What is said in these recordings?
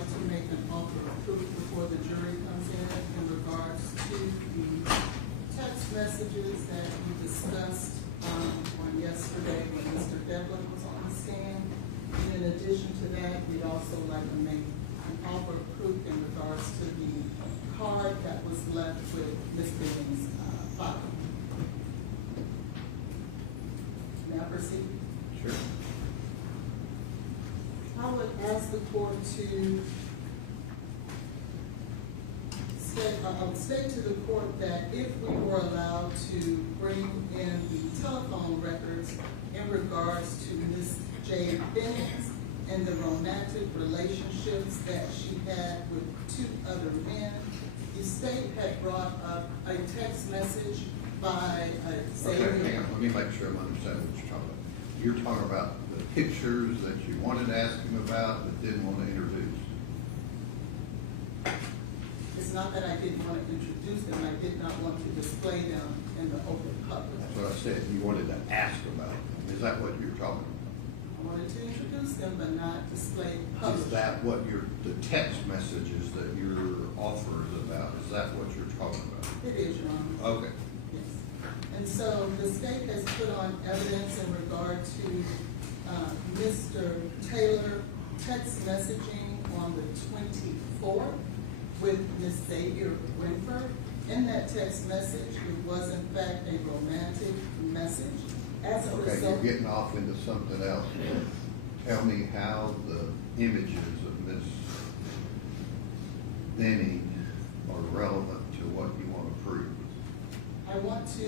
like to make an offer of proof before the jury comes in regards to the text messages that we discussed on yesterday when Mr. Devlin was on the stand. And in addition to that, we'd also like to make an offer of proof in regards to the card that was left with Ms. Benning's file. May I proceed? Sure. I would ask the court to state to the court that if we were allowed to bring in the telephone records in regards to Ms. Jade Benning and the romantic relationships that she had with 2 other men, the state had brought up a text message by Okay, hang on, let me make sure I'm understanding what you're talking about. You're talking about the pictures that you wanted to ask him about but didn't want to introduce. It's not that I didn't want to introduce them, I did not want to display them in the open public. That's what I said, you wanted to ask about them. Is that what you're talking about? I wanted to introduce them, but not display publicly. Is that what the text messages that your offer is about, is that what you're talking about? It is, Your Honor. Okay. Yes. And so the state has put on evidence in regard to Mr. Taylor text messaging on the 24th with Ms. Xavier Winford. In that text message, it was in fact a romantic message. As a Okay, result, you're getting off into something else. Tell me how the images of Ms. Benning are relevant to what you want to prove. I want to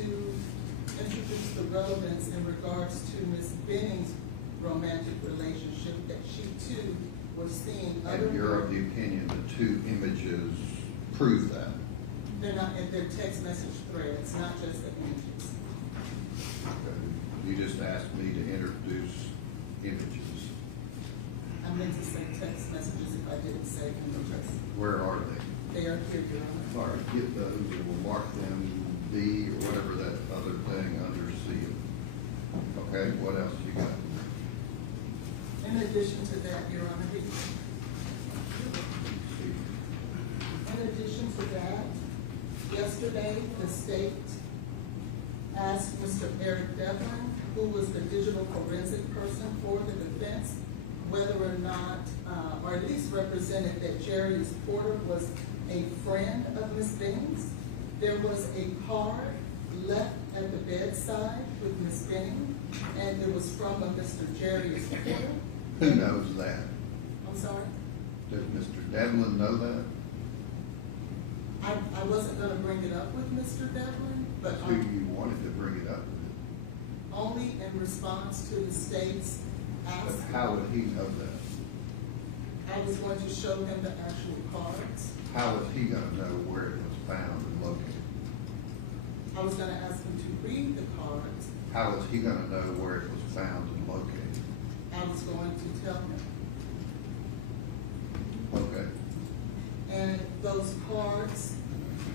introduce the relevance in regards to Ms. Benning's romantic relationship, that she too was seeing other. And you're of the opinion the 2 images prove that? They're not in their text message threads, not just the images. Okay. You just asked me to introduce images. I meant to say text messages if I didn't say images. Where are they? They are here, Your Honor. All right, get those and we'll mark them B or whatever that other thing under C. Okay, what else you got? In addition to that, Your Honor, in addition to that, yesterday the state asked Mr. Eric Devlin, who was the digital forensic person for the defense, whether or not, or at least represented that Jarius Porter was a friend of Ms. Benning's. There was a card left at the bedside with Ms. Benning, and it was from a Mr. Jarius Porter. Who knows that? I'm sorry? Does Mr. Devlin know that? I wasn't gonna bring it up with Mr. Devlin, but Who you wanted to bring it up with? only in response to the state's ask. But how would he know that? I was going to show him the actual cards. How was he gonna know where it was found and located? I was gonna ask him to read the cards. How was he gonna know where it was found and located? I was going to tell him. Okay. And those cards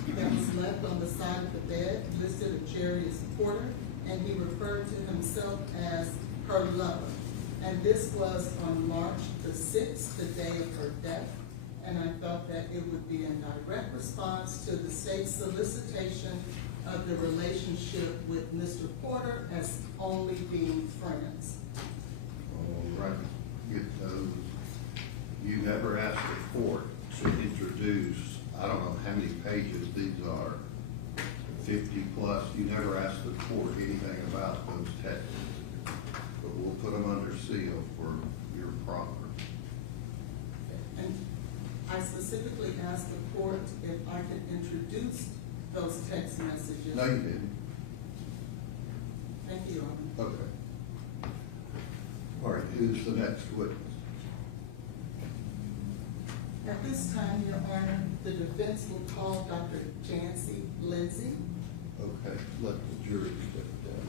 that was left on the side of the bed listed a Jarius Porter, and he referred to himself as her lover. And this was on March the 6th, the day of her death. And I thought that it would be in direct response to the state's solicitation of the relationship with Mr. Porter as only being friends. All right, get those. You never asked the court to introduce, I don't know how many pages these are, 50 plus. You never asked the court anything about those texts. But we'll put them under seal for your property. And I specifically asked the court if I could introduce those text messages. No, you didn't. Thank you, Your Honor. Okay. All right, who's the next witness? At this time, Your Honor, the defense will call Dr. Jancy Lindsay. Okay, let the jury step down.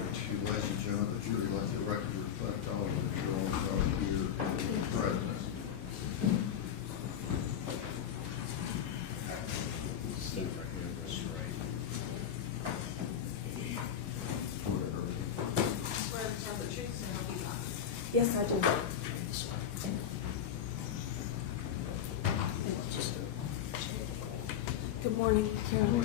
Ladies and gentlemen, the jury, let the record reflect all of the jurors are here present. Stay right here, that's right. Swear to tell the truth, so help you God. Yes, I do. Good morning, Carolyn.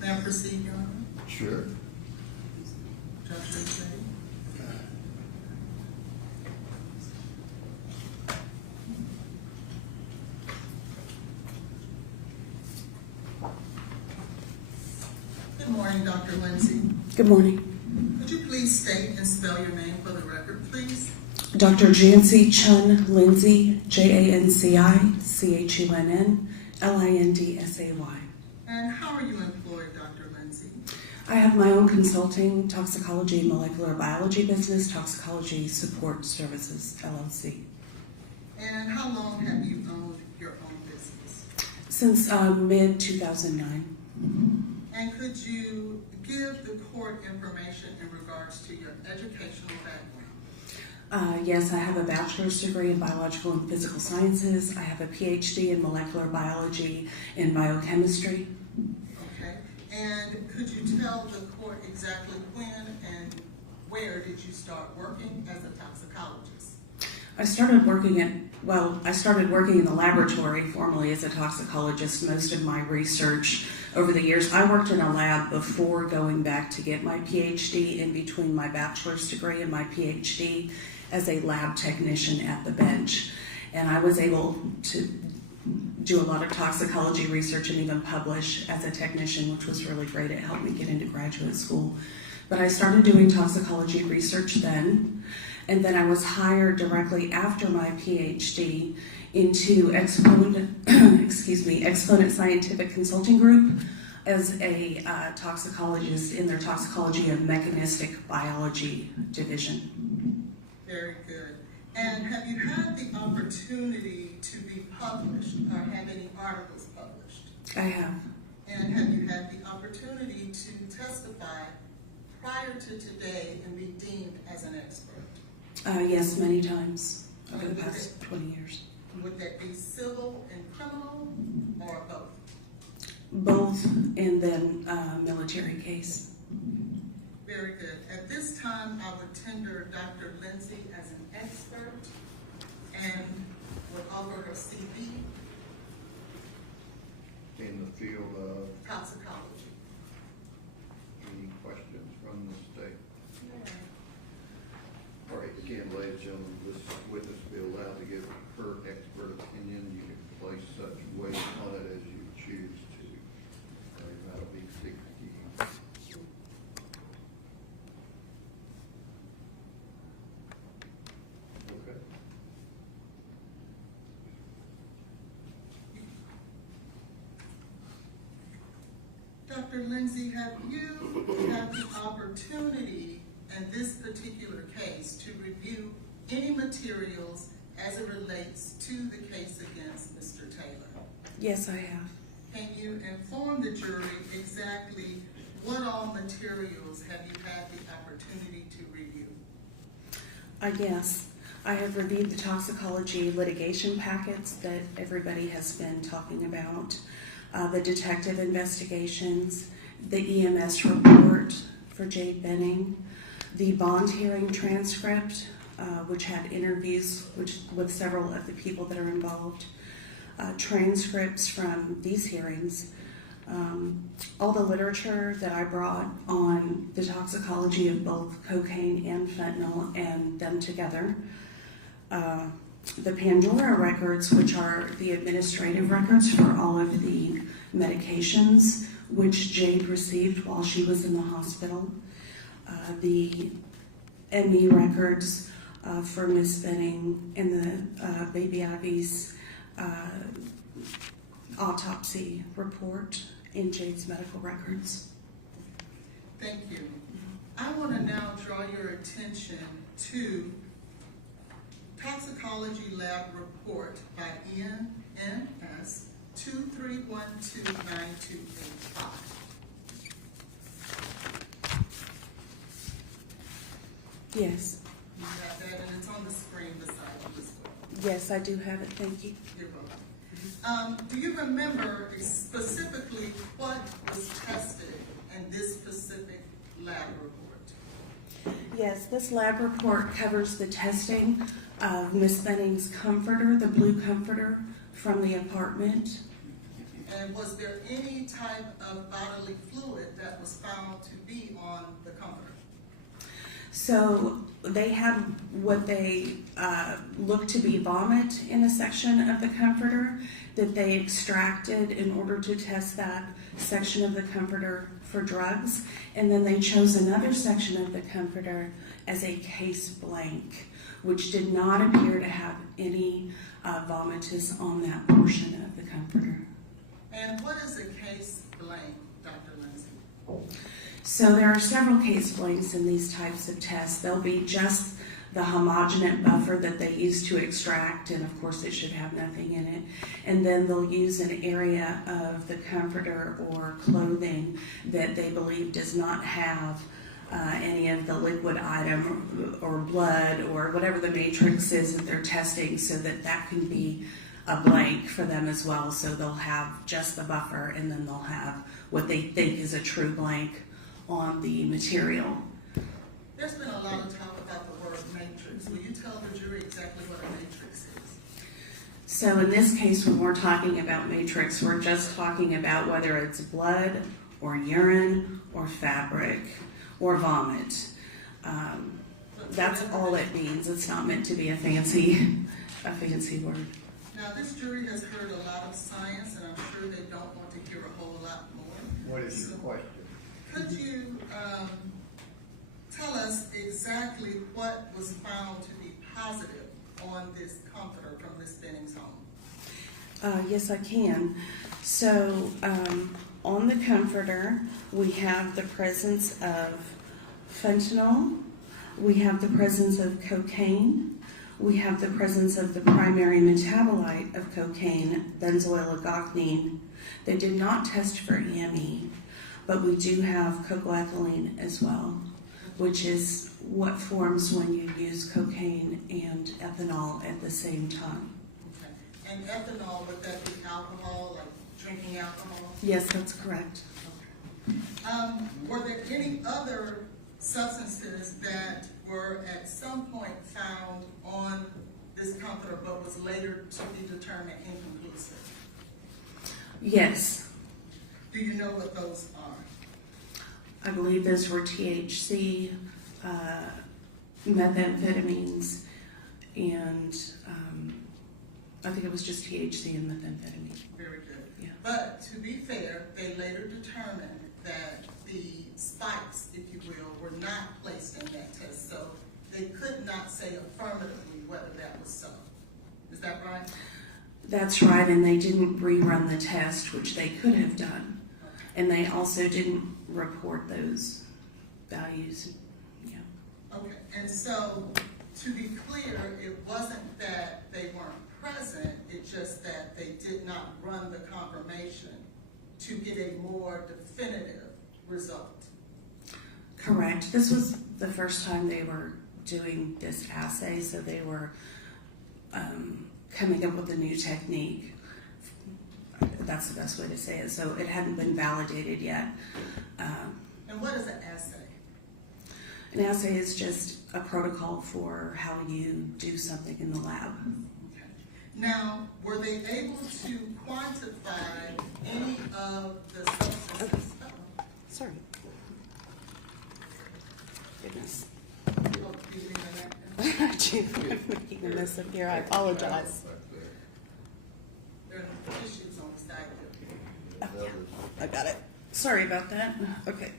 May I proceed, Your Honor? Sure. Judge Lindsay? Good morning, Dr. Lindsay. Good morning. Could you please state and spell your name for the record, please? Dr. Jancy Chun Lindsay, JANCI-CHUNN-LINDSAY. And how are you employed, Dr. Lindsay? I have my own consulting, toxicology, molecular biology business, Toxicology Support Services, LLC. And how long have you owned your own business? Since mid-2009. And could you give the court information in regards to your educational background? Yes, I have a bachelor's degree in biological and physical sciences. I have a PhD in molecular biology and biochemistry. Okay. And could you tell the court exactly when and where did you start working as a toxicologist? I started working in the laboratory formally as a toxicologist. Most of my research over the years, I worked in a lab before going back to get my PhD, in between my bachelor's degree and my PhD, as a lab technician at the bench. And I was able to do a lot of toxicology research and even publish as a technician, which was really great. It helped me get into graduate school. But I started doing toxicology research then, and then I was hired directly after my PhD into Exponent Scientific Consulting Group as a toxicologist in their Toxicology and Mechanistic Biology division. Very good. And have you had the opportunity to be published or have any articles published? I have. And have you had the opportunity to testify prior to today and be deemed as an expert? Yes, many times over the past 20 years. Would that be civil and criminal or both? Both, and then military case. Very good. At this time, I would tender Dr. Lindsay as an expert and would offer her CV, In the field of toxicology. any questions from the state? All right, again, ladies and gentlemen, this witness will be allowed to give her expert opinion. You can place such weight on it as you choose to. And that'll be 60. Okay. Dr. Lindsay, have you had the opportunity in this particular case to review any materials as it relates to the case against Mr. Taylor? Yes, I have. Can you inform the jury exactly what all materials have you had the opportunity to review? Yes. I have reviewed the toxicology litigation packets that everybody has been talking about, the detective investigations, the EMS report for Jade Benning, the bond hearing transcript, which had interviews with several of the people that are involved, transcripts from these hearings, All the literature that I brought on the toxicology of both cocaine and fentanyl and them together. The Pandora records, which are the administrative records for all of the medications which Jade received while she was in the hospital. The ME records for Miss Benning and the baby Abby's autopsy report in Jade's medical records. Thank you. I want to now draw your attention to toxicology lab report by ENS 23129285. Yes, You have that, and it's on the screen beside you as well. yes, I do have it, thank you. You're welcome. Do you remember specifically what was tested in this specific lab report? Yes, this lab report covers the testing of Miss Benning's comforter, the blue comforter from the apartment. And was there any type of bodily fluid that was found to be on the comforter? So they had what they looked to be vomit in a section of the comforter that they extracted in order to test that section of the comforter for drugs. And then they chose another section of the comforter as a case blank, which did not appear to have any vomitus on that portion of the comforter. And what is a case blank, Dr. Lindsay? So there are several case blanks in these types of tests. There'll be just the homogenate buffer that they use to extract, and of course it should have nothing in it. And then they'll use an area of the comforter or clothing that they believe does not have any of the liquid item or blood or whatever the matrix is that they're testing, so that that can be a blank for them as well. So they'll have just the buffer, and then they'll have what they think is a true blank on the material. There's been a lot of talk about the word matrix. Will you tell the jury exactly what a matrix is? So in this case, when we're talking about matrix, we're just talking about whether it's blood or urine or fabric or vomit. That's all it means. It's not meant to be a fancy word. Now, this jury has heard a lot of science, and I'm sure they don't want to hear a whole lot more. What is your question? Could you tell us exactly what was found to be positive on this comforter from Miss Benning's home? Yes, I can. So on the comforter, we have the presence of fentanyl, we have the presence of cocaine, we have the presence of the primary metabolite of cocaine, benzoyl ligoxanine. They did not test for EME, but we do have cocoethylene as well, which is what forms when you use cocaine and ethanol at the same time. Okay. And ethanol, would that be alcohol, like drinking alcohol? Yes, that's correct. Okay. Were there any other substances that were at some point found on this comforter but was later to be determined inconclusive? Yes. Do you know what those are? I believe those were THC, methamphetamines, and I think it was just THC and methamphetamine. Very good. Yeah. But to be fair, they later determined that the spikes, if you will, were not placed in that test. So they could not say affirmatively whether that was so. Is that right? That's right, and they didn't rerun the test, which they could have done. And they also didn't report those values. Yeah. Okay, and so to be clear, it wasn't that they weren't present, it's just that they did not run the confirmation to get a more definitive result. Correct. This was the first time they were doing this assay, so they were coming up with a new technique. That's the best way to say it. So it hadn't been validated yet. And what is an assay? An assay is just a protocol for how you do something in the lab. Okay. Now, were they able to quantify any of the substances? Sorry. Goodness. Oh, you mean that? I'm making a mess up here. I apologize. There are no issues on the side there. I got it. Sorry about that. Okay.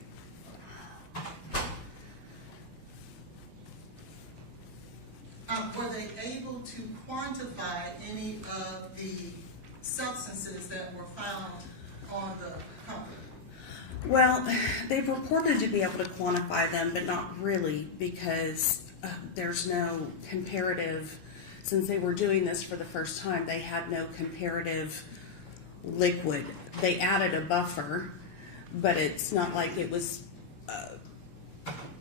Were they able to quantify any of the substances that were found on the company? Well, they purported to be able to quantify them, but not really, because there's no comparative. Since they were doing this for the first time, they had no comparative liquid. They added a buffer, but it's not like it was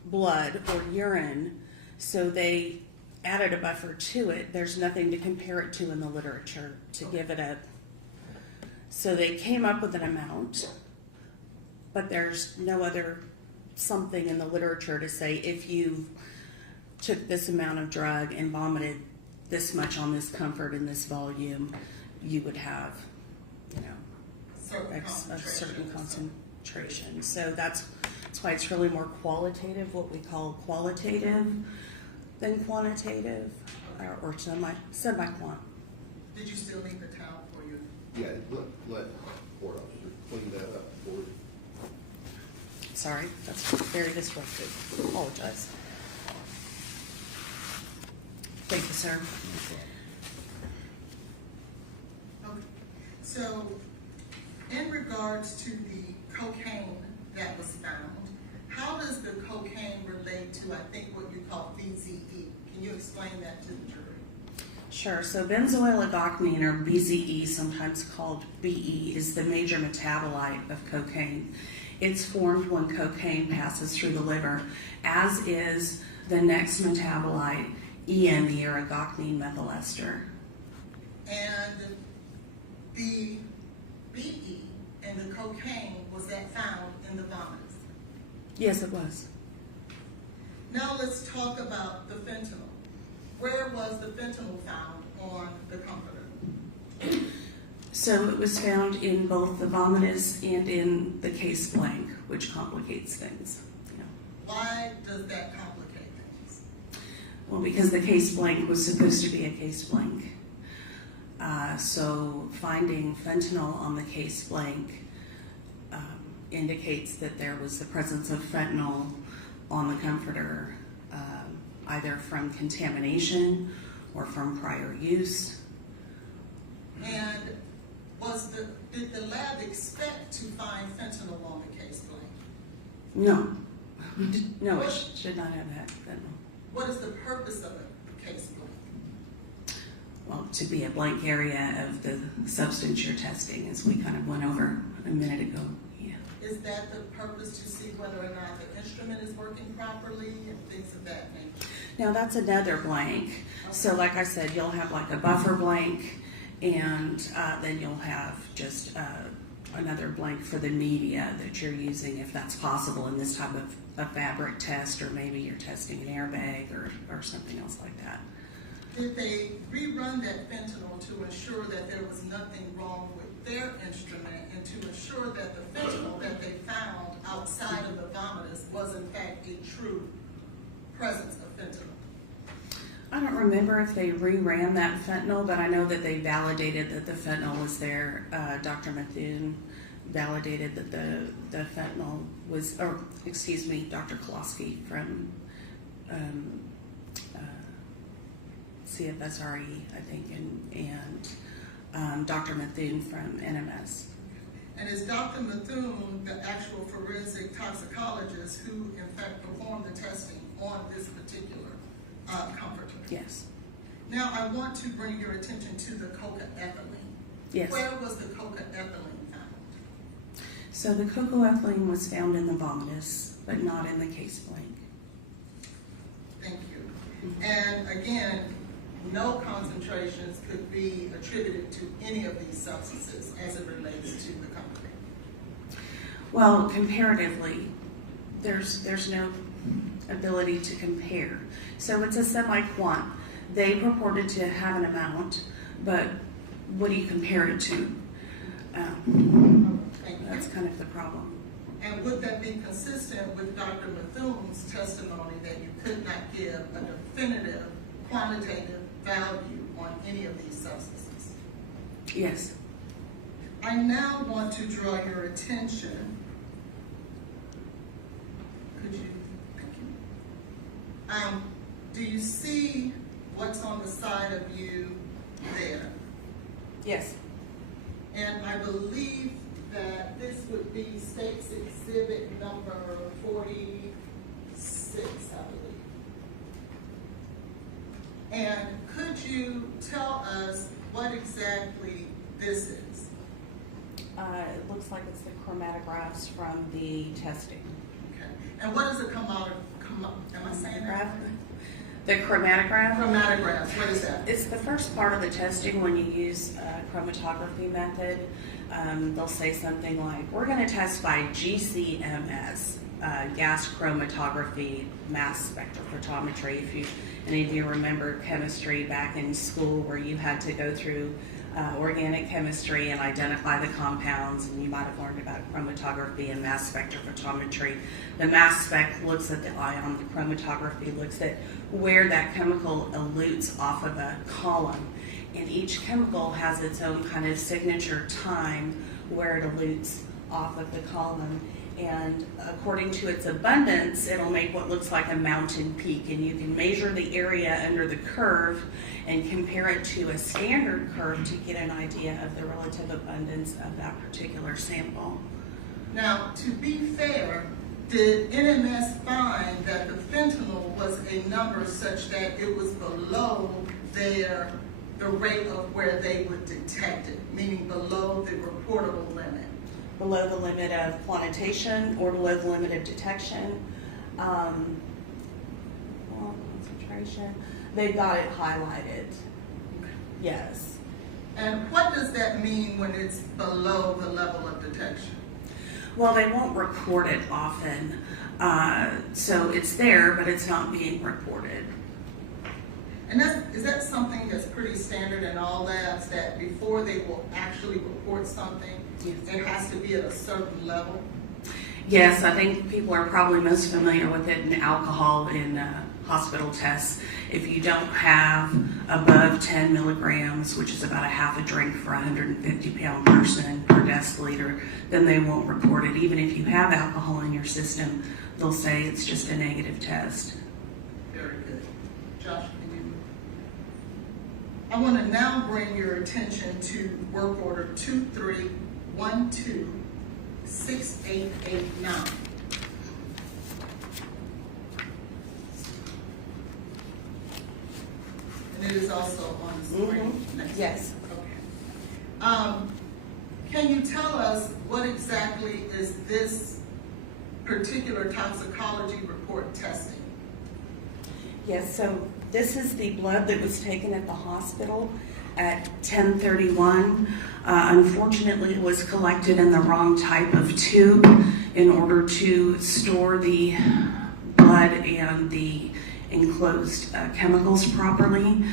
blood or urine, so they added a buffer to it. There's nothing to compare it to in the literature to give it a. So they came up with an amount, but there's no other something in the literature to say if you took this amount of drug and vomited this much on this comfort in this volume, you would have, a certain concentration. So that's why it's really more qualitative, what we call qualitative than quantitative, or semi-quant. Did you still need the towel for you? Yeah, let court officer clean that up for you. Sorry, that's very disruptive. Apologize. Thank you, sir. Okay. So, in regards to the cocaine that was found, how does the cocaine relate to, I think, what you call BZE? Can you explain that to the jury? Sure. So benzoyl-algoxanine, or BZE, sometimes called BE, is the major metabolite of cocaine. It's formed when cocaine passes through the liver, as is the next metabolite, EN, the aragocnine methyl ester. And the BE and the cocaine, was that found in the vomits? Yes, it was. Now let's talk about the fentanyl. Where was the fentanyl found on the comforter? So it was found in both the vomitus and in the case blank, which complicates things. Why does that complicate things? Well, because the case blank was supposed to be a case blank. So finding fentanyl on the case blank indicates that there was the presence of fentanyl on the comforter, either from contamination or from prior use. And did the lab expect to find fentanyl on the case blank? No. No, it should not have had fentanyl. What is the purpose of a case blank? Well, to be a blank area of the substance you're testing, as we kind of went over a minute ago. Yeah. Is that the purpose, to see whether or not the instrument is working properly and things of that nature? Now that's another blank. Okay. So like I said, you'll have like a buffer blank, and then you'll have just another blank for the media that you're using, if that's possible in this type of a fabric test, or maybe you're testing an airbag or something else like that. Did they rerun that fentanyl to ensure that there was nothing wrong with their instrument, and to ensure that the fentanyl that they found outside of the vomitus was in fact a true presence of fentanyl? I don't remember if they reran that fentanyl, but I know that they validated that the fentanyl was there. Dr. Methune validated that the fentanyl was, or excuse me, Dr. Kolosky from CFSRE, I think, and Dr. Methune from NMS. And is Dr. Methune the actual forensic toxicologist who in fact performed the testing on this particular comforter? Yes. Now I want to bring your attention to the cocaethylene. Yes. Where was the cocaethylene found? So the cocoethylene was found in the vomitus, but not in the case blank. Thank you. And again, no concentrations could be attributed to any of these substances as it relates to the company. Well, comparatively, there's no ability to compare. So it's a semi-quant. They purported to have an amount, but what do you compare it to? Thank you. That's kind of the problem. And would that be consistent with Dr. Bethune's testimony that you could not give a definitive quantitative value on any of these substances? Yes. I now want to draw your attention. Could you, thank you. Do you see what's on the side of you there? Yes. And I believe that this would be State's Exhibit number 46, I believe. And could you tell us what exactly this is? It looks like it's the chромatographs from the testing. Okay. And what is a am I saying that? The chromatograph? Chromatographs, what is that? It's the first part of the testing when you use a chromatography method. They'll say something like, we're going to test by GCMS, gas chromatography, mass spectrophotometry. If any of you remember chemistry back in school where you had to go through organic chemistry and identify the compounds, and you might have learned about chromatography and mass spectrophotometry. The mass spec looks at the ion, the chromatography looks at where that chemical elutes off of a column. And each chemical has its own kind of signature time where it elutes off of the column. And according to its abundance, it'll make what looks like a mountain peak. And you can measure the area under the curve and compare it to a standard curve to get an idea of the relative abundance of that particular sample. Now, to be fair, did NMS find that the fentanyl was a number such that it was below the rate of where they would detect it, meaning below the reportable limit? Below the limit of quantitation or below the limit of detection. Concentration. They've got it highlighted. Yes. And what does that mean when it's below the level of detection? Well, they won't record it often. So it's there, but it's not being reported. And is that something that's pretty standard in all labs, that before they will actually report something, Yes. it has to be at a certain level? Yes, I think people are probably most familiar with it in alcohol in hospital tests. If you don't have above 10 milligrams, which is about a half a drink for a 150-pound person per deciliter, then they won't report it. Even if you have alcohol in your system, they'll say it's just a negative test. Very good. Josh, can you? I want to now bring your attention to work order 23126889. And it is also on the screen. Next. Yes. Okay. Can you tell us what exactly is this particular toxicology report testing? Yes, so this is the blood that was taken at the hospital at 10:31. Unfortunately, it was collected in the wrong type of tube in order to store the blood and the enclosed chemicals properly.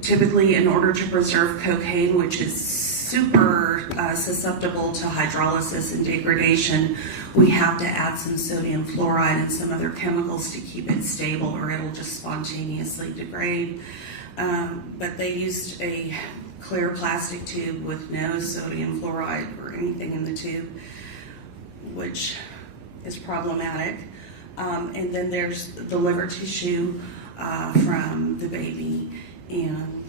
Typically, in order to preserve cocaine, which is super susceptible to hydrolysis and degradation, we have to add some sodium fluoride and some other chemicals to keep it stable, or it'll just spontaneously degrade. But they used a clear plastic tube with no sodium fluoride or anything in the tube, which is problematic. And then there's the liver tissue from the baby and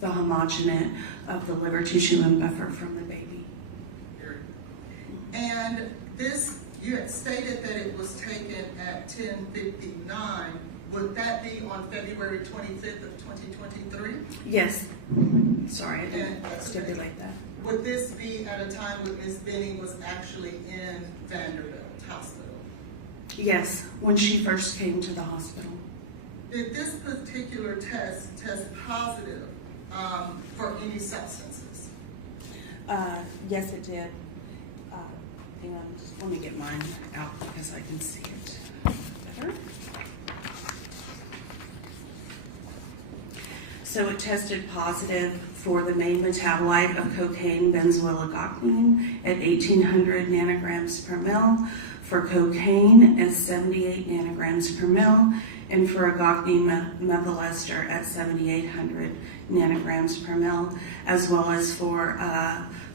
the homogenate of the liver tissue and buffer from the baby. And this, you had stated that it was taken at 10:59. Would that be on February 25th of 2023? Yes. Sorry, I didn't And- stipulate that. Would this be at a time when Ms. Benning was actually in Vanderbilt Hospital? Yes, when she first came to the hospital. Did this particular test positive for any substances? Yes, it did. And let me get mine out because I can see it better. So it tested positive for the main metabolite of cocaine, benzoyl at 1,800 nanograms per mil, for cocaine at 78 nanograms per mil, and for agochnine methyl ester at 7,800 nanograms per mil, as well as for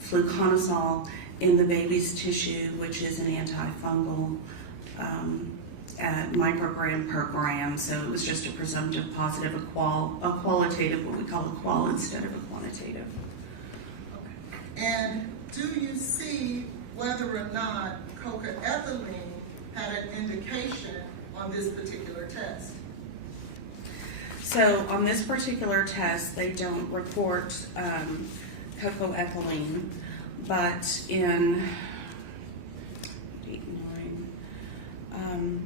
fluconazole in the baby's tissue, which is an antifungal at microgram per gram. So it was just a presumptive positive, a qualitative, what we call a qual instead of a quantitative. Okay. And do you see whether or not cocaethylene had an indication on this particular test? So on this particular test, they don't report cocoethylene, but in 8, 9,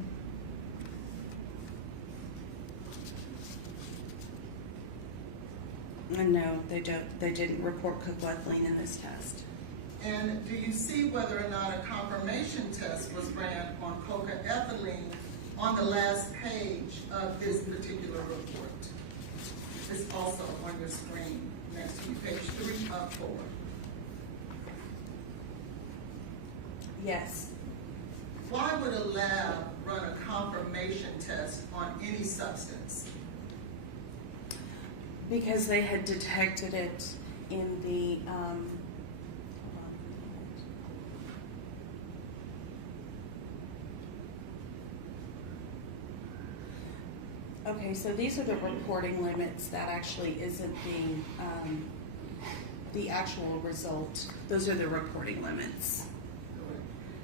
no, they don't. They didn't report cocoethylene in this test. And do you see whether or not a confirmation test was ran on cocaethylene on the last page of this particular report? It's also on your screen next to you, page 3 of 4. Yes. Why would a lab run a confirmation test on any substance? Because they had detected it in the, okay, so these are the reporting limits. That actually isn't the actual result. Those are the reporting limits.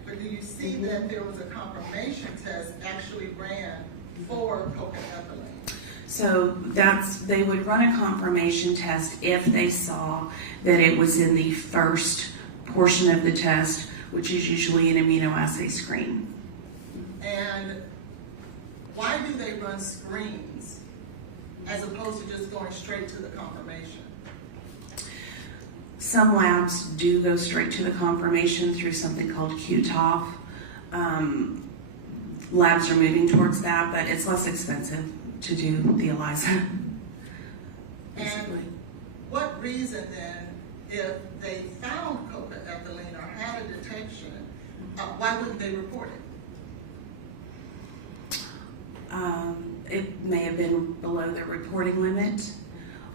But do you see that there was a confirmation test actually ran for cocaethylene? So they would run a confirmation test if they saw that it was in the first portion of the test, which is usually an immunoassay screen. And why do they run screens as opposed to just going straight to the confirmation? Some labs do go straight to the confirmation through something called QTOF. Labs are moving towards that, but it's less expensive to do the ELISA. And what reason then, if they found cocaethylene or had a detection, why wouldn't they report it? It may have been below their reporting limit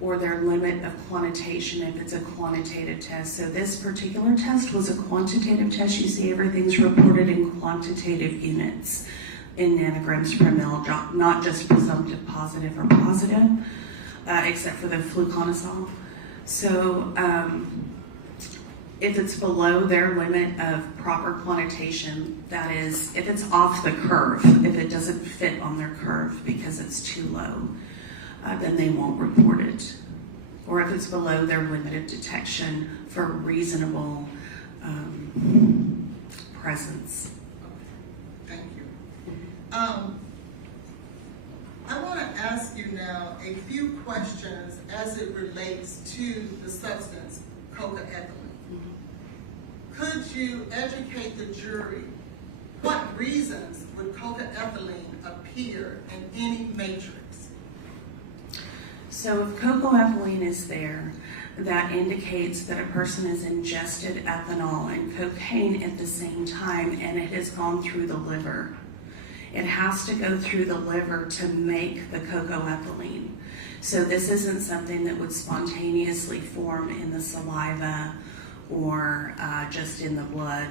or their limit of quantitation if it's a quantitative test. So this particular test was a quantitative test. You see everything's reported in quantitative units in nanograms per mil, not just presumptive positive or positive, except for the fluconazole. So if it's below their limit of proper quantitation, that is, if it's off the curve, if it doesn't fit on their curve because it's too low, then they won't report it. Or if it's below their limit of detection for reasonable presence. Thank you. I want to ask you now a few questions as it relates to the substance cocaethylene. Could you educate the jury what reasons would cocaethylene appear in any matrix? So if cocoethylene is there, that indicates that a person has ingested ethanol and cocaine at the same time and it has gone through the liver. It has to go through the liver to make the cocoethylene. So this isn't something that would spontaneously form in the saliva or just in the blood.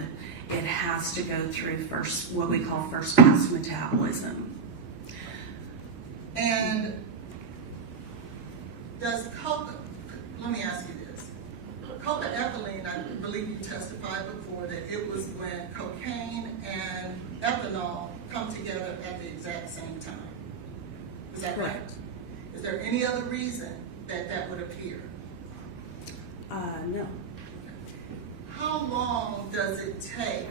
It has to go through what we call first pass metabolism. And let me ask you this. Cocaethylene, I believe you testified before that it was when cocaine and ethanol come together at the exact same time. Is that right? Correct. Is there any other reason that would appear? No. How long does it take?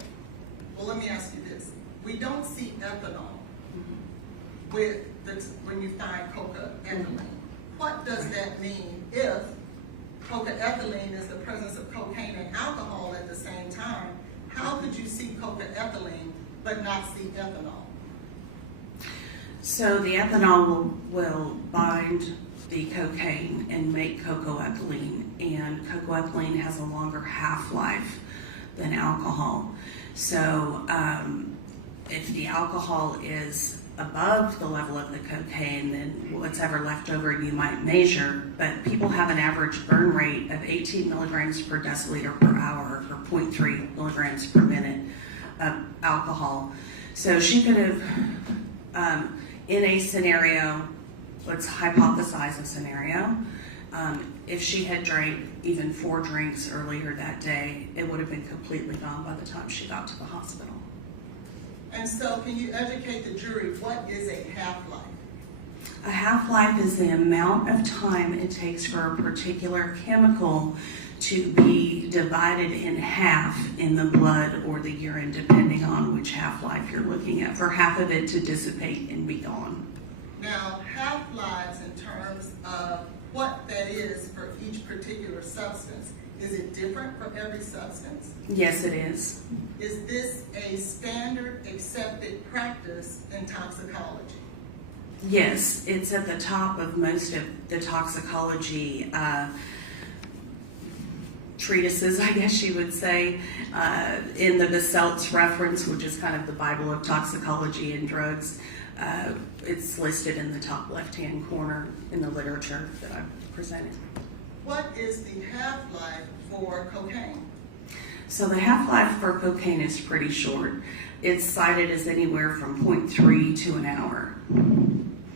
Well, let me ask you this. We don't see ethanol when you find cocaethylene. What does that mean if cocaethylene is the presence of cocaine and alcohol at the same time? How could you see cocaethylene but not see ethanol? So the ethanol will bind the cocaine and make cocoethylene, and cocoethylene has a longer half-life than alcohol. So if the alcohol is above the level of the cocaine, then what's ever left over you might measure, but people have an average burn rate of 18 milligrams per deciliter per hour, or 0.3 milligrams per minute of alcohol. So she could have, in a scenario, let's hypothesize a scenario, if she had drank even 4 drinks earlier that day, it would have been completely gone by the time she got to the hospital. And so can you educate the jury, what is a half-life? A half-life is the amount of time it takes for a particular chemical to be divided in half in the blood or the urine, depending on which half-life you're looking at, for half of it to dissipate and be gone. Now, half-lives in terms of what that is for each particular substance, is it different for every substance? Yes, it is. Is this a standard accepted practice in toxicology? Yes, it's at the top of most of the toxicology treatises, I guess you would say, in the Baselt's reference, which is kind of the Bible of toxicology and drugs. It's listed in the top left-hand corner in the literature that I've presented. What is the half-life for cocaine? So the half-life for cocaine is pretty short. It's cited as anywhere from 0.3 to an hour.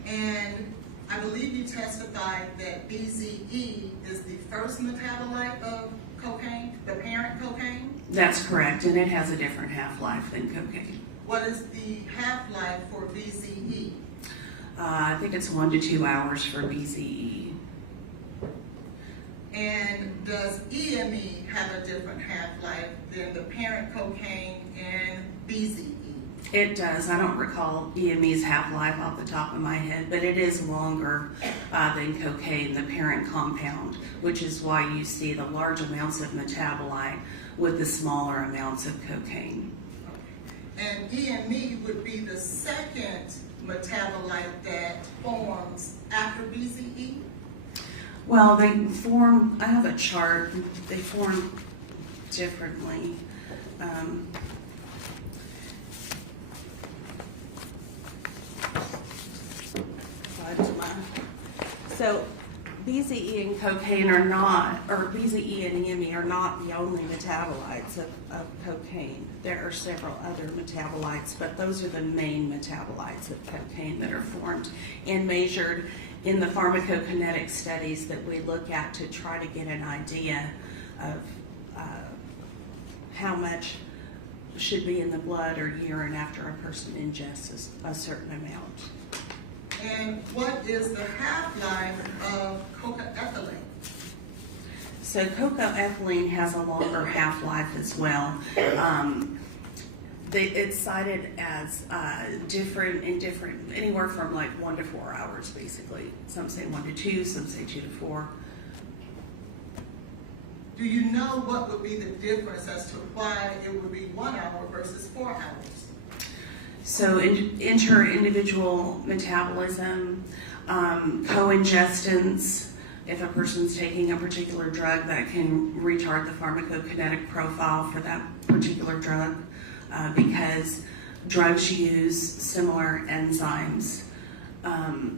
And I believe you testified that BZE is the first metabolite of cocaine, the parent cocaine? That's correct, and it has a different half-life than cocaine. What is the half-life for BZE? I think it's 1 to 2 hours for BZE. And does EME have a different half-life than the parent cocaine and BZE? It does. I don't recall EME's half-life off the top of my head, but it is longer than cocaine, the parent compound, which is why you see the large amounts of metabolite with the smaller amounts of cocaine. And EME would be the second metabolite that forms after BZE? Well, they form, I have a chart, they form differently. So BZE and cocaine are not, or BZE and EME are not the only metabolites of cocaine. There are several other metabolites, but those are the main metabolites of cocaine that are formed and measured in the pharmacokinetic studies that we look at to try to get an idea of how much should be in the blood or urine after a person ingests a certain amount. And what is the half-life of cocoethylene? So cocoethylene has a longer half-life as well. It's cited as different, anywhere from like 1 to 4 hours, basically. Some say 1 to 2, some say 2 to 4. Do you know what would be the difference as to why it would be 1 hour versus 4 hours? So inter-individual metabolism, co-ingestants, if a person's taking a particular drug that can retard the pharmacokinetic profile for that particular drug, because drugs use similar enzymes.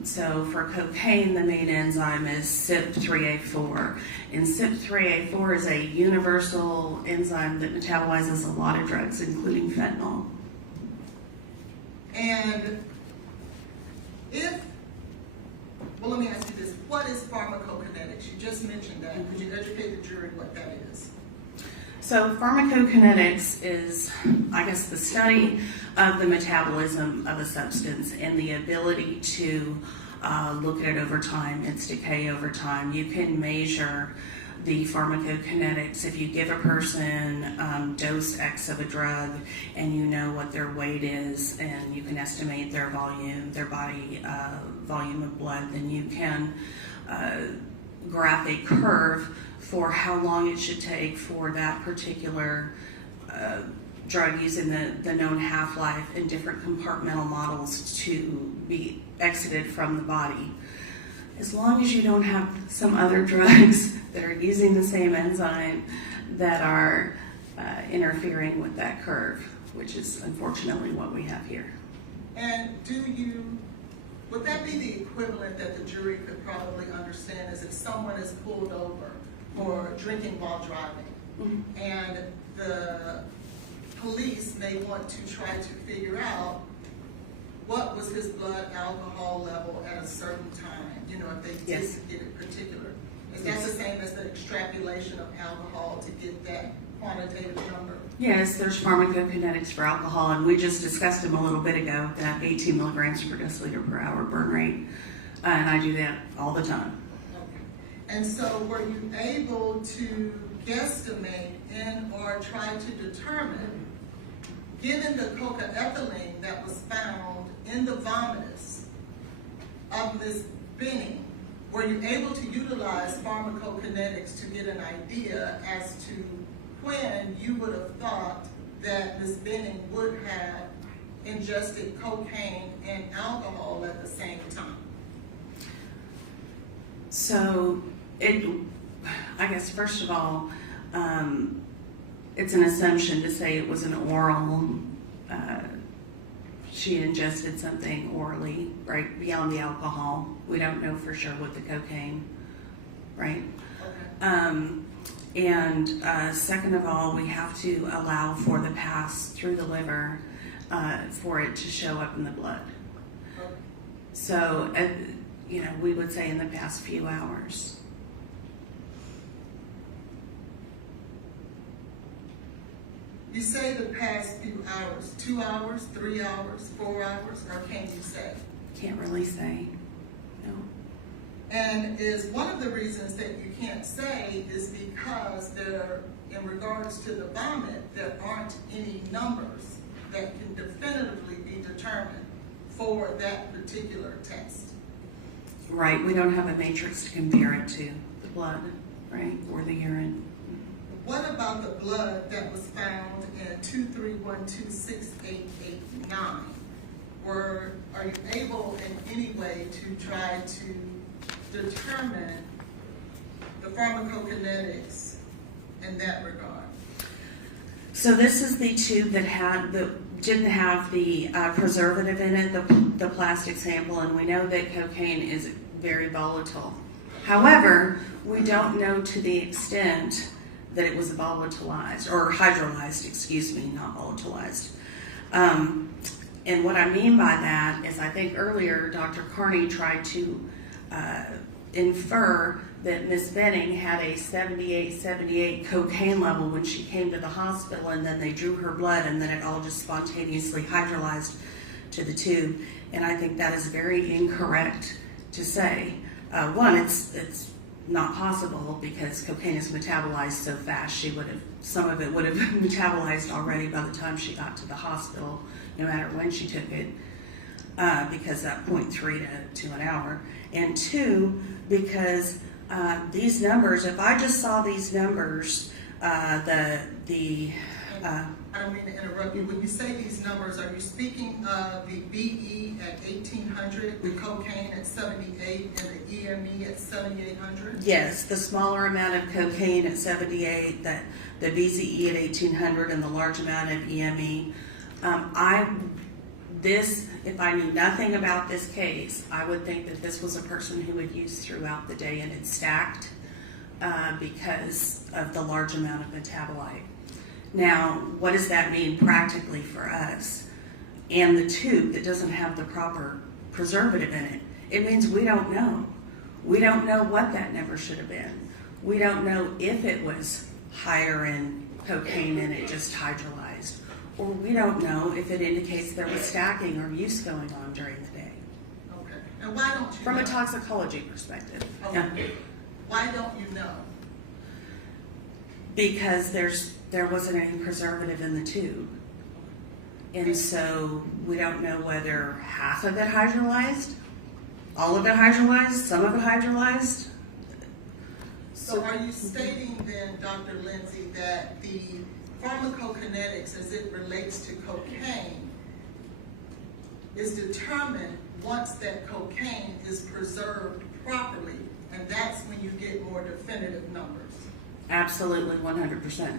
So for cocaine, the main enzyme is CYP3A4. And CYP3A4 is a universal enzyme that metabolizes a lot of drugs, including fentanyl. And let me ask you this, what is pharmacokinetics? You just mentioned that. Could you educate the jury what that is? So pharmacokinetics is, I guess, the study of the metabolism of a substance and the ability to look at it over time, its decay over time. You can measure the pharmacokinetics. If you give a person dose X of a drug and you know what their weight is and you can estimate their volume, their body volume of blood, then you can graph a curve for how long it should take for that particular drug using the known half-life in different compartmental models to be exited from the body. As long as you don't have some other drugs that are using the same enzyme that are interfering with that curve, which is unfortunately what we have here. And would that be the equivalent that the jury could probably understand is if someone is pulled over for drinking while driving, and the police may want to try to figure out what was his blood alcohol level at a certain time, if they did get it particular. Is that the same as the extrapolation of alcohol to get that quantitative number? Yes, there's pharmacokinetics for alcohol, and we just discussed them a little bit ago, that 18 milligrams per deciliter per hour burn rate, and I do that all the time. Okay. And so were you able to guesstimate or try to determine, given the cocaethylene that was found in the vomitus of Ms. Benning, were you able to utilize pharmacokinetics to get an idea as to when you would have thought that Ms. Benning would have ingested cocaine and alcohol at the same time? So, I guess first of all, it's an assumption to say it was an oral, she ingested something orally, right, beyond the alcohol. We don't know for sure with the cocaine, right? Okay. And second of all, we have to allow for the pass through the liver for it to show up in the blood. Okay. So, we would say in the past few hours. You say the past few hours, 2 hours, 3 hours, 4 hours, or can you say? Can't really say, no. And is one of the reasons that you can't say is because in regards to the vomit, there aren't any numbers that can definitively be determined for that particular test. Right, we don't have a matrix to compare it to, the blood, right, or the urine. What about the blood that was found in 231268889? Are you able in any way to try to determine the pharmacokinetics in that regard? So this is the tube that didn't have the preservative in it, the plastic sample, and we know that cocaine is very volatile. However, we don't know to the extent that it was volatilized, or hydrolyzed, excuse me, not volatilized. And what I mean by that is I think earlier Dr. Carney tried to infer that Ms. Benning had a 78 cocaine level when she came to the hospital, and then they drew her blood, and then it all just spontaneously hydrolyzed to the tube. And I think that is very incorrect to say. One, it's not possible because cocaine is metabolized so fast. Some of it would have metabolized already by the time she got to the hospital, no matter when she took it, because that 0.3 to an hour. And two, because these numbers, if I just saw these numbers, I don't mean to interrupt you. When you say these numbers, are you speaking of the BE at 1800, the cocaine at 78, and the EME at 7800? Yes, the smaller amount of cocaine at 78, the BZE at 1800, and the large amount of EME. If I knew nothing about this case, I would think that this was a person who would use throughout the day and it's stacked because of the large amount of metabolite. Now, what does that mean practically for us? And the tube that doesn't have the proper preservative in it. It means we don't know. We don't know what that number should have been. We don't know if it was higher in cocaine and it just hydrolyzed. Or we don't know if it indicates there was stacking or use going on during the day. Okay. And why don't you From know? a toxicology perspective. Okay. Yeah. Why don't you know? Because there wasn't any preservative in the tube. And so we don't know whether half of it hydrolyzed, all of it hydrolyzed, some of it hydrolyzed. So are you stating then, Dr. Lindsay, that the pharmacokinetics as it relates to cocaine is determined once that cocaine is preserved properly, and that's when you get more definitive numbers. Absolutely, 100%.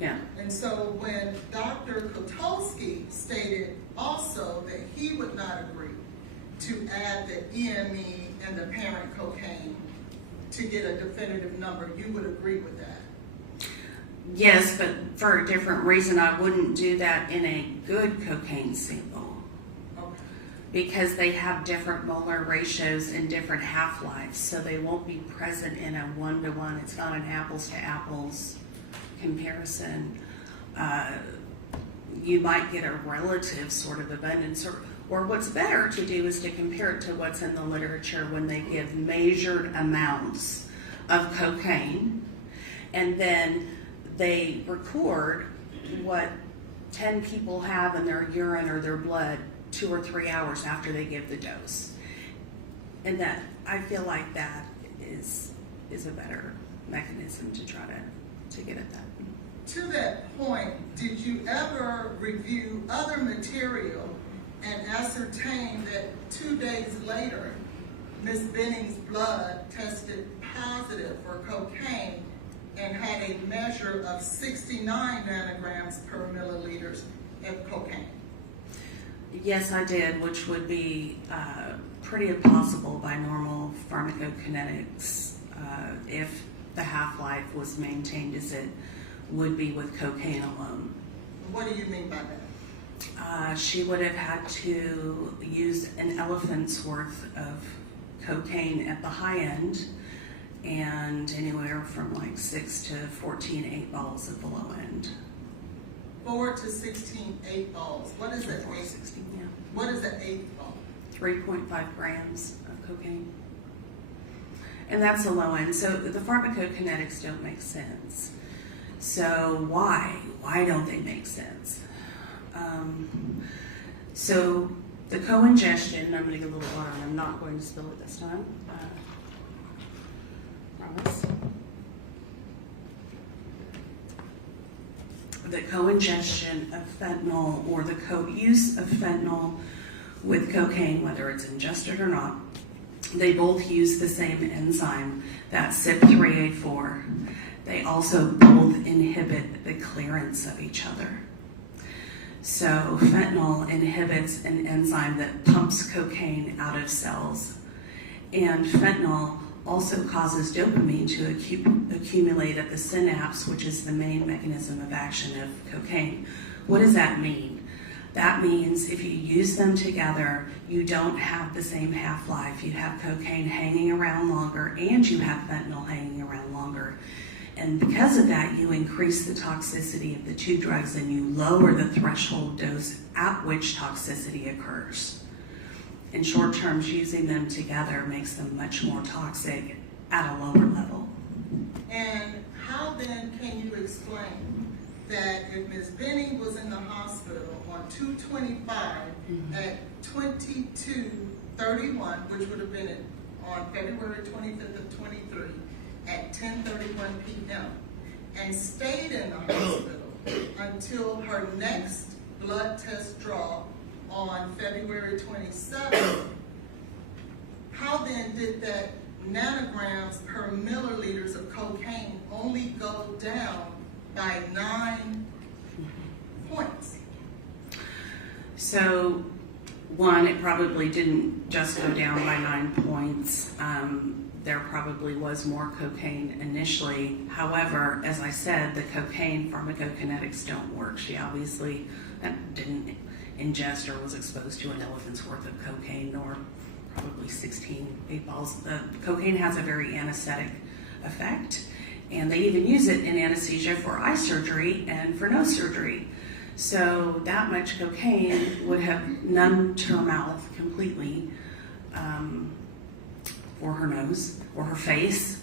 Yeah. And so when Dr. Kotulski stated also that he would not agree to add the EME and the parent cocaine to get a definitive number, you would agree with that? Yes, but for a different reason. I wouldn't do that in a good cocaine sample Okay. because they have different molar ratios and different half-lives, so they won't be present in a one-to-one. It's not an apples-to-apples comparison. You might get a relative sort of abundance, or what's better to do is to compare it to what's in the literature when they give measured amounts of cocaine, and then they record what 10 people have in their urine or their blood 2 or 3 hours after they give the dose. And that, I feel like that is a better mechanism to try to get at that. To that point, did you ever review other material and ascertain that 2 days later, Ms. Benning's blood tested positive for cocaine and had a measure of 69 nanograms per milliliters of cocaine? Yes, I did, which would be pretty impossible by normal pharmacokinetics if the half-life was maintained as it would be with cocaine alone. What do you mean by that? She would have had to use an elephant's worth of cocaine at the high end and anywhere from like 6 to 14 8 balls at the low end. 4 to 16 8 balls. What is an 8? 16, yeah. What is an 8 ball? 3.5 grams of cocaine. And that's the low end. So the pharmacokinetics don't make sense. So why? Why don't they make sense? So the co-ingestion, I'm going to get a little water and I'm not going to spill it this time. Promise. The co-ingestion of fentanyl or the co-use of fentanyl with cocaine, whether it's ingested or not, they both use the same enzyme, that's CYP3A4. They also both inhibit the clearance of each other. So fentanyl inhibits an enzyme that pumps cocaine out of cells. And fentanyl also causes dopamine to accumulate at the synapse, which is the main mechanism of action of cocaine. What does that mean? That means if you use them together, you don't have the same half-life. You have cocaine hanging around longer and you have fentanyl hanging around longer. And because of that, you increase the toxicity of the two drugs and you lower the threshold dose at which toxicity occurs. In short terms, using them together makes them much more toxic at a lower level. And how then can you explain that if Ms. Benning was in the hospital on 2/25 at 22:31, which would have been on February 25th of 23, at 10:31 p.m. and stayed in the hospital until her next blood test draw on February 27th, how then did that nanograms per milliliters of cocaine only go down by 9 points? So, one, it probably didn't just go down by 9 points. There probably was more cocaine initially. However, as I said, the cocaine pharmacokinetics don't work. She obviously didn't ingest or was exposed to an elephant's worth of cocaine, nor probably 16 8 balls. The cocaine has a very anesthetic effect, and they even use it in anesthesia for eye surgery and for nose surgery. So that much cocaine would have numbed her mouth completely, or her nose, or her face.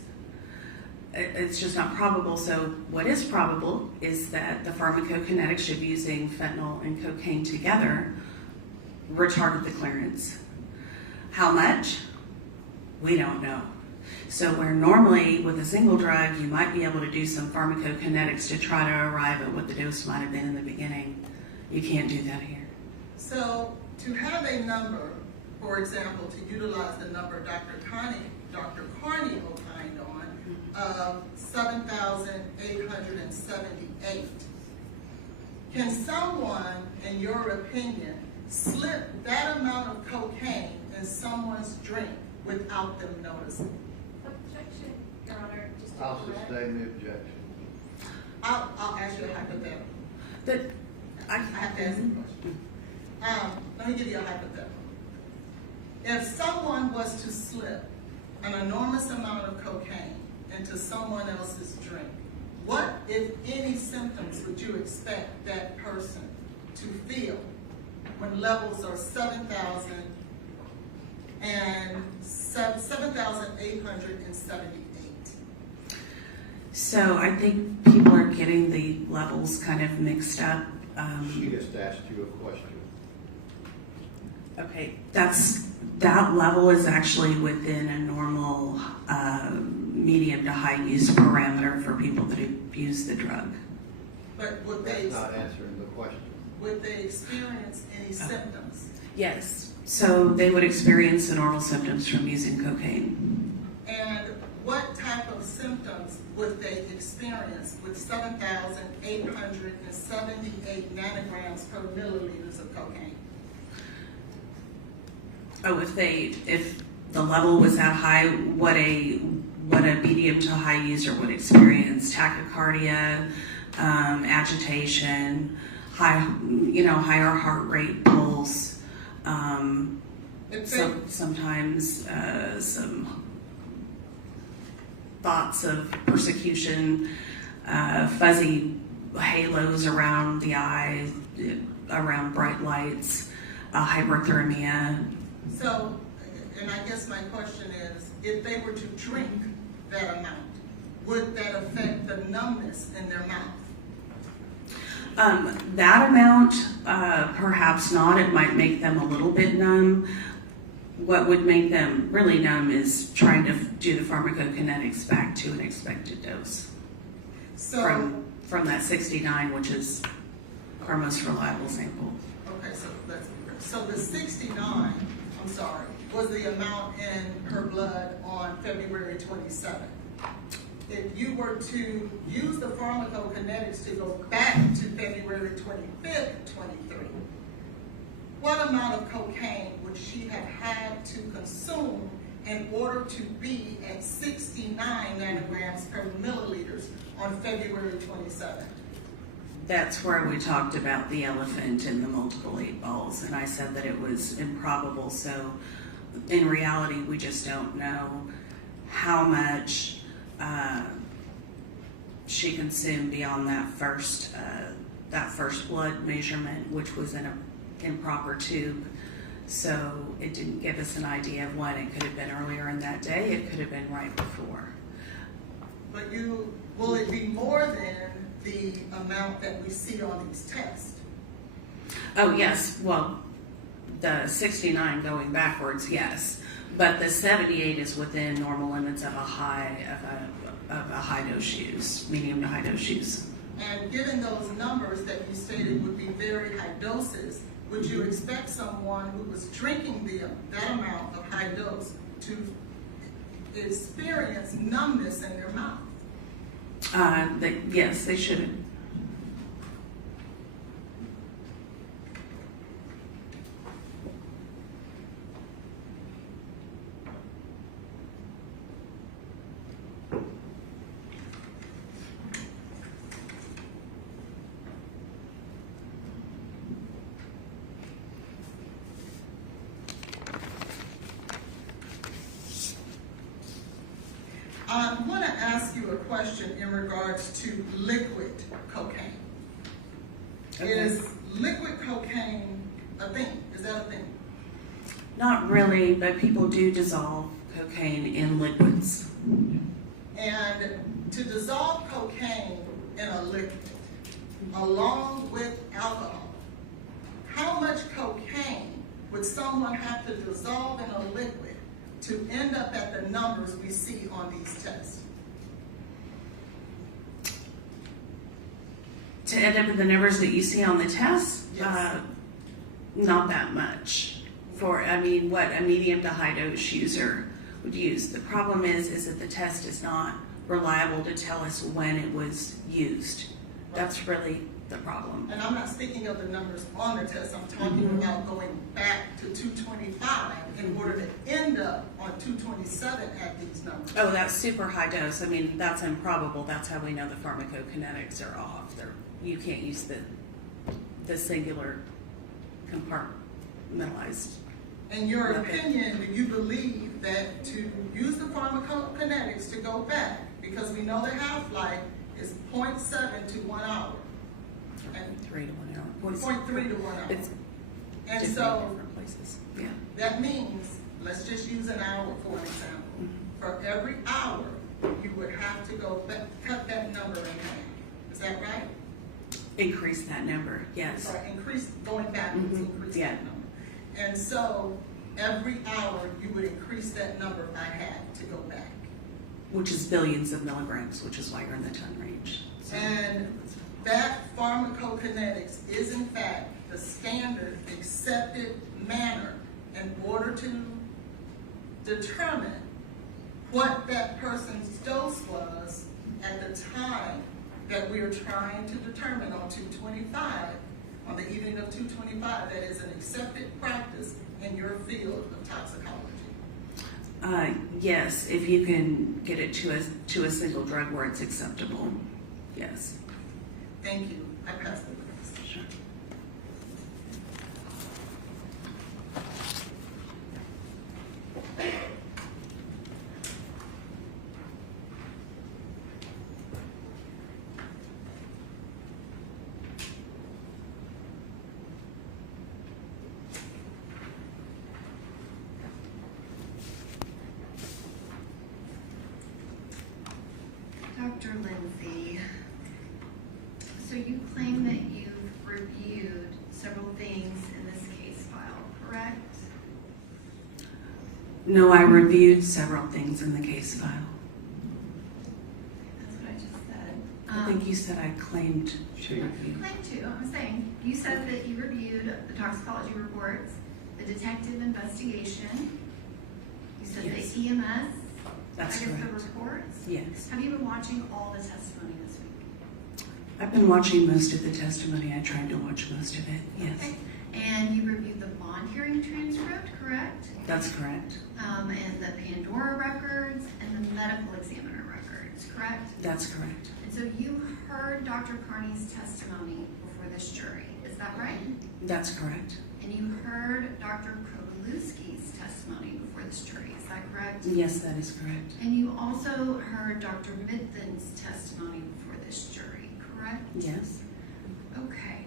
It's just not probable. So what is probable is that the pharmacokinetics of using fentanyl and cocaine together retarded the clearance. How much? We don't know. So where normally with a single drug, you might be able to do some pharmacokinetics to try to arrive at what the dose might have been in the beginning. You can't do that here. So to have a number, for example, to utilize the number Dr. Carney opined on, of 7,878, can someone, in your opinion, slip that amount of cocaine in someone's drink without them noticing? Objection, Your Honor, just to I'll correct. sustain the objection. I'll ask you a hypothetical. But I have to ask you a question. Let me give you a hypothetical. If someone was to slip an enormous amount of cocaine into someone else's drink, what, if any, symptoms would you expect that person to feel when levels are 7,878? so I think people are getting the levels kind of mixed up. She just asked you a question. Okay, that level is actually within a normal medium to high use parameter for people that abuse the drug. But would That's they, not answering the question. would they experience any symptoms? Yes. So they would experience the normal symptoms from using cocaine. And what type of symptoms would they experience with 7,878 nanograms per milliliters of cocaine? Oh, if the level was that high, what a medium to high user would experience: tachycardia, agitation, higher heart rate, pulse. Sometimes some thoughts of persecution, fuzzy halos around the eye, around bright lights, hyperthermia. So, and I guess my question is, if they were to drink that amount, would that affect the numbness in their mouth? That amount, perhaps not. It might make them a little bit numb. What would make them really numb is trying to do the pharmacokinetics back to an expected dose So, from that 69, which is our most reliable sample. okay, so the 69, I'm sorry, was the amount in her blood on February 27th. If you were to use the pharmacokinetics to go back to February 25th, 23, what amount of cocaine would she have had to consume in order to be at 69 nanograms per milliliters on February 27th? That's where we talked about the elephant and the multiple 8 balls, and I said that it was improbable. So in reality, we just don't know how much she consumed beyond that first blood measurement, which was in an improper tube. So it didn't give us an idea of when. It could have been earlier in that day. It could have been right before. But will it be more than the amount that we see on these tests? Oh yes, well, the 69 going backwards, yes, but the 78 is within normal limits of a high dose use, medium to high dose use. And given those numbers that you stated would be very high doses, would you expect someone who was drinking that amount of high dose to experience numbness in their mouth? Yes, they should. I want to ask you a question in regards to liquid cocaine. Okay. Is liquid cocaine a thing? Is that a thing? Not really, but people do dissolve cocaine in liquids. And to dissolve cocaine in a liquid, along with alcohol, how much cocaine would someone have to dissolve in a liquid to end up at the numbers we see on these tests? To end up with the numbers that you see on the test, Yes. not that much. For, what a medium to high dose user would use. The problem is that the test is not reliable to tell us when it was used. That's really the problem. And I'm not speaking of the numbers on the test, I'm talking about going back to 225 in order to end up on 227 at these numbers. Oh, that's super high dose. That's improbable. That's how we know the pharmacokinetics are off. You can't use the singular compartmentalized. In your Okay. opinion, do you believe that to use the pharmacokinetics to go back, because we know the half-life is 0.7 to 1 hour, and 3 to 1 hour. 0.3 to 1 hour. It's And different in so different places. Yeah. that means, let's just use an hour for an example. For every hour, you would have to go back, cut that number in half. Is that right? Increase that number, yes. Sorry, increase, going backwards, increase Yeah. that number. And so every hour, you would increase that number by half to go back. Which is billions of milligrams, which is why you're in the ton range. So- And that pharmacokinetics is in fact the standard accepted manner in order to determine what that person's dose was at the time that we are trying to determine on 225, on the evening of 225, that is an accepted practice in your field of toxicology. Yes, if you can get it to a single drug where it's acceptable, yes. Thank you. I pass the witness. Sure. Dr. Lindsay, so you claim that you've reviewed several things in this case file, correct? No, I reviewed several things in the case file. That's what I just said. I think you said I claimed to You review. claim to, I'm saying, you said that you reviewed the toxicology reports, the detective investigation, you said Yes. the EMS, That's the correct. reports. Yes. Have you been watching all the testimony this week? I've been watching most of the testimony. I tried to watch most of it, yes. Okay. And you reviewed the bond hearing transcript, correct? That's correct. And the Pandora records and the medical examiner records, correct? That's correct. And so you heard Dr. Carney's testimony before this jury, is that right? That's correct. And you heard Dr. Kowalewski's testimony before this jury, is that correct? Yes, that is correct. And you also heard Dr. Midthen's testimony before this jury, correct? Yes. Okay.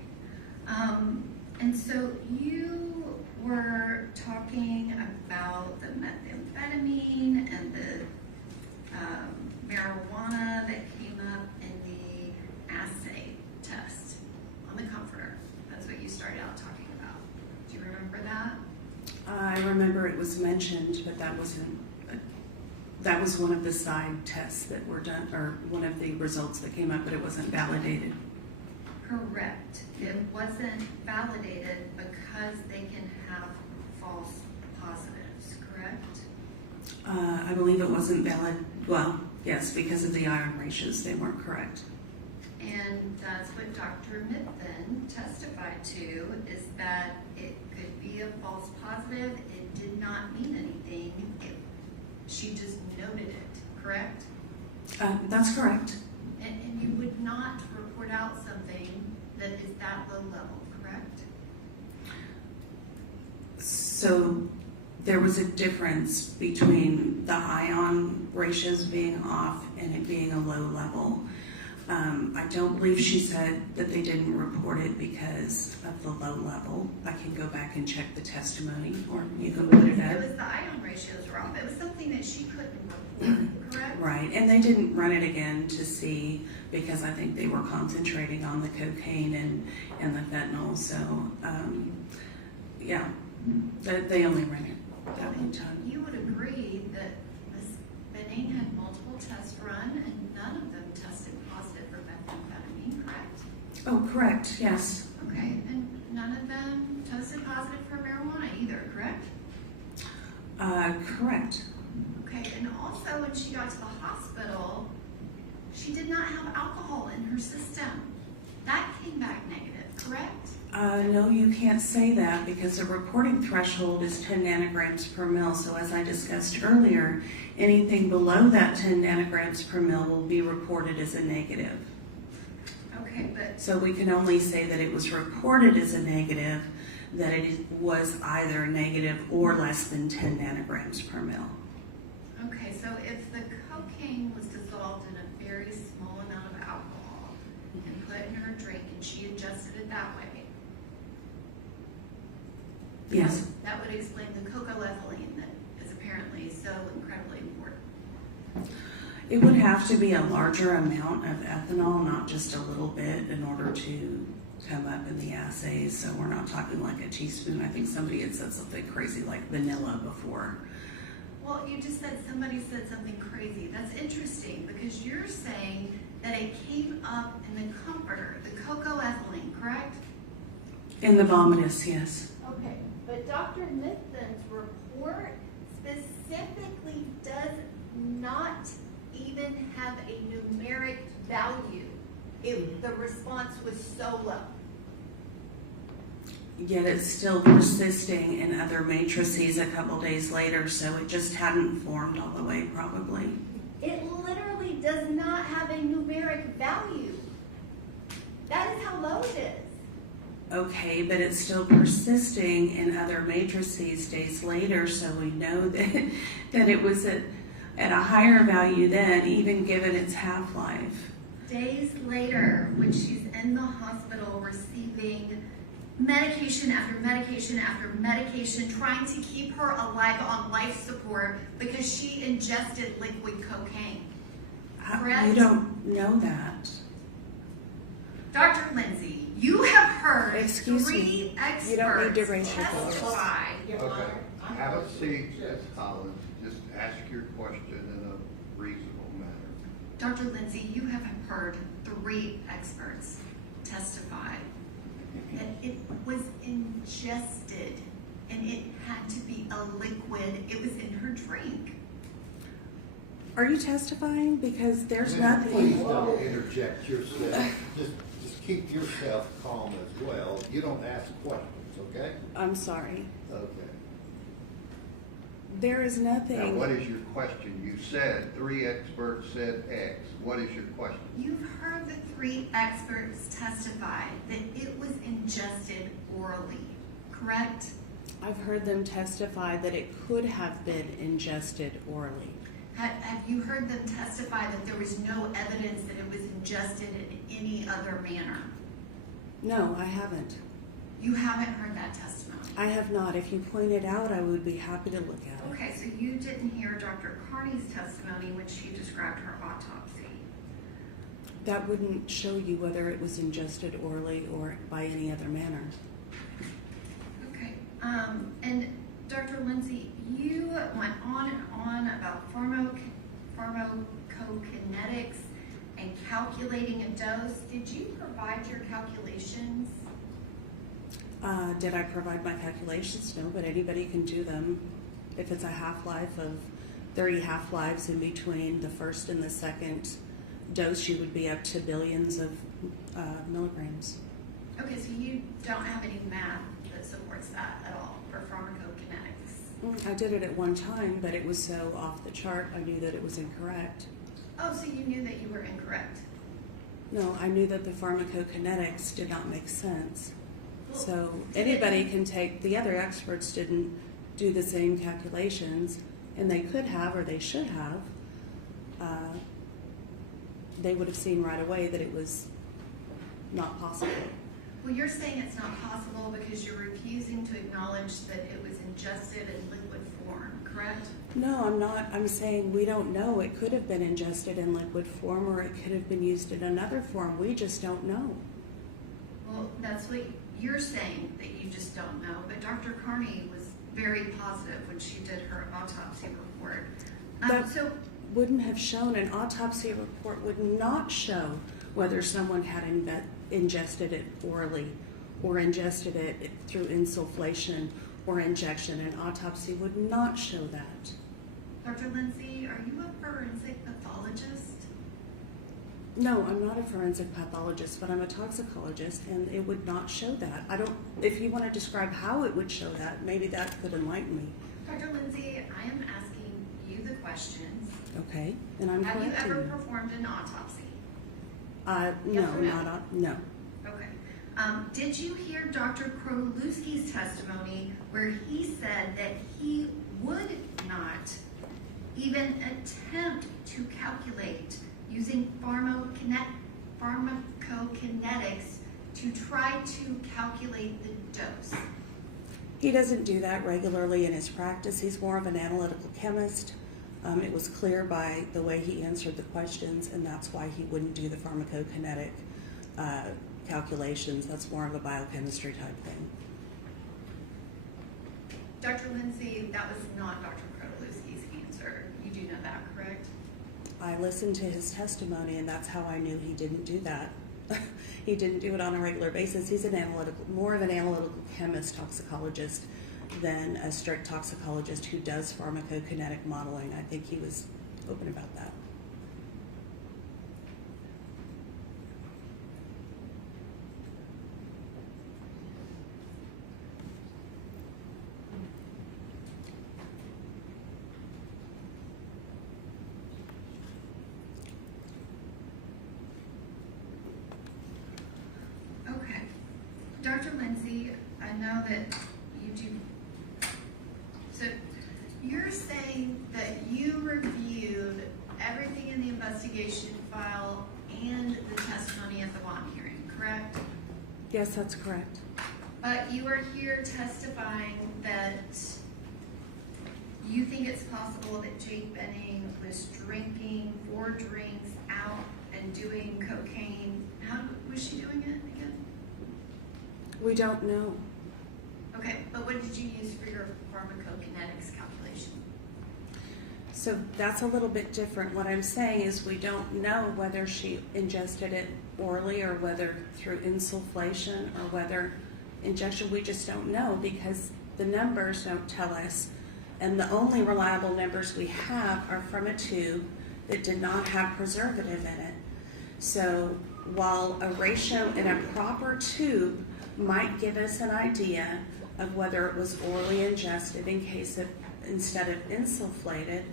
And so you were talking about the methamphetamine and the marijuana that came up in the assay test on the comforter. That's what you started out talking about. Do you remember that? I remember it was mentioned, but that was one of the side tests that were done, or one of the results that came up, but it wasn't validated. Correct. It wasn't validated because they can have false positives, correct? I believe it wasn't valid, well, yes, because of the iron ratios, they weren't correct. And that's what Dr. Midthen testified to, is that it could be a false positive. It did not mean anything. She just noted it, correct? That's correct. And you would not report out something that is that low level, correct? So there was a difference between the ion ratios being off and it being a low level. I don't believe she said that they didn't report it because of the low level. I can go back and check the testimony, or you can put it It up. was the ion ratios were off. It was something that she couldn't report, correct? Right, and they didn't run it again to see, because I think they were concentrating on the cocaine and the fentanyl, so, yeah, they only ran it that one time. You would agree everyone, and none of them tested positive for methamphetamine, correct? Oh, correct, yes. Okay, and none of them tested positive for marijuana either, correct? Correct. Okay, and also when she got to the hospital, she did not have alcohol in her system. That came back negative, correct? No, you can't say that because the reporting threshold is 10 nanograms per mil. So as I discussed earlier, anything below that 10 nanograms per mil will be reported as a negative. Okay, but So we can only say that it was reported as a negative, that it was either negative or less than 10 nanograms per mil. okay, so if the cocaine was dissolved in a very small amount of alcohol and put in her drink and she ingested it that way, Yes. that would explain the cocoethylene that is apparently so incredibly important. It would have to be a larger amount of ethanol, not just a little bit, in order to come up in the assays. So we're not talking like a teaspoon. I think somebody had said something crazy like vanilla before. Well, you just said somebody said something crazy. That's interesting because you're saying that it came up in the comforter, the cocoethylene, correct? In the vomitus, yes. Okay, but Dr. Mithen's report specifically does not even have a numeric value. The response was so low. Yet it's still persisting in other matrices a couple days later, so it just hadn't formed all the way probably. It literally does not have a numeric value. That is how low it is. Okay, but it's still persisting in other matrices days later, so we know that it was at a higher value then, even given its half-life. Days later, when she's in the hospital receiving medication after medication after medication, trying to keep her alive on life support because she ingested liquid cocaine. Correct? You don't know that. Dr. Lindsay, you have heard Excuse three me. experts You don't need to raise your voice. testify. Your Okay, Honor, I have a to seat, Ms. suggest- Collins, just ask your question in a reasonable manner. Dr. Lindsay, you have heard three experts testify that it was ingested and it had to be a liquid. It was in her drink. Are you testifying? Because there's Ma'am, Please nothing. don't interject yourself. Just keep yourself calm as well. You don't ask questions, okay? I'm sorry. Okay. There is Now, nothing. what is your question? You said three experts said X. What is your question? You've heard the three experts testify that it was ingested orally, correct? I've heard them testify that it could have been ingested orally. Have you heard them testify that there was no evidence that it was ingested in any other manner? No, I haven't. You haven't heard that testimony. I have not. If you point it out, I would be happy to look at it. Okay, so you didn't hear Dr. Carney's testimony when she described her autopsy. That wouldn't show you whether it was ingested orally or by any other manner. Okay, and Dr. Lindsay, you went on and on about pharmacokinetics and calculating a dose. Did you provide your calculations? Did I provide my calculations? No, but anybody can do them. If it's a half-life of 30 half-lives in between the first and the second dose, you would be up to billions of milligrams. Okay, so you don't have any math that supports that at all for pharmacokinetics? I did it at one time, but it was so off the chart, I knew that it was incorrect. Oh, so you knew that you were incorrect. No, I knew that the pharmacokinetics did not make sense. Well, So did anybody it- can take, the other experts didn't do the same calculations, and they could have, or they should have. They would have seen right away that it was not possible. Well, you're saying it's not possible because you're refusing to acknowledge that it was ingested in liquid form, correct? No, I'm not. I'm saying we don't know. It could have been ingested in liquid form, or it could have been used in another form. We just don't know. Well, that's what you're saying, that you just don't know. But Dr. Carney was very positive when she did her autopsy report. That- So wouldn't have shown, an autopsy report would not show whether someone had ingested it orally or ingested it through insufflation or injection. An autopsy would not show that. Dr. Lindsay, are you a forensic pathologist? No, I'm not a forensic pathologist, but I'm a toxicologist, and it would not show that. If you want to describe how it would show that, maybe that could enlighten me. Dr. Lindsay, I am asking you the questions. Okay, and I'm Have you correcting ever you. performed an autopsy? No, Yes or no? no. Okay. Did you hear Dr. Krolewski's testimony where he said that he would not even attempt to calculate using pharmacokinetics to try to calculate the dose? He doesn't do that regularly in his practice. He's more of an analytical chemist. It was clear by the way he answered the questions, and that's why he wouldn't do the pharmacokinetic calculations. That's more of a biochemistry type thing. Dr. Lindsay, that was not Dr. Krolewski's answer. You do know that, correct? I listened to his testimony, and that's how I knew he didn't do that. He didn't do it on a regular basis. He's more of an analytical chemist toxicologist than a strict toxicologist who does pharmacokinetic modeling. I think he was open about that. Okay. Dr. Lindsay, I know that you do. So you're saying that you reviewed everything in the investigation file and the testimony at the bond hearing, correct? Yes, that's correct. But you are here testifying that you think it's possible that Jade Benning was drinking 4 drinks out and doing cocaine. How was she doing it again? We don't know. Okay, but what did you use for your pharmacokinetics calculation? So that's a little bit different. What I'm saying is we don't know whether she ingested it orally or whether through insufflation or whether injection. We just don't know because the numbers don't tell us. And the only reliable numbers we have are from a tube that did not have preservative in it. So while a ratio in a proper tube might give us an idea of whether it was orally ingested in case it, instead of insufflated,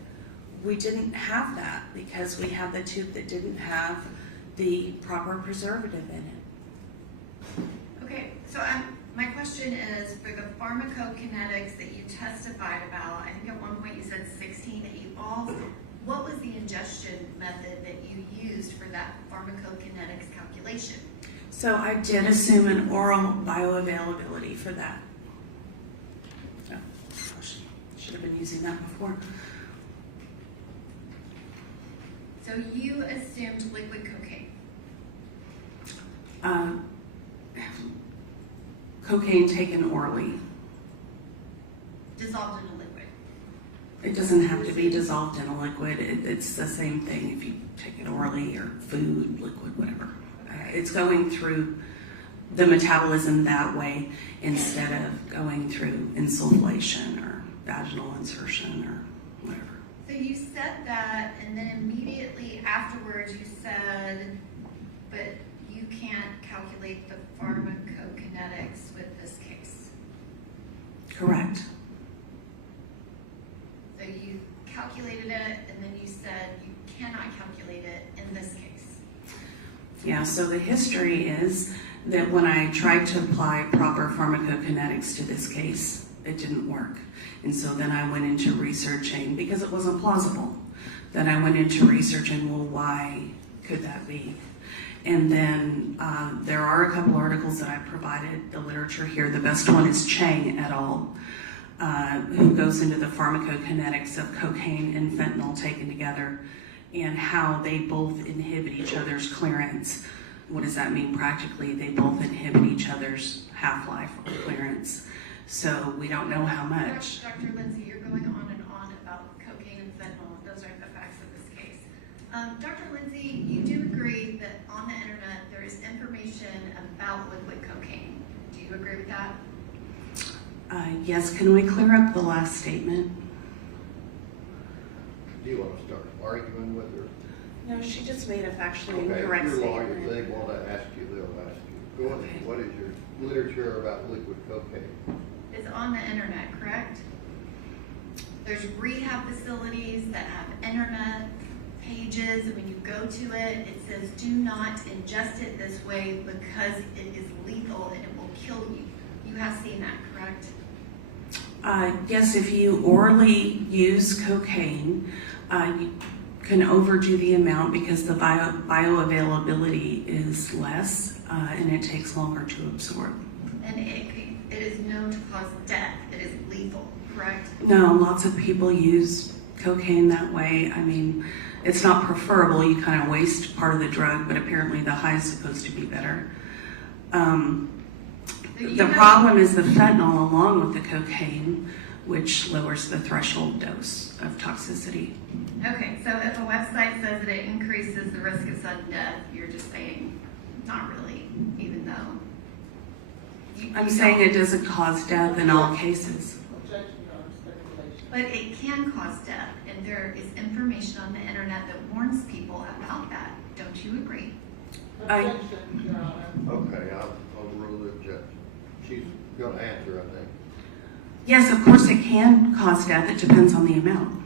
we didn't have that because we have the tube that didn't have the proper preservative in it. Okay, so my question is, for the pharmacokinetics that you testified about, I think at one point you said 16 to 8 balls. What was the ingestion method that you used for that pharmacokinetics calculation? So I did assume an oral bioavailability for that. Oh, gosh, should have been using that before. So you assumed liquid cocaine. Cocaine taken orally. Dissolved in a liquid. It doesn't have to be dissolved in a liquid. It's the same thing if you take it orally or food, liquid, whatever. It's going through the metabolism that way instead of going through insufflation or vaginal insertion or whatever. So you said that, and then immediately afterwards you said, but you can't calculate the pharmacokinetics with this case. Correct. So you calculated it, and then you said you cannot calculate it in this case. Yeah, so the history is that when I tried to apply proper pharmacokinetics to this case, it didn't work. And so then I went into researching, because it wasn't plausible, then I went into researching, well, why could that be? And then there are a couple articles that I provided the literature here. The best one is Chang et al., who goes into the pharmacokinetics of cocaine and fentanyl taken together and how they both inhibit each other's clearance. What does that mean practically? They both inhibit each other's half-life or clearance. So we don't know how much. Dr. Lindsay, you're going on and on about cocaine and fentanyl. Those aren't the facts of this Dr. Lindsay, you do agree that on the internet there is information about liquid cocaine. Do you agree with that? Yes, can we clear up the last statement? Do you want to start arguing with her? No, she just made a factually Okay, incorrect if your lawyer, statement. they want to ask you, they'll ask you. Go ahead. Okay. What is your literature about liquid cocaine? It's on the internet, correct? There's rehab facilities that have internet pages, and when you go to it, it says do not ingest it this way because it is lethal and it will kill you. You have seen that, correct? Yes, if you orally use cocaine, you can overdo the amount because the bioavailability is less and it takes longer to absorb. And it is known to cause death. It is lethal, correct? No, lots of people use cocaine that way. I mean, it's not preferable. You kind of waste part of the drug, but apparently the high is supposed to be better. The problem is the fentanyl along with the cocaine, which lowers the threshold dose of toxicity. Okay, so if a website says that it increases the risk of sudden death, you're just saying not really, even though. I'm saying it doesn't cause death in all cases. Objection, Your Honor, speculation. But it can cause death, and there is information on the internet that warns people about that. Don't you agree? Objection, Your Honor. Okay, I'll overrule the objection. She's going to answer, I think. Yes, of course it can cause death. It depends on the amount.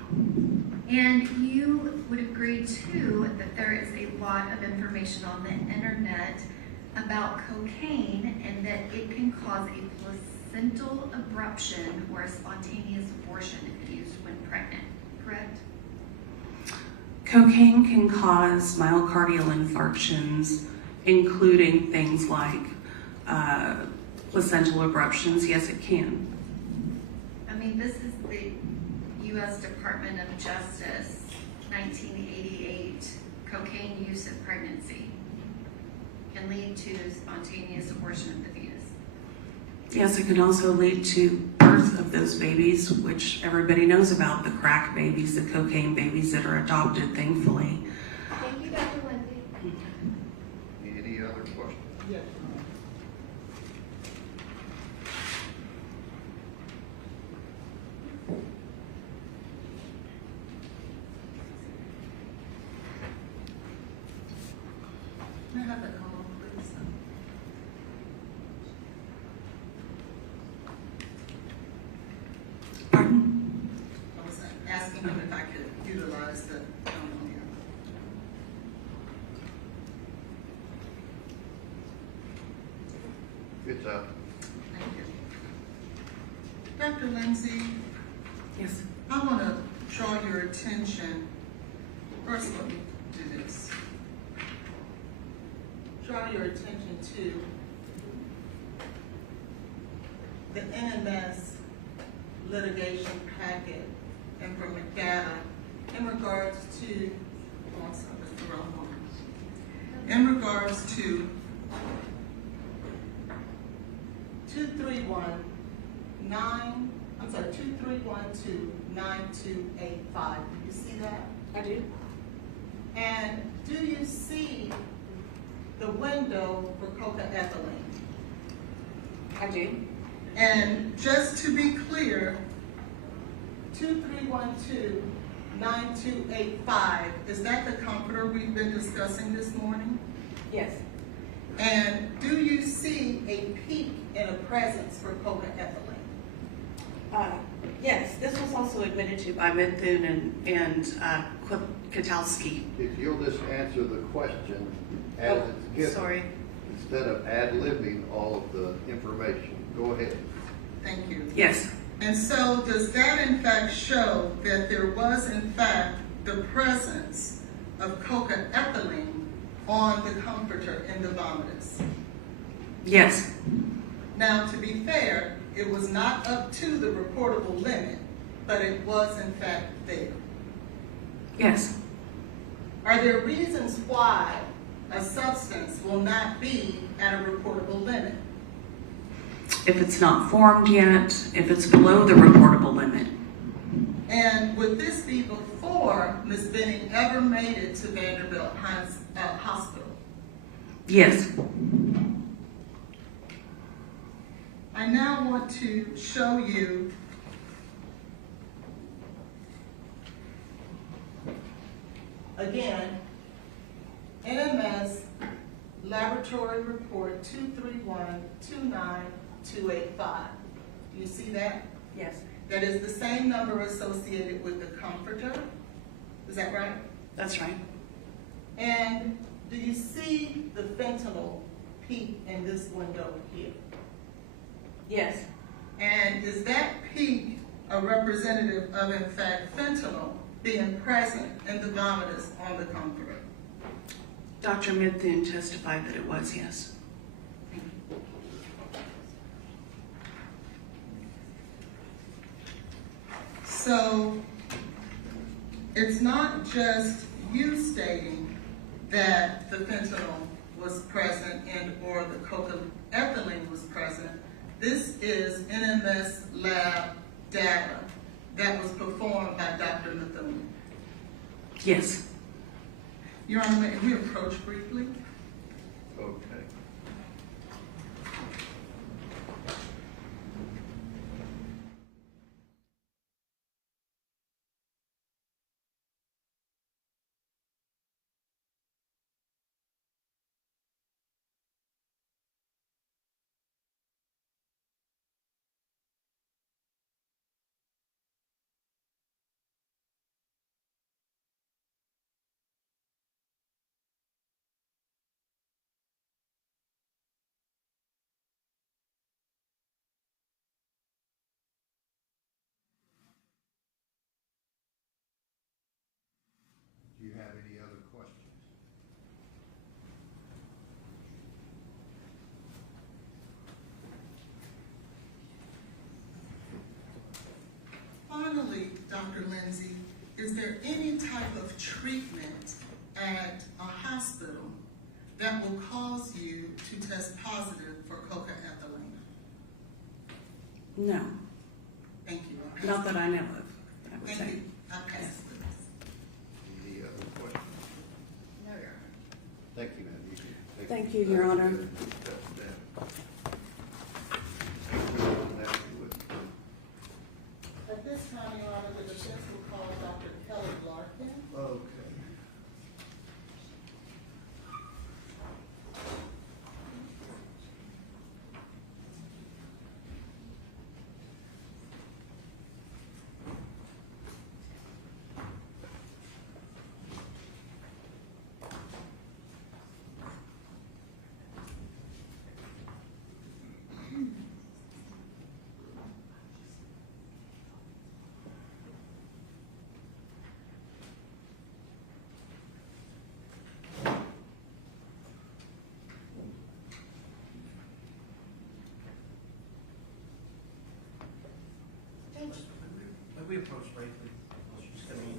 And you would agree too that there is a lot of information on the internet about cocaine and that it can cause a placental abruption or a spontaneous abortion if used when pregnant, correct? Cocaine can cause myocardial infarctions, including things like placental abruptions. Yes, it can. I mean, this is the U.S. Department of Justice, 1988, cocaine use in pregnancy can lead to spontaneous abortion of the fetus. Yes, it can also lead to birth of those babies, which everybody knows about, the crack babies, the cocaine babies that are adopted, thankfully. Thank you, Dr. Lindsay. Any other questions? Yes, Your Honor. May I have that call, please? Pardon? I was asking him if I could utilize the phone here. It's up. Thank you. Dr. Lindsay, Yes. I want to draw your attention, first let me do this. Draw your attention to the NMS litigation packet and from data in regards to, oh, I'm sorry, that's the wrong one. In regards to 2312-9285. Do you see that? I do. And do you see the window for coca-ethylene? I do. And just to be clear, 2312-9285, is that the comforter we've been discussing this morning? Yes. And do you see a peak in a presence for coca-ethylene? Yes, this was also admitted to by Mithun and Katalski. If you'll just answer the question as it's given. Sorry. Instead of ad-libbing all of the information. Go ahead. Thank you. Yes. And so does that in fact show that there was in fact the presence of coca-ethylene on the comforter in the vomitus? Yes. Now, to be fair, it was not up to the reportable limit, but it was in fact there. Yes. Are there reasons why a substance will not be at a reportable limit? If it's not formed yet, if it's below the reportable limit. And would this be before Ms. Benning ever made it to Vanderbilt Hospital? Yes. I now want to show you again NMS Laboratory Report 231-29285. Do you see that? Yes. That is the same number associated with the comforter. Is that right? That's right. And do you see the fentanyl peak in this window here? Yes. And is that peak a representative of, in fact, fentanyl being present in the vomitus on the comforter? Dr. Mithun testified that it was, yes. So it's not just you stating that the fentanyl was present and or the cocaethylene was present. This is NMS lab data that was performed by Dr. Mithun. Yes. Your Honor, may we approach briefly? Okay. Do you have any other questions? Finally, Dr. Lindsay, is there any type of treatment at a hospital that will cause you to test positive for cocaethylene? No. Thank you. I'll pass Not that I know of, I would Thank say. you. I'll pass it. Any other questions? No, Your Honor. Thank you, Andy. Thank you, Your Honor. At this time, Your Honor, the defense will call Dr. Kelly Larkin. Okay. We approached briefly. Just gonna be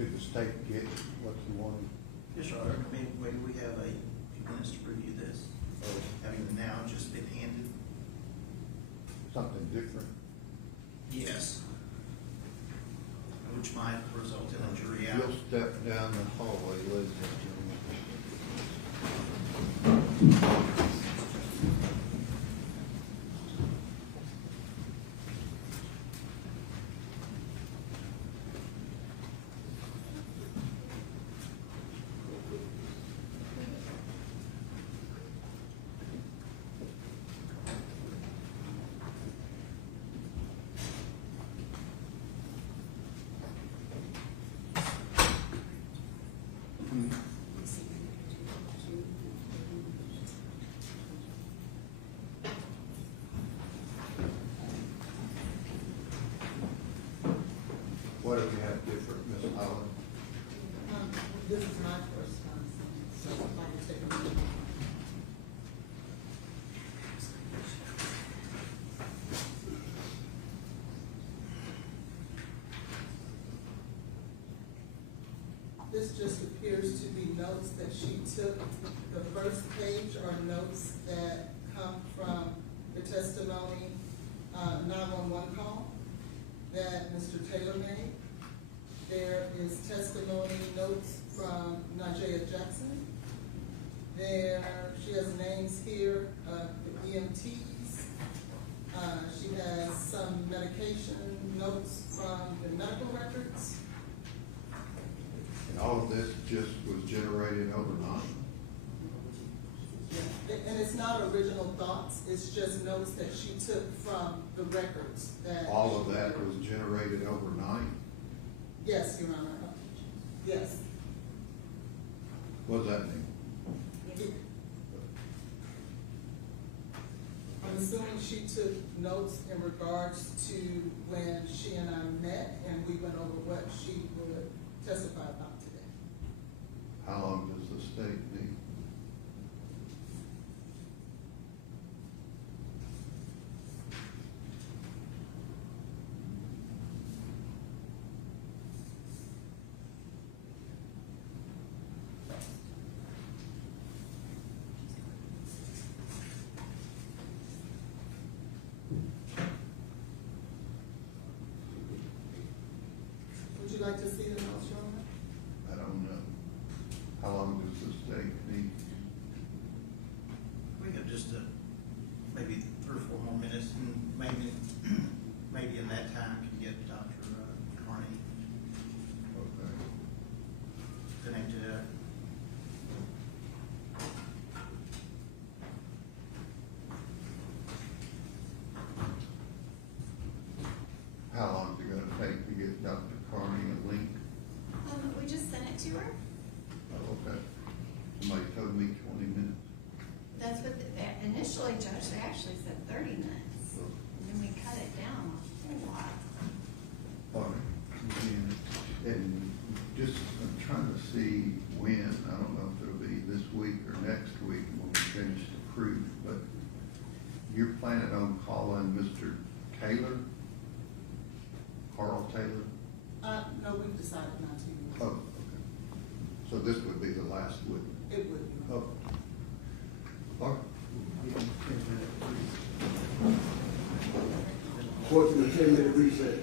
Did the state get what you wanted? Yes, sir. I mean, wait, we have a few minutes to review this, having now just been handed. Something different? Yes. Which might result in a jury out. You'll step down the hallway, ladies and gentlemen. What do we have different, Ms. Holland? This is my first time, so I'd like to take a minute. This just appears to be notes that she took. The first page are notes that come from the testimony, 911 call that Mr. Taylor made. There is testimony notes from Najee Jackson. There, she has names here of the EMTs. She has some medication notes from the medical records. And all of this just was generated overnight? And it's not original thoughts, it's just notes that she took from the records that. All of that was generated overnight? Yes, Your Honor. Yes. What does that mean? I'm assuming she took notes in regards to when she and I met and we went over what she would testify about today. How long does the state need? Would you like to see the notes, Your Honor? I don't know. How long does the state need? We have just maybe 3 or 4 more minutes, and maybe in that time can get Dr. Carney Okay. connected up. How long is it gonna take to get Dr. Carney a link? We just sent it to her. Oh, okay. Somebody told me 20 minutes. That's what, initially, Judge, they actually said 30 minutes. And then we cut it down a whole lot. All right. And just, I'm trying to see when, I don't know if it'll be this week or next week when we finish the proof, but you're planning on calling Mr. Taylor? Carl Taylor? No, we've decided not to. Oh, okay. So this would be the last witness? It would be. Oh. All right. Court in a 10-minute recess.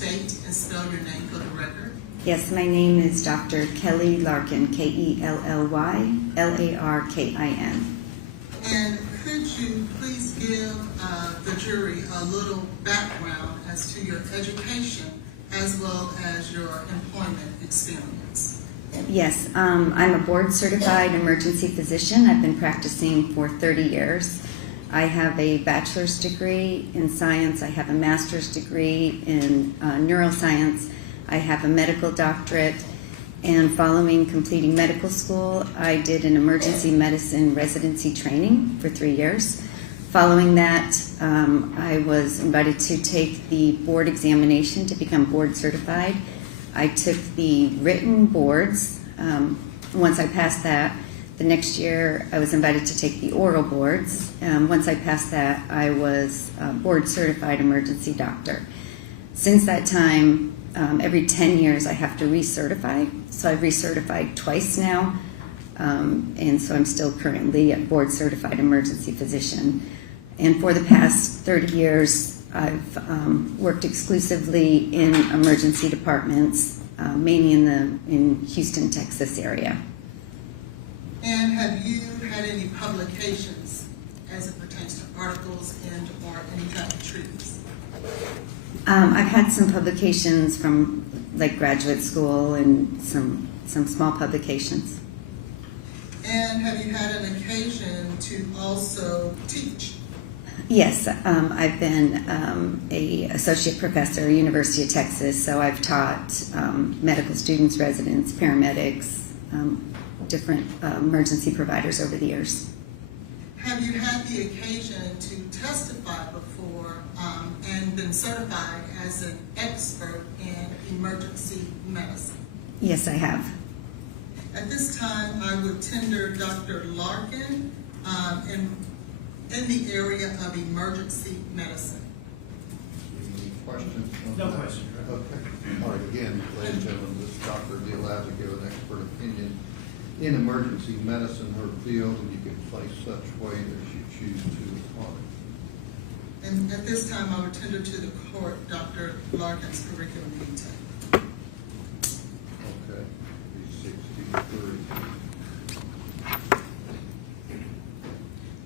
state and spell your name for the record? Yes, my name is Dr. Kelly Larkin, Kelly, Larkin. And could you please give the jury a little background as to your education as well as your employment experience? Yes, I'm a board certified emergency physician. I've been practicing for 30 years. I have a bachelor's degree in science. I have a master's degree in neuroscience. I have a medical doctorate. And following completing medical school, I did an emergency medicine residency training for 3 years. Following that, I was invited to take the board examination to become board certified. I took the written boards. Once I passed that, the next year I was invited to take the oral boards. Once I passed that, I was a board certified emergency doctor. Since that time, every 10 years I have to recertify. So I've recertified twice now, and so I'm still currently a board certified emergency physician. And for the past 30 years, I've worked exclusively in emergency departments, mainly in Houston, Texas area. And have you had any publications as it pertains to articles and or any type of treatise? I've had some publications from like graduate school and some small publications. And have you had an occasion to also teach? Yes, I've been a associate professor at University of Texas, so I've taught medical students, residents, paramedics, different emergency providers over the years. Have you had the occasion to testify before and been certified as an expert in emergency medicine? Yes, I have. At this time, I would tender Dr. Larkin in the area of emergency medicine. Any questions? No questions. Okay. All right, again, ladies and gentlemen, this is Dr. allowed to give an expert opinion in emergency medicine, her field, and you can place such weight as you choose to apply. And at this time, I would tender to the court Dr. Larkin's curriculum detail. Okay, 363.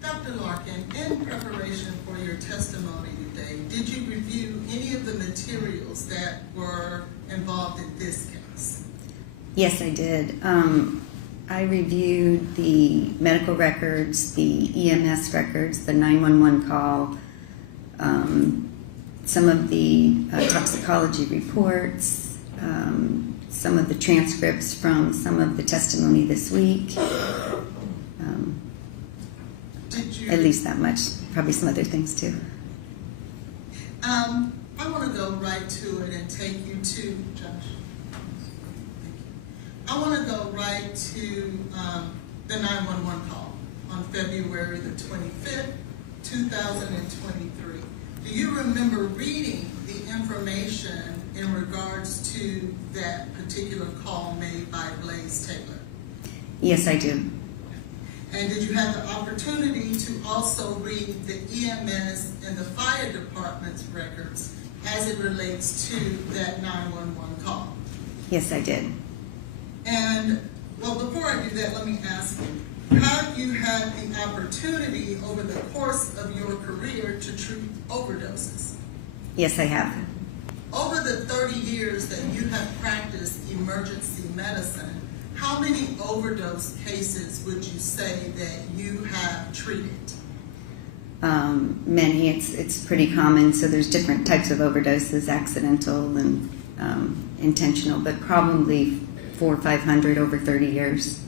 Dr. Larkin, in preparation for your testimony today, did you review any of the materials that were involved in this case? Yes, I did. I reviewed the medical records, the EMS records, the 911 call, some of the toxicology reports, some of the transcripts from some of the testimony this week. At least that much. Probably some other things too. I want to go right to it and take you to, Josh. I want to go right to the 911 call on February the 25th, 2023. Do you remember reading the information in regards to that particular call made by Blaise Taylor? Yes, I do. And did you have the opportunity to also read the EMS and the fire department's records as it relates to that 911 call? Yes, I did. And, well, before I do that, let me ask you, have you had the opportunity over the course of your career to treat overdoses? Yes, I have. Over the 30 years that you have practiced emergency medicine, how many overdose cases would you say that you have treated? Many. It's pretty common. So there's different types of overdoses, accidental and intentional, but probably 400 or 500 over 30 years.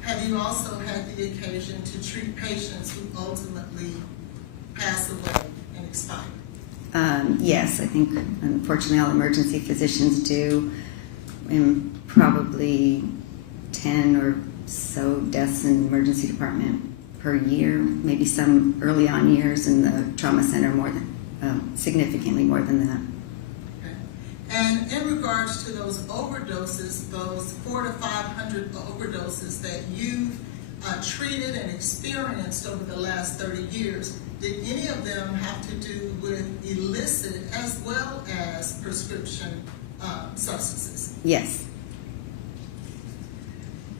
Have you also had the occasion to treat patients who ultimately pass away and expire? Yes, I think unfortunately all emergency physicians do, and probably 10 or so deaths in the emergency department per year, maybe some early on years in the trauma center more than, significantly more than that. Okay. And in regards to those overdoses, those 400 to 500 overdoses that you've treated and experienced over the last 30 years, did any of them have to do with illicit as well as prescription substances? Yes.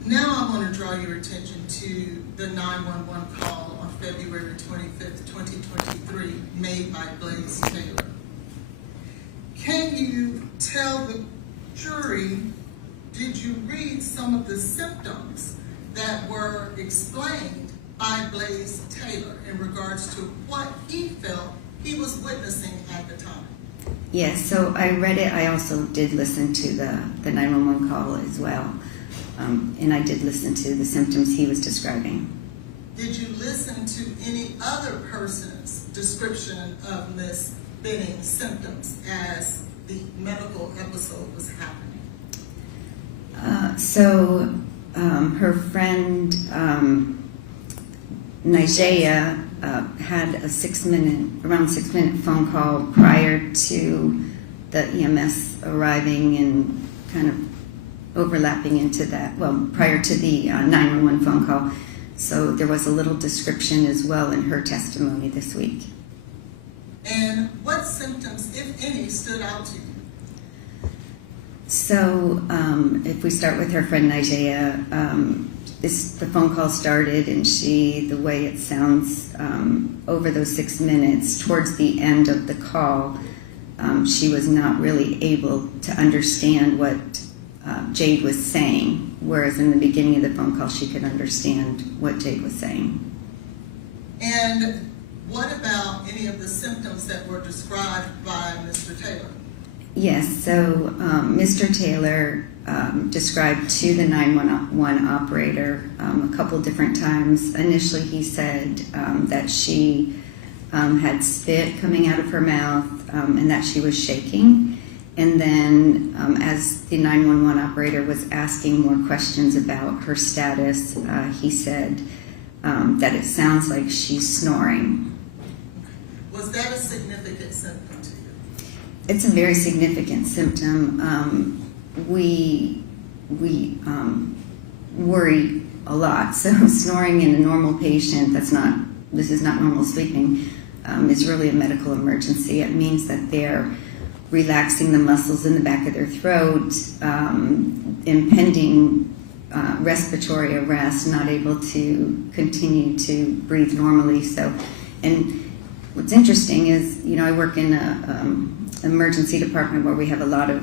Now I want to draw your attention to the 911 call on February 25th, 2023, made by Blaise Taylor. Can you tell the jury, did you read some of the symptoms that were explained by Blaise Taylor in regards to what he felt he was witnessing at the time? Yes, so I read it. I also did listen to the 911 call as well. And I did listen to the symptoms he was describing. Did you listen to any other person's description of Ms. Benning's symptoms as the medical episode was happening? Her friend Nigeria had a around 6 minute phone call prior to the EMS arriving and kind of overlapping into that, prior to the 911 phone call. So there was a little description as well in her testimony this week. And what symptoms, if any, stood out to you? So if we start with her friend Nigeria, the phone call started, and the way it sounds over those 6 minutes, towards the end of the call, she was not really able to understand what Jade was saying, whereas in the beginning of the phone call, she could understand what Jade was saying. And what about any of the symptoms that were described by Mr. Taylor? Yes, so Mr. Taylor described to the 911 operator a couple different times. Initially, he said that she had spit coming out of her mouth and that she was shaking. And then as the 911 operator was asking more questions about her status, he said that it sounds like she's snoring. Was that a significant symptom to you? It's a very significant symptom. We worry a lot. So snoring in a normal patient, this is not normal sleeping, is really a medical emergency. It means that they're relaxing the muscles in the back of their throat, impending respiratory arrest, not able to continue to breathe normally. So, and what's interesting is, I work in an emergency department where we have a lot of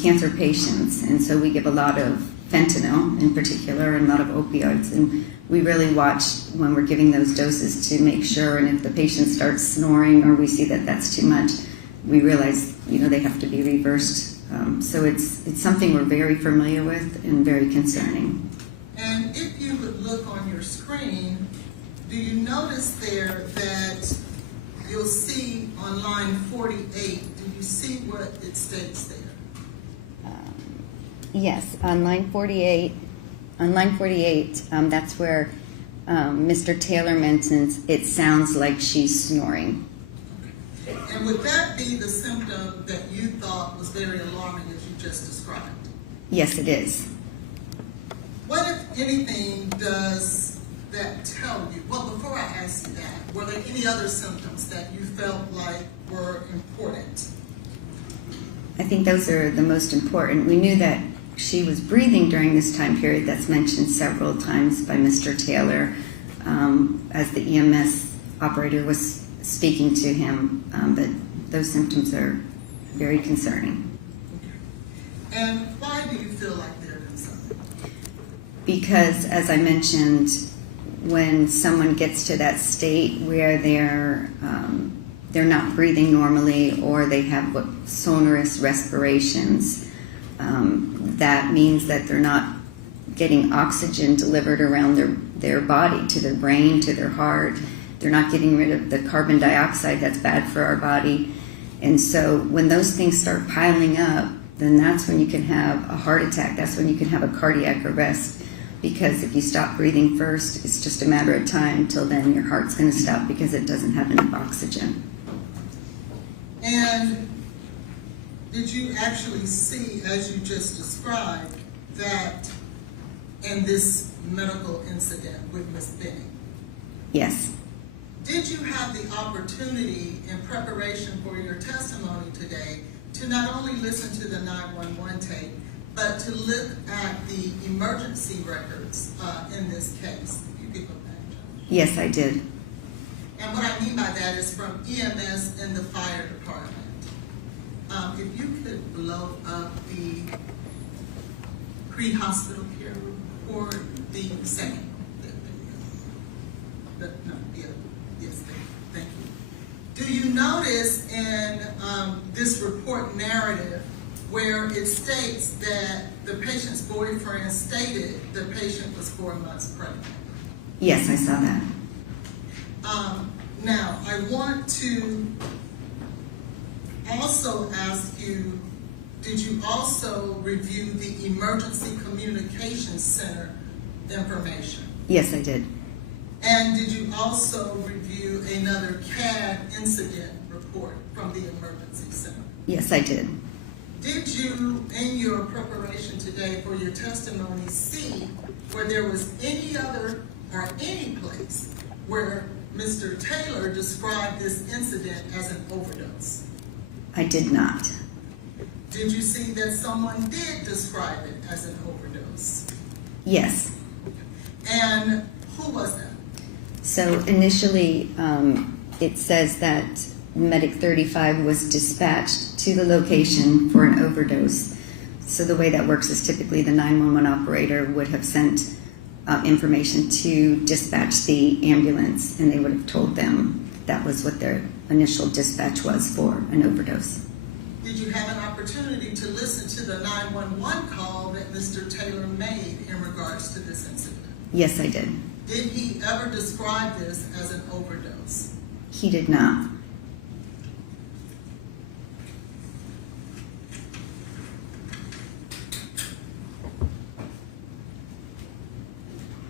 cancer patients, and so we give a lot of fentanyl in particular and a lot of opioids, and we really watch when we're giving those doses to make sure, and if the patient starts snoring or we see that that's too much, we realize, they have to be reversed. So it's something we're very familiar with and very concerning. And if you would look on your screen, do you notice there that you'll see on line 48, do you see what it states there? Yes, on line 48, that's where Mr. Taylor mentions it sounds like she's snoring. And would that be the symptom that you thought was very alarming as you just described? Yes, it is. What, if anything, does that tell you? Well, before I ask you that, were there any other symptoms that you felt like were important? I think those are the most important. We knew that she was breathing during this time period. That's mentioned several times by Mr. Taylor as the EMS operator was speaking to him, but those symptoms are very concerning. And why do you feel like they're concerning? Because, as I mentioned, when someone gets to that state where they're not breathing normally, or they have sonorous respirations, that means that they're not getting oxygen delivered around their body, to their brain, to their heart. They're not getting rid of the carbon dioxide that's bad for our body. And so when those things start piling up, then that's when you can have a heart attack. That's when you can have a cardiac arrest. Because if you stop breathing first, it's just a matter of time till then your heart's going to stop because it doesn't have enough oxygen. And did you actually see, as you just described, that in this medical incident with Ms. Benning? Yes. did you have the opportunity in preparation for your testimony today to not only listen to the 911 tape, but to look at the emergency records in this case? If you could go back, Judge. Yes, I did. And what I mean by that is from EMS and the fire department. If you could blow up the pre-hospital care report, the second. Yes, thank you. Do you notice in this report narrative where it states that the patient's boyfriend stated the patient was 4 months pregnant? Yes, I saw that. Now, I want to also ask you, did you also review the Emergency Communications Center information? Yes, I did. And did you also review another CAD incident report from the Emergency Center? Yes, I did. Did you, in your preparation today for your testimony, see where there was any other or any place where Mr. Taylor described this incident as an overdose? I did not. Did you see that someone did describe it as an overdose? Yes. And who was that? So initially, it says that Medic 35 was dispatched to the location for an overdose. So the way that works is typically the 911 operator would have sent information to dispatch the ambulance, and they would have told them that was what their initial dispatch was for an overdose. Did you have an opportunity to listen to the 911 call that Mr. Taylor made in regards to this incident? Yes, I did. Did he ever describe this as an overdose? He did not.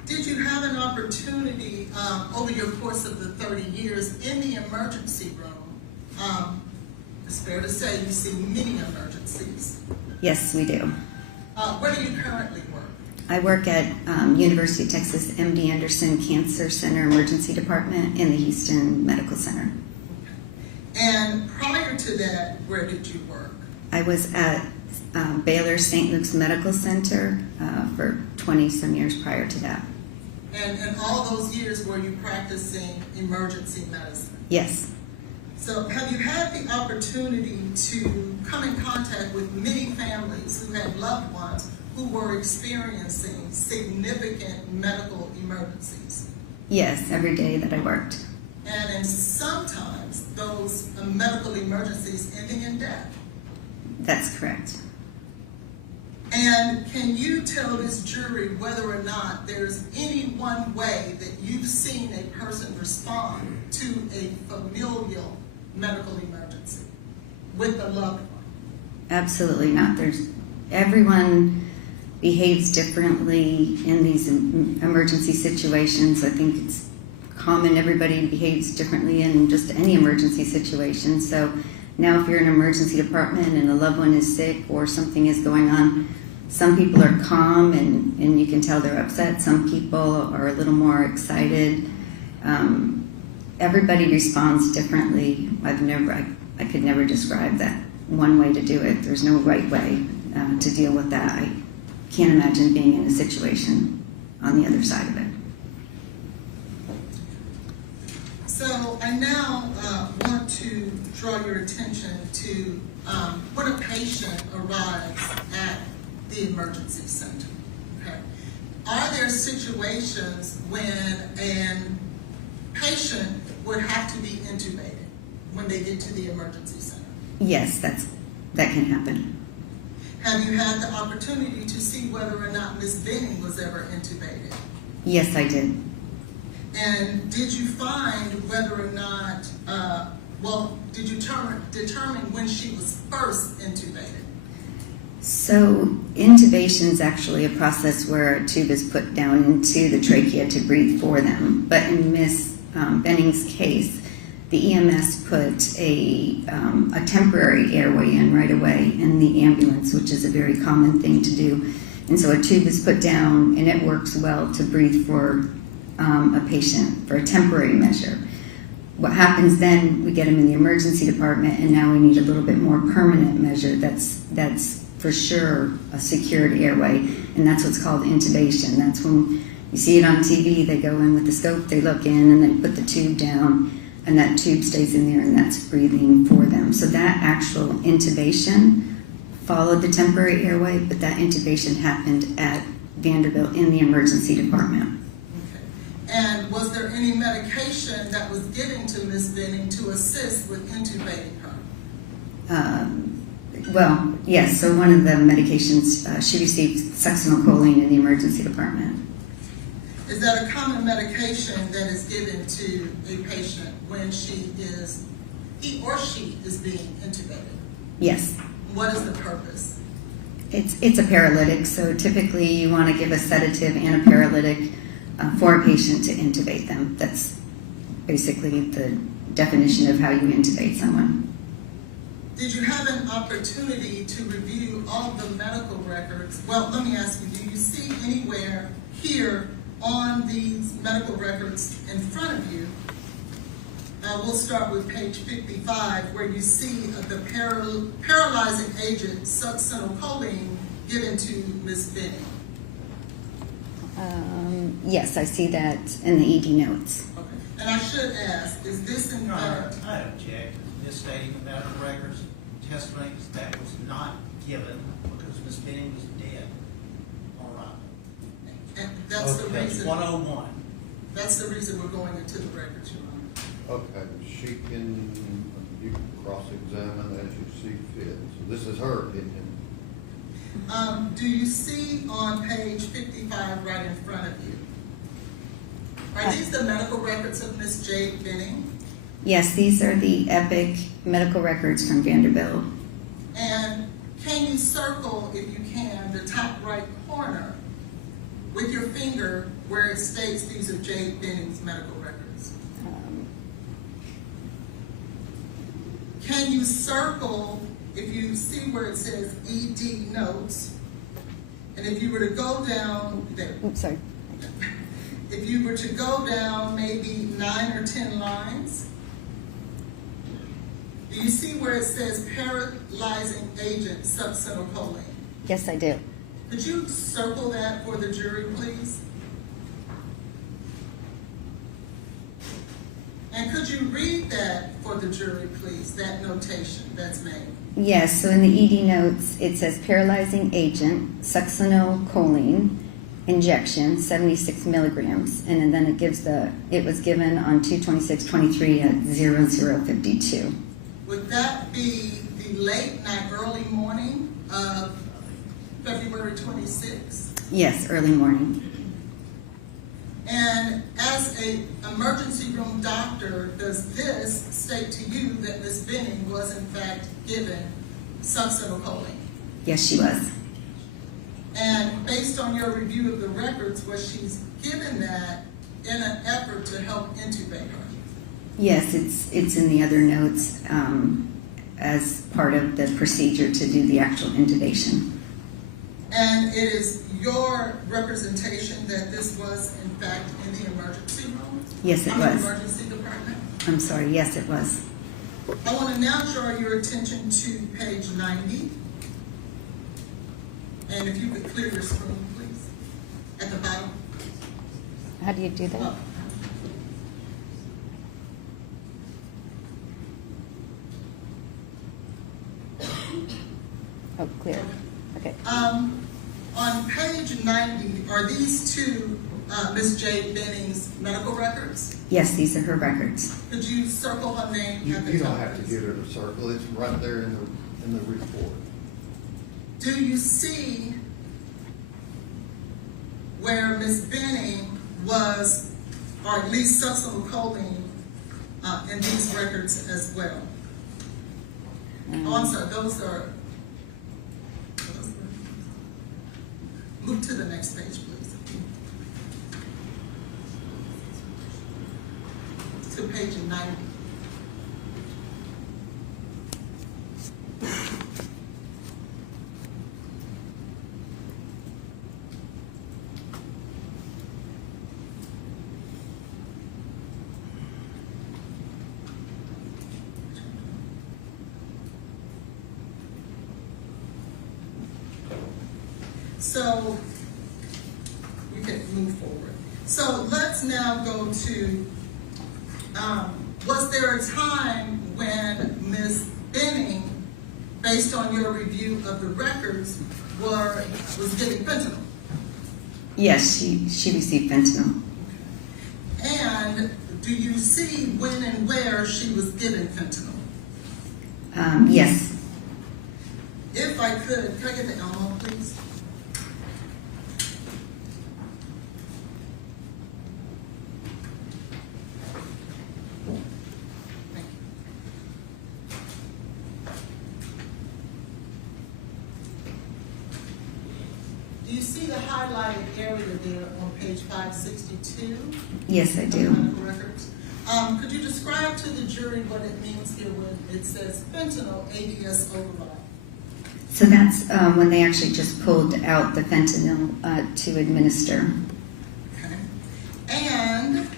Did you have an opportunity over your course of the 30 years in the emergency room? It's fair to say you see many emergencies. Yes, we do. Where do you currently work? I work at University of Texas MD Anderson Cancer Center Emergency Department in the Houston Medical Center. And prior to that, where did you work? I was at Baylor St. Luke's Medical Center for 20-some years prior to that. And in all those years, were you practicing emergency medicine? Yes. So have you had the opportunity to come in contact with many families who had loved ones who were experiencing significant medical emergencies? Yes, every day that I worked. And sometimes those medical emergencies ending in death. That's correct. And can you tell this jury whether or not there's any one way that you've seen a person respond to a familial medical emergency with a loved one? Absolutely not. Everyone behaves differently in these emergency situations. I think it's common. Everybody behaves differently in just any emergency situation. So now if you're in an emergency department and a loved one is sick or something is going on, some people are calm and you can tell they're upset. Some people are a little more excited. Everybody responds differently. I could never describe that one way to do it. There's no right way to deal with that. I can't imagine being in a situation on the other side of it. So I now want to draw your attention to when a patient arrives at the emergency center. Okay. Are there situations when a patient would have to be intubated when they get to the emergency center? Yes, that can happen. Have you had the opportunity to see whether or not Ms. Benning was ever intubated? Yes, I did. And did you find whether or not, did you determine when she was first intubated? So intubation is actually a process where a tube is put down into the trachea to breathe for them. But in Ms. Benning's case, the EMS put a temporary airway in right away in the ambulance, which is a very common thing to do. And so a tube is put down, and it works well to breathe for a patient for a temporary measure. What happens then, we get them in the emergency department, and now we need a little bit more permanent measure that's for sure a secured airway, and that's what's called intubation. That's when you see it on TV, they go in with the scope, they look in, and then put the tube down, and that tube stays in there, and that's breathing for them. So that actual intubation followed the temporary airway, but that intubation happened at Vanderbilt in the emergency department. Okay. And was there any medication that was given to Ms. Benning to assist with intubating her? Well, yes, so one of the medications, she received succinylcholine in the emergency department. Is that a common medication that is given to a patient when he or she is being intubated? Yes. What is the purpose? It's a paralytic, so typically you want to give a sedative and a paralytic for a patient to intubate them. That's basically the definition of how you intubate someone. Did you have an opportunity to review all the medical records? Well, let me ask you, do you see anywhere here on these medical records in front of you, we'll start with page 55, where you see the paralyzing agent succinylcholine given to Ms. Benning? Yes, I see that in the ED notes. Okay. And I should ask, is this in Your Honor, fact? I object to misstating the medical records testimony that was not given because Ms. Benning was dead. All right. And that's the Page reason. 101. That's the reason we're going into the records, Your Honor. Okay, you can cross-examine as you see fit. So this is her opinion. Do you see on page 55 right in front of you? Are these the medical records of Ms. Jade Benning? Yes, these are the EPIC medical records from Vanderbilt. And can you circle, if you can, the top right corner with your finger where it states these are Jade Benning's medical records? Can you circle, if you see where it says ED notes, and if you were to go down there, Oops, sorry. if you were to go down maybe 9 or 10 lines, do you see where it says paralyzing agent succinylcholine? Yes, I do. Could you circle that for the jury, please? And could you read that for the jury, please, that notation that's made? Yes, so in the ED notes, it says paralyzing agent, succinylcholine, injection, 76 milligrams, and then it was given on 2/26/23 at 00:52. Would that be the late night, early morning of February 26th? Yes, early morning. And as an emergency room doctor, does this state to you that Ms. Benning was in fact given succinylcholine? Yes, she was. And based on your review of the records, was she given that in an effort to help intubate her? Yes, it's in the other notes as part of the procedure to do the actual intubation. And it is your representation that this was in fact in the emergency room? Yes, it I mean, was. emergency department? I'm sorry, yes, it was. I want to now draw your attention to page 90. And if you could clear your screen, please, at the bottom. How do you do that? Oh. Oh, clear. Okay. On page 90, are these two Ms. Jade Benning's medical records? Yes, these are her records. Could you circle her name You at the don't top? have to please? give it a circle, it's right there in the report. Do you see where Ms. Benning was, or at least succinylcholine in these records as well? Oh, I'm sorry, those are. Move to the next page, please. To page 90. So we can move forward. So let's now go to, was there a time when Ms. Benning, based on your review of the records, was getting fentanyl? Yes, she received fentanyl. And do you see when and where she was given fentanyl? Yes. If I could I get the Elmo, please? Thank you. Do you see the highlighted area there on page 562? Yes, I of the do. medical records? Could you describe to the jury what it means here when it says fentanyl ADS override? So that's when they actually just pulled out the fentanyl to administer. Okay. And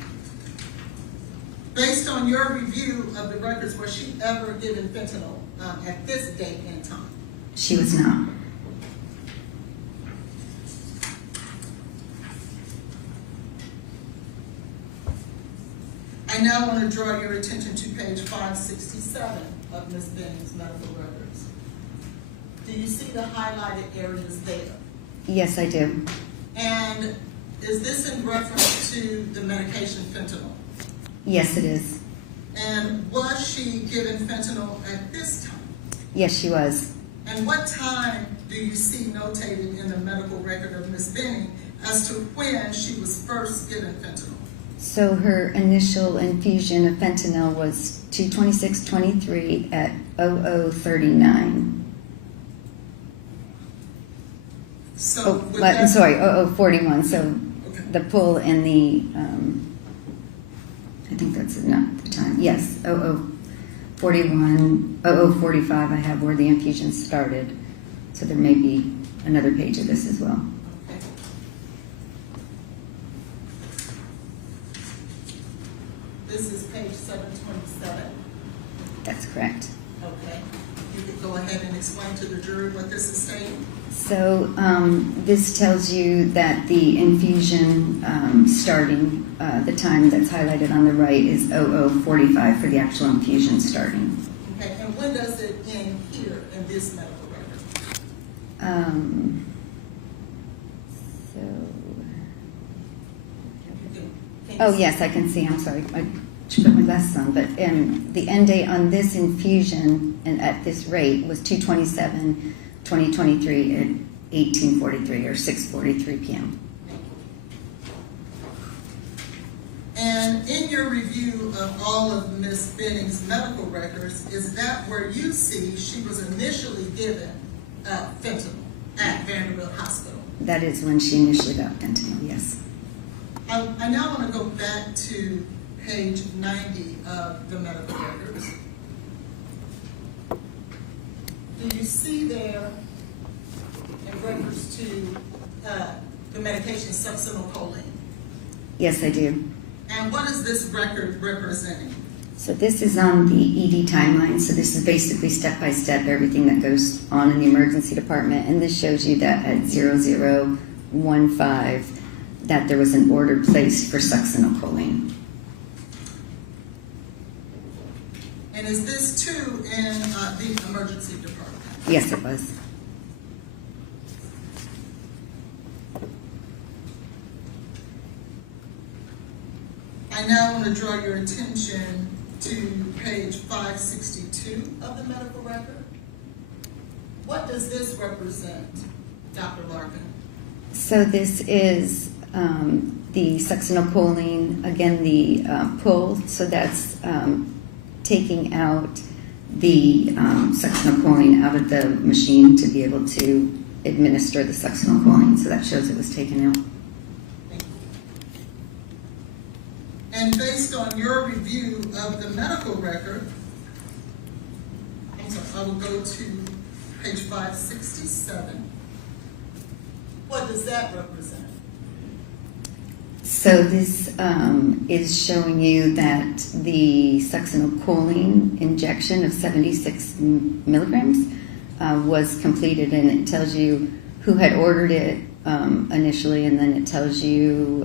based on your review of the records, was she ever given fentanyl at this date and time? She was not. I now want to draw your attention to page 567 of Ms. Benning's medical records. Do you see the highlighted areas there? Yes, I do. And is this in reference to the medication fentanyl? Yes, it is. And was she given fentanyl at this time? Yes, she was. And what time do you see notated in the medical record of Ms. Benning as to when she was first given fentanyl? So her initial infusion of fentanyl was 2/26/23 at 00:39. So would I'm that- sorry, 00:41. So Okay. the pull and the, I think that's not the time. Yes, 00:41, 00:45 I have where the infusion started. So there may be another page of this as well. Okay. This is page 727. That's correct. Okay. You could go ahead and explain to the jury what this is stating. So this tells you that the infusion starting, the time that's highlighted on the right is 00:45 for the actual infusion starting. Okay. And when does it end here in this medical record? So, Can oh you- yes, I can see. I'm sorry, I should put my glasses on. But the end date on this infusion and at this rate was 2/27/2023 at 18:43 or 6:43 p.m. And in your review of all of Ms. Benning's medical records, is that where you see she was initially given fentanyl at Vanderbilt Hospital? That is when she initially got fentanyl. Yes. I now want to go back to page 90 of the medical records. Do you see there, in reference to the medication succinylcholine? Yes, I do. And what is this record representing? So this is on the ED timeline. So this is basically step by step everything that goes on in the emergency department. And this shows you that at 00:15 that there was an order placed for succinylcholine. And is this too in the emergency department? Yes, it was. I now want to draw your attention to page 562 of the medical record. What does this represent, Dr. Larkin? So this is the succinylcholine, again, the pull. So that's taking out the succinylcholine out of the machine to be able to administer the succinylcholine. So that shows it was taken out. Thank you. And based on your review of the medical record, I will go to page 567. What does that represent? So this is showing you that the succinylcholine injection of 76 milligrams was completed, and it tells you who had ordered it initially, and then it tells you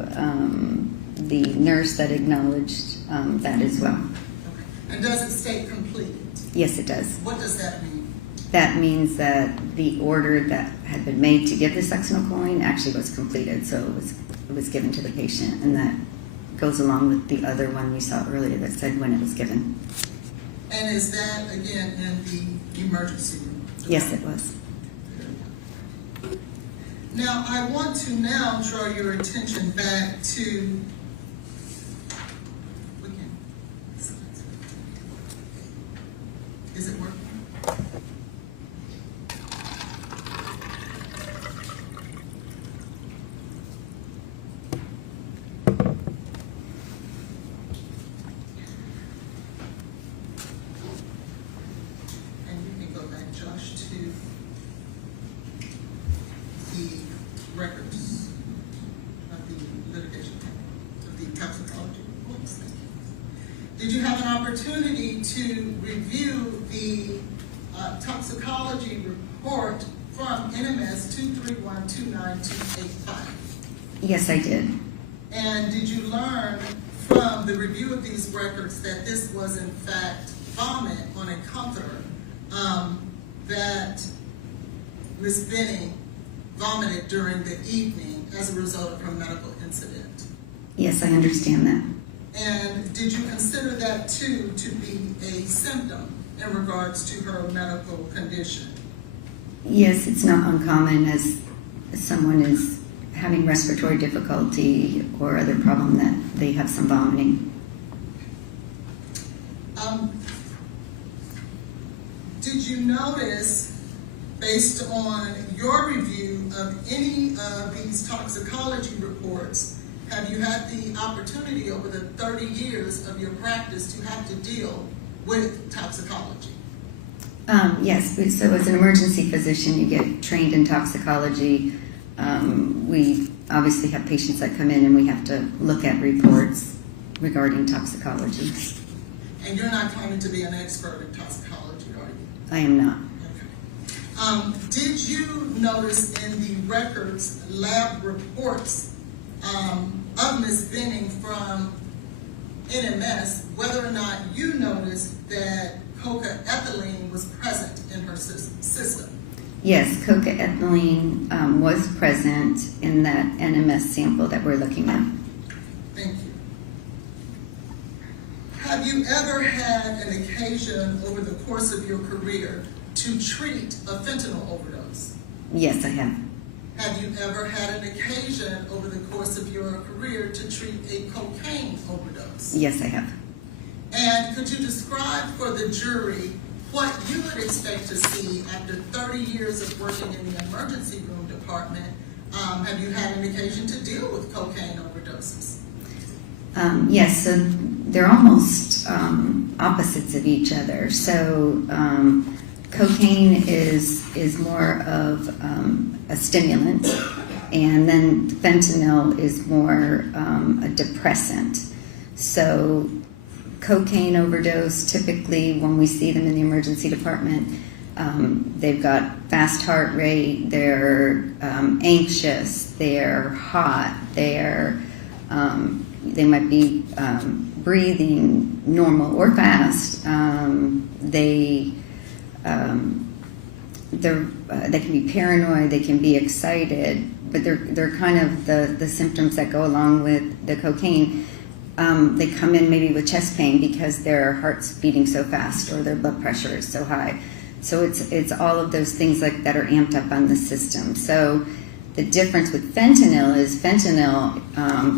the nurse that acknowledged that as well. Okay. And does it state completed? Yes, it does. What does that mean? That means that the order that had been made to give the succinylcholine actually was completed, so it was given to the patient, and that goes along with the other one we saw earlier that said when it was given. And is that, again, in the emergency room? Yes, it was. Now, I want to now draw your attention back to, is it working? And you can go back, Josh, to the records of the litigation, of the toxicology reports. Did you have an opportunity to review the toxicology report from NMS 2312985? Yes, I did. And did you learn from the review of these records that this was in fact vomit on a comforter that Ms. Benning vomited during the evening as a result of her medical incident? Yes, I understand that. And did you consider that too to be a symptom in regards to her medical condition? Yes, it's not uncommon as someone is having respiratory difficulty or other problem that they have some vomiting. Did you notice, based on your review of any of these toxicology reports, have you had the opportunity over the 30 years of your practice to have to deal with toxicology? Yes, so as an emergency physician, you get trained in toxicology. We obviously have patients that come in and we have to look at reports regarding toxicology. And you're not claiming to be an expert in toxicology, are you? I am not. Okay. Did you notice in the records, lab reports of Ms. Benning from NMS, whether or not you noticed that coca-ethylene was present in her system? Yes, coca-ethylene was present in that NMS sample that we're looking at. Thank you. Have you ever had an occasion over the course of your career to treat a fentanyl overdose? Yes, I have. Have you ever had an occasion over the course of your career to treat a cocaine overdose? Yes, I have. And could you describe for the jury what you would expect to see after 30 years of working in the emergency room department? Have you had an occasion to deal with cocaine overdoses? Yes, so they're almost opposites of each other. So cocaine is more of a stimulant, and then fentanyl is more a depressant. So cocaine overdose, typically when we see them in the emergency department, they've got fast heart rate, they're anxious, they're hot, they might be breathing normal or fast. They can be paranoid, they can be excited, but they're kind of the symptoms that go along with the cocaine. They come in maybe with chest pain because their heart's beating so fast or their blood pressure is so high. So it's all of those things like that are amped up on the system. So the difference with fentanyl is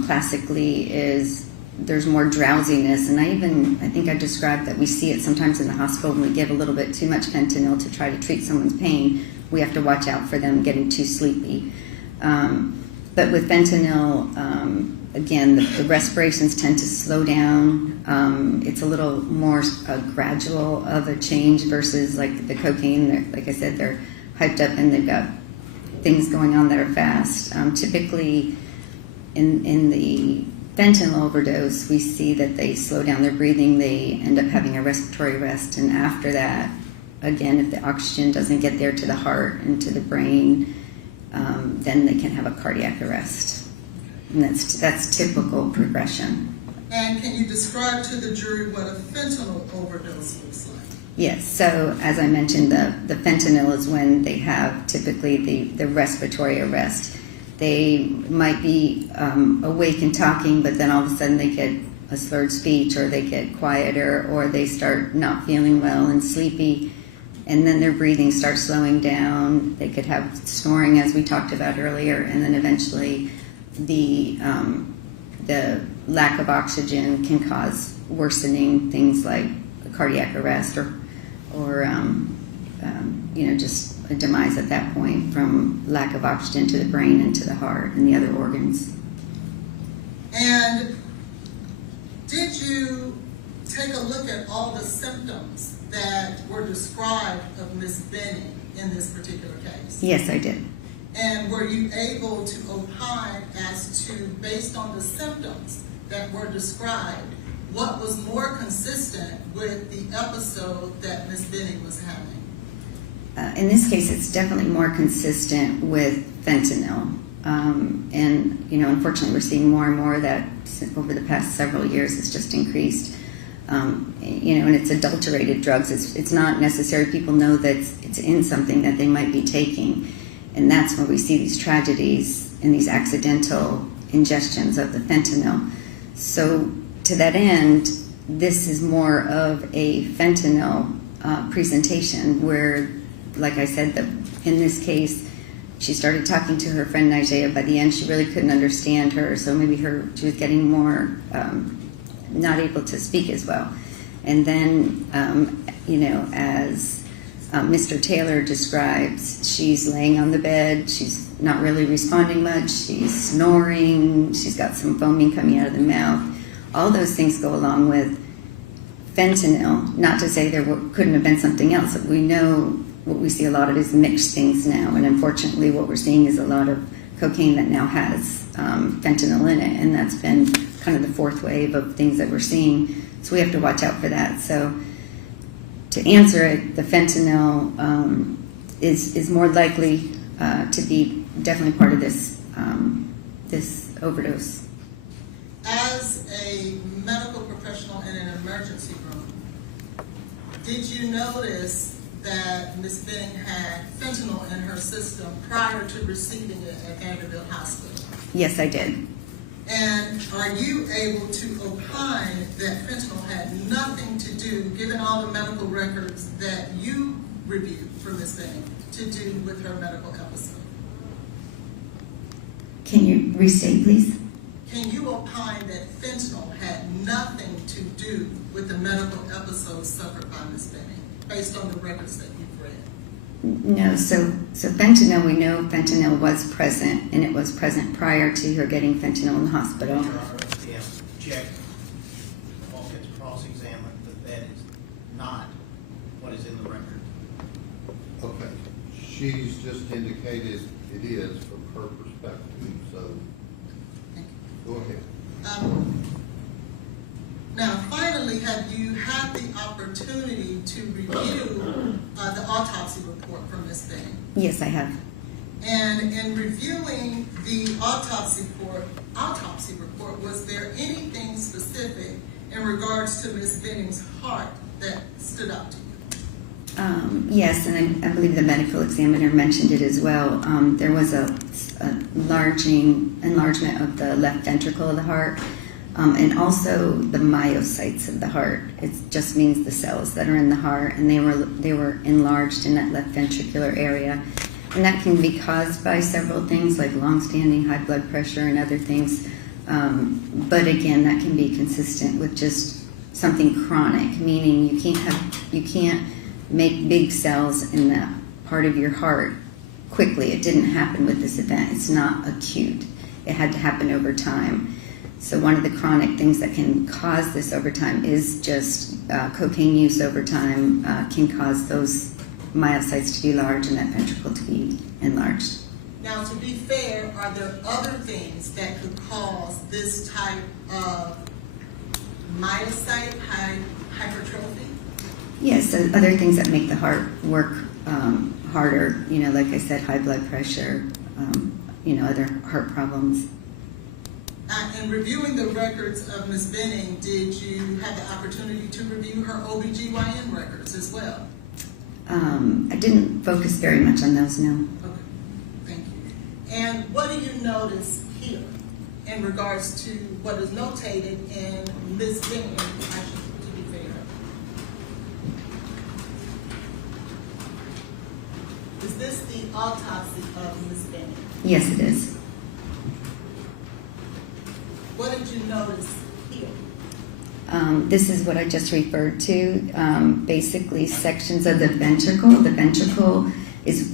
classically is there's more drowsiness, and I think I described that we see it sometimes in the hospital when we give a little bit too much fentanyl to try to treat someone's pain. We have to watch out for them getting too sleepy. But with fentanyl, again, the respirations tend to slow down. It's a little more gradual of a change versus like the cocaine. Like I said, they're hyped up and they've got things going on that are fast. Typically, in the fentanyl overdose, we see that they slow down their breathing. They end up having a respiratory arrest, and after that, again, if the oxygen doesn't get there to the heart and to the brain, then they can have a cardiac arrest. And that's typical progression. And can you describe to the jury what a fentanyl overdose looks like? Yes, so as I mentioned, the fentanyl is when they have typically the respiratory arrest. They might be awake and talking, but then all of a sudden they get a slurred speech, or they get quieter, or they start not feeling well and sleepy, and then their breathing starts slowing down. They could have snoring, as we talked about earlier, and then eventually the lack of oxygen can cause worsening things like a cardiac arrest or just a demise at that point from lack of oxygen to the brain and to the heart and the other organs. And did you take a look at all the symptoms that were described of Ms. Benning in this particular case? Yes, I did. And were you able to opine as to, based on the symptoms that were described, what was more consistent with the episode that Ms. Benning was having? In this case, it's definitely more consistent with fentanyl. And, unfortunately, we're seeing more and more of that over the past several years. It's just increased. And it's adulterated drugs. It's not necessary. People know that it's in something that they might be taking. And that's where we see these tragedies and these accidental ingestions of the fentanyl. So to that end, this is more of a fentanyl presentation where, like I said, in this case, she started talking to her friend Nigea. By the end, she really couldn't understand her, so maybe she was getting more not able to speak as well. And then, as Mr. Taylor describes, she's laying on the bed, she's not really responding much, she's snoring, she's got some foaming coming out of the mouth. All those things go along with fentanyl. Not to say there couldn't have been something else, but we know what we see a lot of is mixed things now, and unfortunately what we're seeing is a lot of cocaine that now has fentanyl in it, and that's been kind of the fourth wave of things that we're seeing, so we have to watch out for that. So to answer it, the fentanyl is more likely to be definitely part of this overdose. As a medical professional in an emergency room, did you notice that Ms. Benning had fentanyl in her system prior to receiving it at Vanderbilt Hospital? Yes, I did. And are you able to opine that fentanyl had nothing to do, given all the medical records that you reviewed for Ms. Benning, to do with her medical episode? Can you restate, please? Can you opine that fentanyl had nothing to do with the medical episode suffered by Ms. Benning, based on the records that you've read? No, so fentanyl, we know fentanyl was present, and it was present prior to her getting fentanyl in the hospital. Your Honor, we have checked, all gets cross-examined, but that is not what is in the record. Okay, she's just indicated it is from her perspective, so go ahead. Now, finally, have you had the opportunity to review the autopsy report from Ms. Benning? Yes, I have. And in reviewing the autopsy report, was there anything specific in regards to Ms. Benning's heart that stood out to you? Yes, and I believe the medical examiner mentioned it as well. There was a enlargement of the left ventricle of the heart, and also the myocytes of the heart. It just means the cells that are in the heart, and they were enlarged in that left ventricular area. And that can be caused by several things like long-standing high blood pressure and other things. But again, that can be consistent with just something chronic, meaning you can't make big cells in that part of your heart quickly. It didn't happen with this event. It's not acute. It had to happen over time. So one of the chronic things that can cause this over time is just cocaine use over time can cause those myocytes to be large and that ventricle to be enlarged. Now, to be fair, are there other things that could cause this type of myocyte hypertrophy? Yes, so other things that make the heart work harder, like I said, high blood pressure, other heart problems. In reviewing the records of Ms. Benning, did you have the opportunity to review her OBGYN records as well? I didn't focus very much on those, no. Okay, thank you. And what do you notice here in regards to what is notated in Ms. Benning, actually, to be fair? Is this the autopsy of Ms. Benning? Yes, it is. What did you notice here? This is what I just referred to. Basically, sections of the ventricle. The ventricle is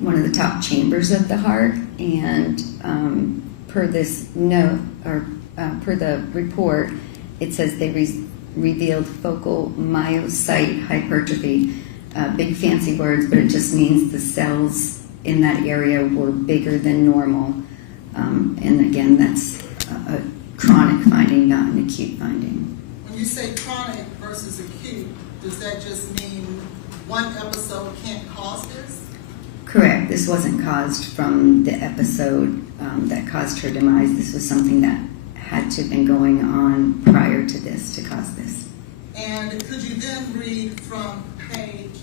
one of the top chambers of the heart, and per this note, or per the report, it says they revealed focal myocyte hypertrophy. Big fancy words, but it just means the cells in that area were bigger than normal. And again, that's a chronic finding, not an acute finding. When you say chronic versus acute, does that just mean one episode can't cause this? Correct. This wasn't caused from the episode that caused her demise. This was something that had to have been going on prior to this to cause this. And could you then read from page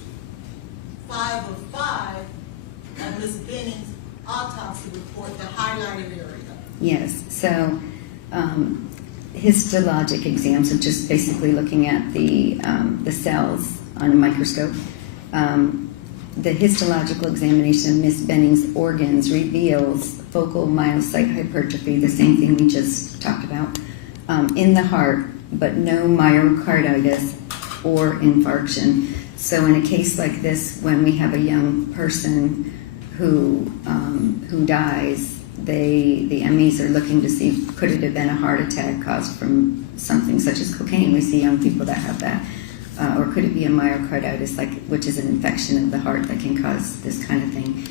5 of 5 of Ms. Benning's autopsy report, the highlighted area? Yes. So histologic exams, so just basically looking at the cells on a microscope. The histological examination of Ms. Benning's organs reveals focal myocyte hypertrophy, the same thing we just talked about, in the heart, but no myocarditis or infarction. So in a case like this, when we have a young person who dies, the MEs are looking to see, could it have been a heart attack caused from something such as cocaine? We see young people that have that. Or could it be a myocarditis, which is an infection of the heart that can cause this kind of thing?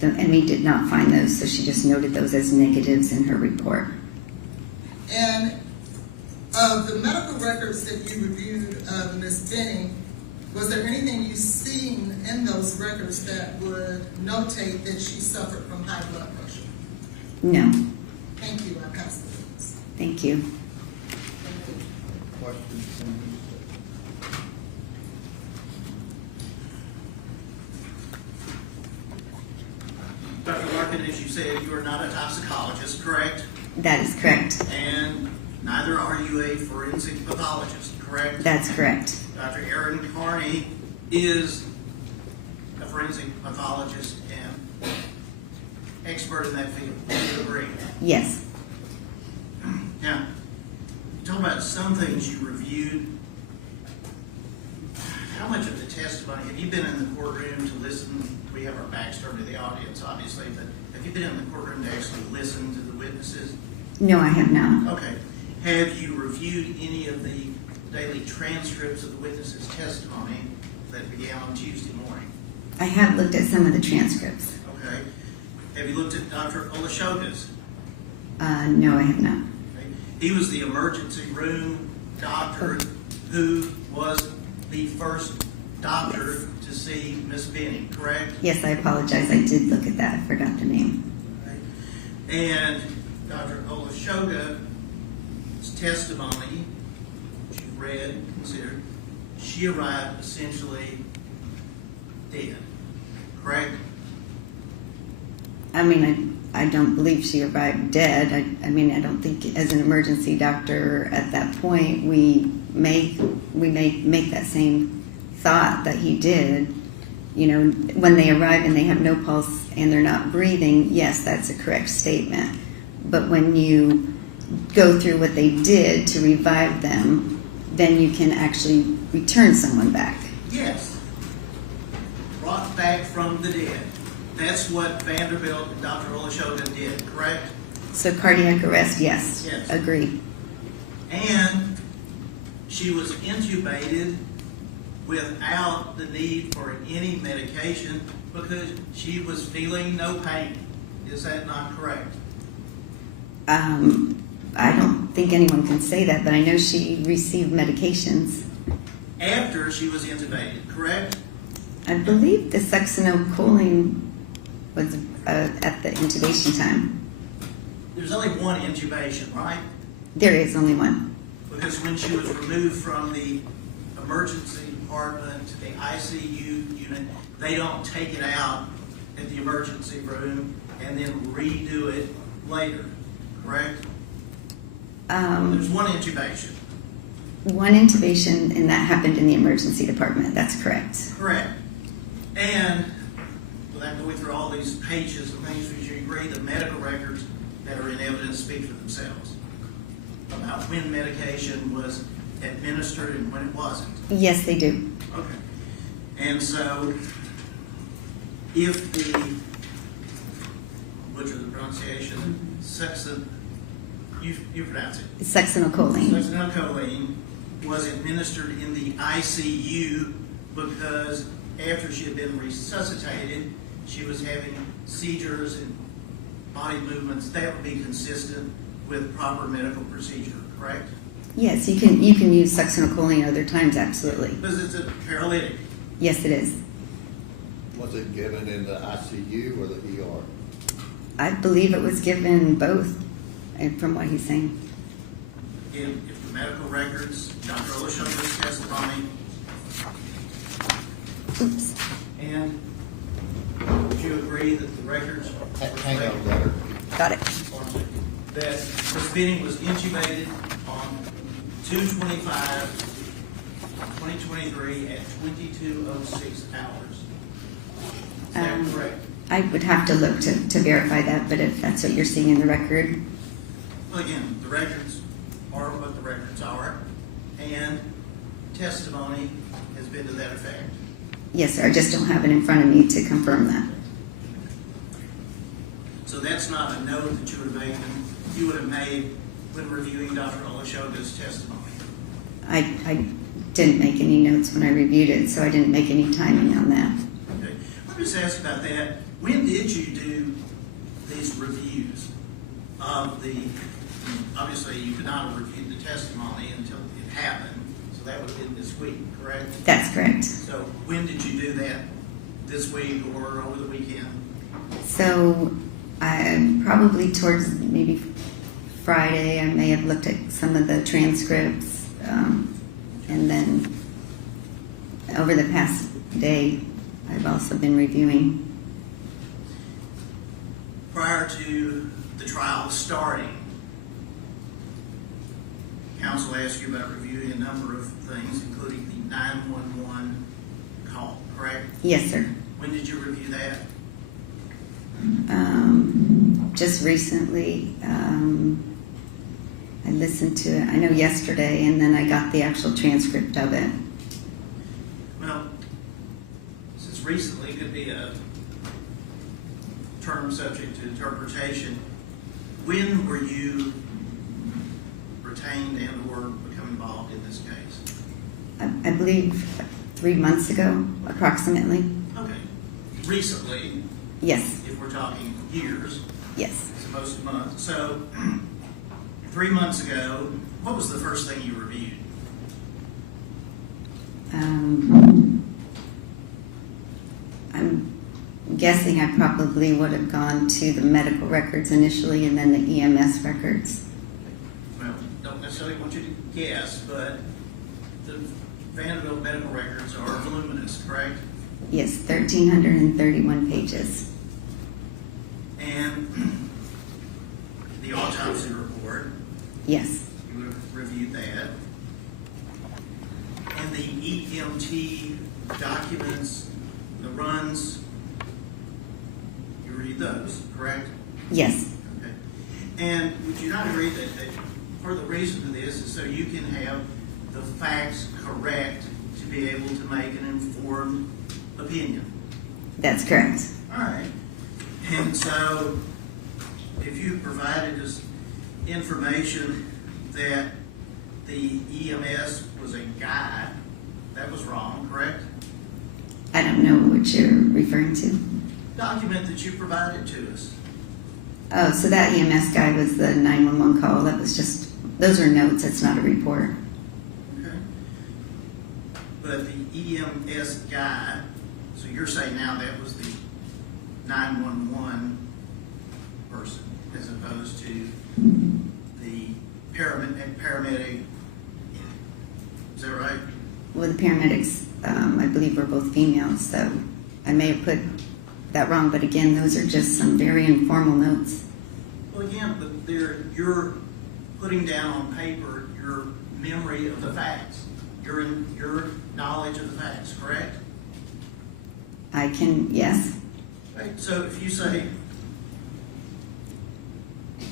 The ME did not find those, so she just noted those as negatives in her report. And of the medical records that you reviewed of Ms. Benning, was there anything you seen in those records that would notate that she suffered from high blood pressure? No. Thank you. I pass the witness. Thank you. Questions? Dr. Larkin, as you said, you are not a toxicologist, correct? That is correct. And neither are you a forensic pathologist, correct? That's correct. Dr. Aaron Carney is a forensic pathologist and expert in that field. Do you agree? Yes. Now, talk about some things you reviewed. How much of the testimony, have you been in the courtroom to listen? We have our backs turned to the audience, obviously, but have you been in the courtroom to actually listen to the witnesses? No, I have not. Okay. Have you reviewed any of the daily transcripts of the witnesses' testimony that began on Tuesday morning? I have looked at some of the transcripts. Okay. Have you looked at Dr. Olashoga's? No, I have not. Okay. He was the emergency room doctor who was the first doctor to see Miss Benning, correct? Yes, I apologize. I did look at that. I forgot the name. Okay. And Dr. Olashoga's testimony, which you read, considered, she arrived essentially dead, correct? I mean, I don't believe she arrived dead. I mean, I don't think as an emergency doctor at that point we may make that same thought that he did. You know, when they arrive and they have no pulse and they're not breathing, yes, that's a correct statement. But when you go through what they did to revive them, then you can actually return someone back. Yes. Brought back from the dead. That's what Vanderbilt and Dr. Olashoga did, correct? So cardiac arrest, yes. Yes. Agree. And she was intubated without the need for any medication because she was feeling no pain. Is that not correct? I don't think anyone can say that, but I know she received medications. After she was intubated, correct? I believe the succinylcholine was at the intubation time. There's only one intubation, right? There is only one. Because when she was removed from the emergency department to the ICU unit, they don't take it out at the emergency room and then redo it later, correct? There's one intubation. One intubation, and that happened in the emergency department. That's correct. Correct. And without going through all these pages and things, would you agree the medical records that are in evidence speak for themselves about when medication was administered and when it wasn't? Yes, they do. Okay. And so, if the, butcher the pronunciation, you pronounce it. Succinylcholine. Succinylcholine was administered in the ICU because after she had been resuscitated, she was having seizures and body movements that would be consistent with proper medical procedure, correct? Yes, you can use succinylcholine other times, absolutely. Because it's a paralytic. Yes, it is. Was it given in the ICU or the ER? I believe it was given both, and from what he's saying. If the medical records, Dr. Olashover's testimony, Oops. and would you agree that the records Hang on, Letter. Got it. that Ms. Benning was intubated on 2/25/2023 at 22:06 hours? Is that correct? I would have to look to verify that, but if that's what you're seeing in the record, Well, again, the records are what the records are, and testimony has been to that effect. yes, sir. I just don't have it in front of me to confirm that. So that's not a note that you would have made when reviewing Dr. Olashoga's testimony. I didn't make any notes when I reviewed it, so I didn't make any timing on that. Okay. Let me just ask about that. When did you do these reviews of the, obviously you could not have reviewed the testimony until it happened, so that would have been this week, correct? That's correct. So when did you do that? This week or over the weekend? So probably towards maybe Friday, I may have looked at some of the transcripts, and then over the past day, I've also been reviewing. Prior to the trial starting, counsel asked you about reviewing a number of things, including the 911 call, correct? Yes, sir. When did you review that? Just recently, I listened to it, I know yesterday, and then I got the actual transcript of it. Well, since recently could be a term subject to interpretation, when were you retained and or become involved in this case? I believe 3 months ago, approximately. Okay. Recently, Yes, if we're talking years, yes. as opposed to months. So, 3 months ago, what was the first thing you reviewed? I'm guessing I probably would have gone to the medical records initially and then the EMS records. Well, don't necessarily want you to guess, but the Vanderbilt medical records are voluminous, correct? Yes, 1,331 pages. And the autopsy report, Yes, you would have reviewed that. And the EMT documents, the runs, you reviewed those, correct? yes, Okay. And would you not agree that part of the reason for this is so you can have the facts correct to be able to make an informed opinion? that's correct. All right. And so, if you provided us information that the EMS was a guy, that was wrong, correct? I don't know what you're referring to. Document that you provided to us. Oh, so that EMS guy was the 911 call. That was just, those are notes, it's not a report. Okay. But the EMS guy, so you're saying now that was the 911 person as opposed to the paramedic. Is that right? Well, the paramedics, I believe, were both females, so I may have put that wrong, but again, those are just some very informal notes. Well, again, but you're putting down on paper your memory of the facts, your knowledge of the facts, correct? I can, yes, Right. So if you say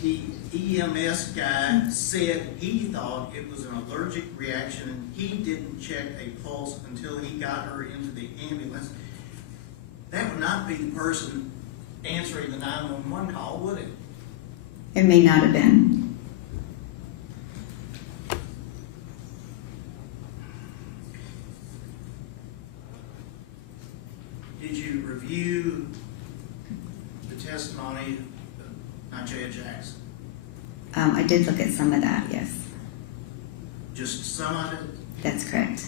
the EMS guy said he thought it was an allergic reaction and he didn't check a pulse until he got her into the ambulance, that would not be the person answering the 911 call, would it? it may not have been. Did you review the testimony of Najee Jackson? I did look at some of that, yes, Just some of it? that's correct.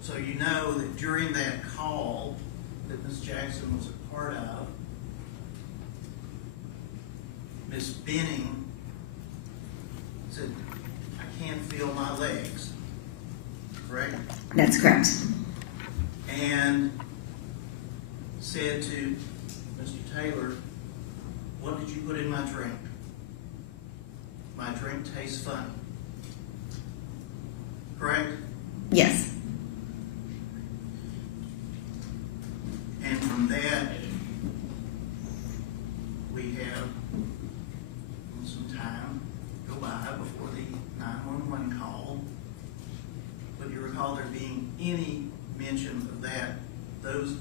So you know that during that call that Ms. Jackson was a part of, Ms. Benning said, "I can't feel my legs," correct? That's correct. And said to Mr. Taylor, "What did you put in my drink? My drink tastes funny." Correct? Yes, And from that, we have some time go by before the 911 call. But do you recall there being any mention of that, those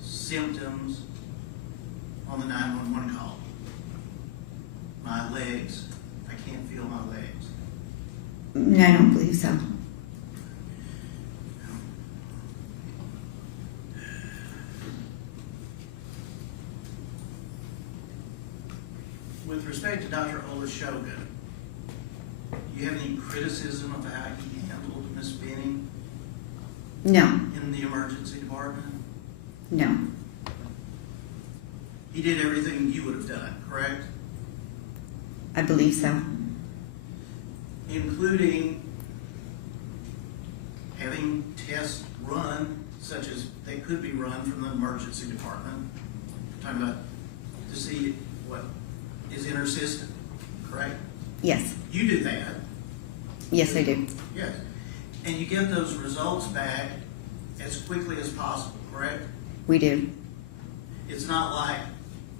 symptoms on the 911 call? My legs, I can't feel my legs. no, I don't believe so. With respect to Dr. Olashoga, do you have any criticism of how he handled Ms. Benning No, in the emergency department? no, He did everything you would have done, correct? I believe so. Including having tests run, such as they could be run from the emergency department. We're talking about to see what is in her system, correct? Yes, You do that, yes, I do. yes. And you get those results back as quickly as possible, correct? We do. It's not like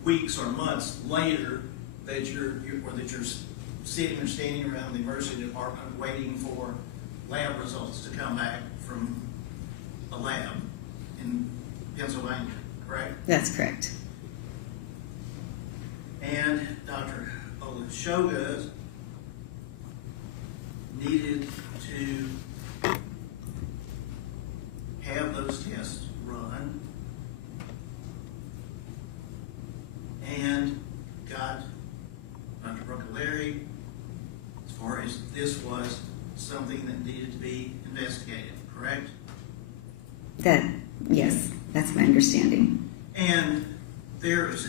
weeks or months later that you're sitting or standing around the emergency department waiting for lab results to come back from a lab in Pennsylvania, correct? That's correct. And Dr. Olashoga needed to have those tests run and got Dr. Broccolari as far as this was something that needed to be investigated, correct? That, yes, that's my understanding. And there's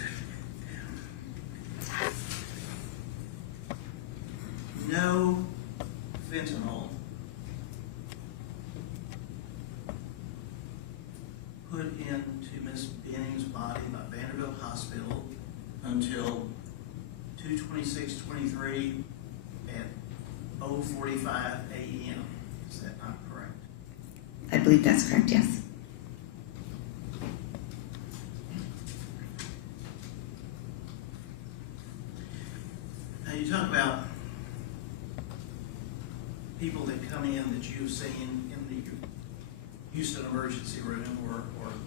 no fentanyl put into Miss Benning's body by Vanderbilt Hospital until 2/26/23 at 0:45 a.m. Is that not correct? I believe that's correct, yes. Now you talk about people that come in that you've seen in the Houston emergency room or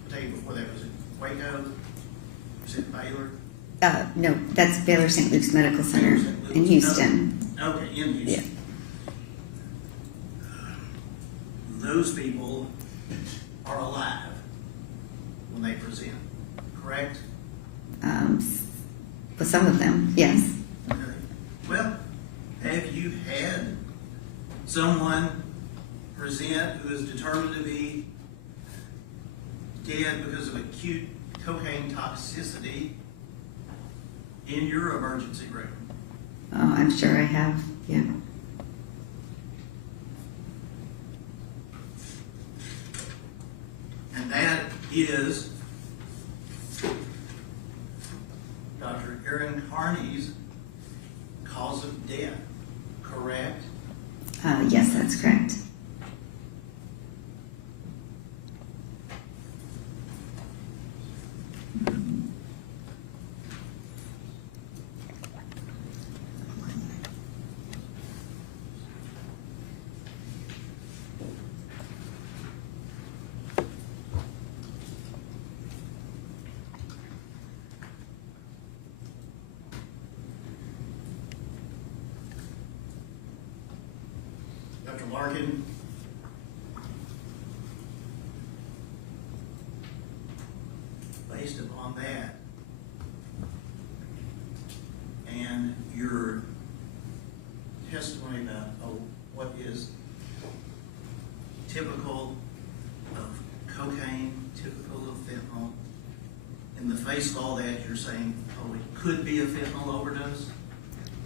the day before that, was it Waco? Was it Baylor? No, that's Baylor St. Luke's Medical Center St. Luke's. in Houston. Okay, in Houston. Those people are alive when they present, correct? For some of them, yes. Okay. Well, have you had someone present who is determined to be dead because of acute cocaine toxicity in your emergency room. Oh, I'm sure I have, yeah. And that is Dr. Aaron Carney's cause of death, correct? Yes, that's correct. Dr. Larkin, based upon that and your testimony about what is typical of cocaine, typical of fentanyl, in the face of all that, you're saying, oh, it could be a fentanyl overdose,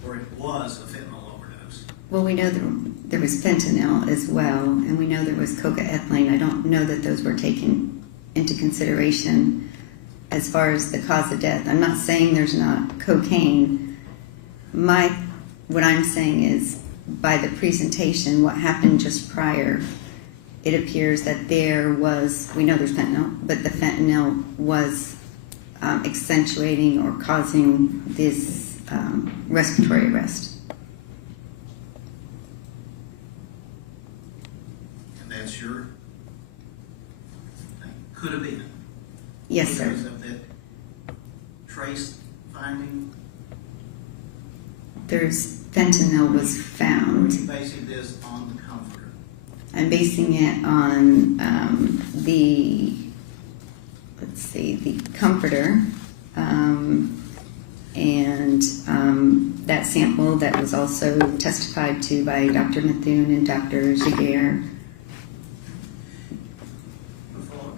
or it was a fentanyl overdose? Well, we know there was fentanyl as well, and we know there was cocaethylene. I don't know that those were taken into consideration as far as the cause of death. I'm not saying there's not cocaine. What I'm saying is, by the presentation, what happened just prior, it appears that we know there's fentanyl, but the fentanyl was accentuating or causing this respiratory arrest. And that's your, could have been. Yes, sir. Because of that trace finding. There's fentanyl was Are found. you basing this on the comforter? I'm basing it on the comforter, and that sample that was also testified to by Dr. Methune and Dr. Jaguar.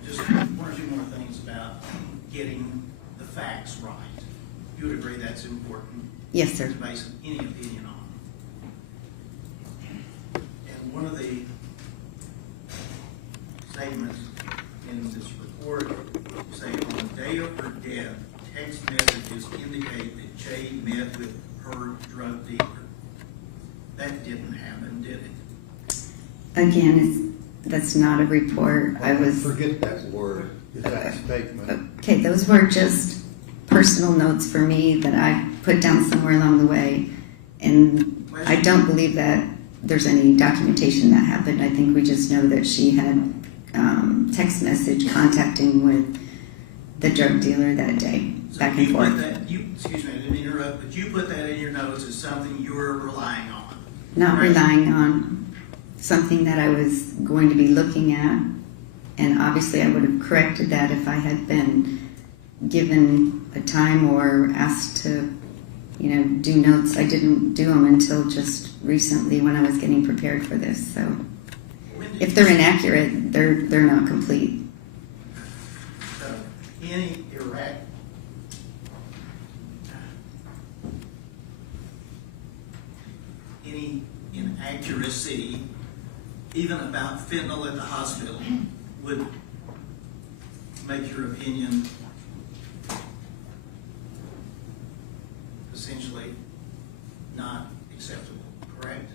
Just one or two more things about getting the facts right. You would agree that's important? Yes, sir. To base any opinion on. And one of the statements in this report say on the day of her death, text messages indicate that Jade met with her drug dealer. That didn't happen, did it? Again, that's not a report. Forget that word, is that statement. Okay, those were just personal notes for me that I put down somewhere along the way, and I don't believe that there's any documentation that happened. I think we just know that she had text message contacting with the drug dealer that day, So back and you forth. put that, excuse me, I didn't interrupt, but you put that in your notes as something you were relying on. Not Right. relying on something that I was going to be looking at, and obviously I would have corrected that if I had been given a time or asked to, do notes. I didn't do them until just recently when I was getting prepared for this. So if they're inaccurate, they're not complete. Any inaccuracy, even about fentanyl at the hospital, would make your opinion essentially not acceptable, correct?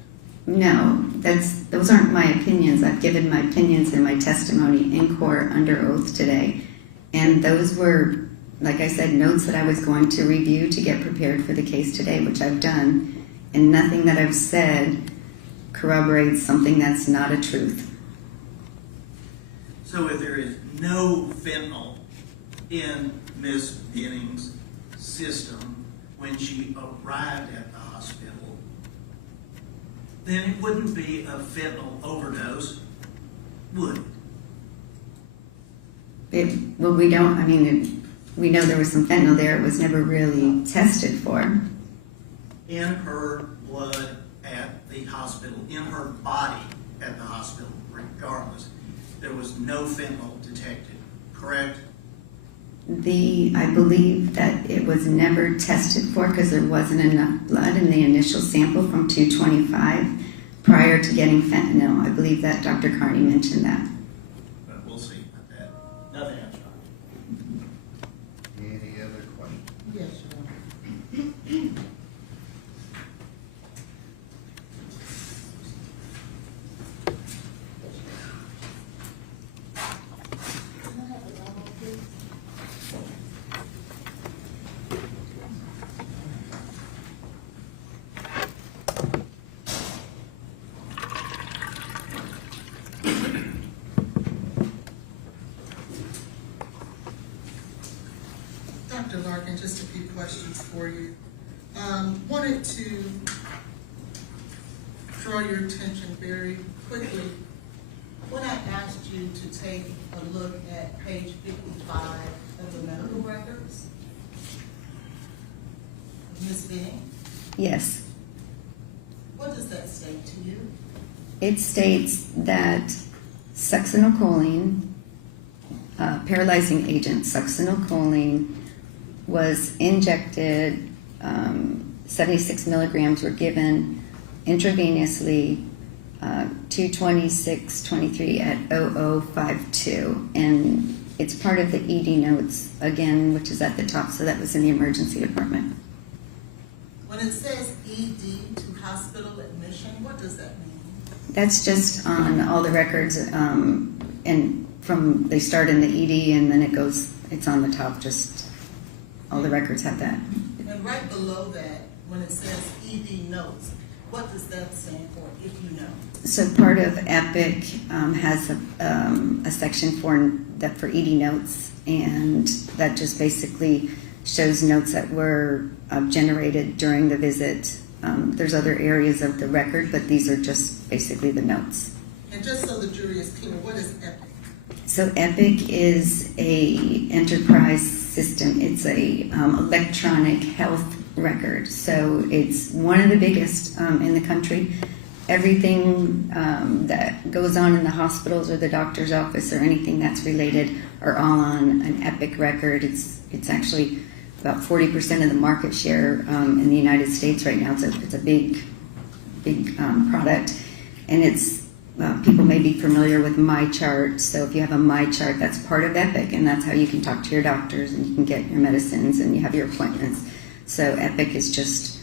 No, those aren't my opinions. I've given my opinions in my testimony in court under oath today. And those were, like I said, notes that I was going to review to get prepared for the case today, which I've done. And nothing that I've said corroborates something that's not a truth. So if there is no fentanyl in Miss Benning's system when she arrived at the hospital, then it wouldn't be a fentanyl overdose, would it? We know there was some fentanyl there. It was never really tested for. In her blood at the hospital, in her body at the hospital, regardless, there was no fentanyl detected, correct? I believe that it was never tested for because there wasn't enough blood in the initial sample from 225 prior to getting fentanyl. I believe that Dr. Carney mentioned that. But we'll see about that. Nothing else, John. Any other questions? Yes, Your Honor. Can I have a memo, please? Dr. Larkin, just a few questions for you. Wanted to draw your attention very quickly. When I asked you to take a look at page 55 of the medical records, Ms. Benning, Yes. what does that state to you? It states that succinylcholine, paralyzing agent succinylcholine, was injected, 76 milligrams were given intravenously, 226/23 at 0052. And it's part of the ED notes, again, which is at the top, so that was in the emergency department. When it says ED to hospital admission, what does that mean? That's just on all the records, and they start in the ED and then it's on the top, just all the records have that. And right below that, when it says ED notes, what does that stand for, if you know? So part of EPIC has a section for ED notes, and that just basically shows notes that were generated during the visit. There's other areas of the record, but these are just basically the notes. And just so the jury is clear, what is EPIC? So EPIC is a enterprise system. It's a electronic health record. So it's one of the biggest in the country. Everything that goes on in the hospitals or the doctor's office or anything that's related are all on an EPIC record. It's actually about 40% of the market share in the United States right now. It's a big product, and it's people may be familiar with MyChart. So if you have a MyChart, that's part of EPIC, and that's how you can talk to your doctors and you can get your medicines and you have your appointments. So EPIC is just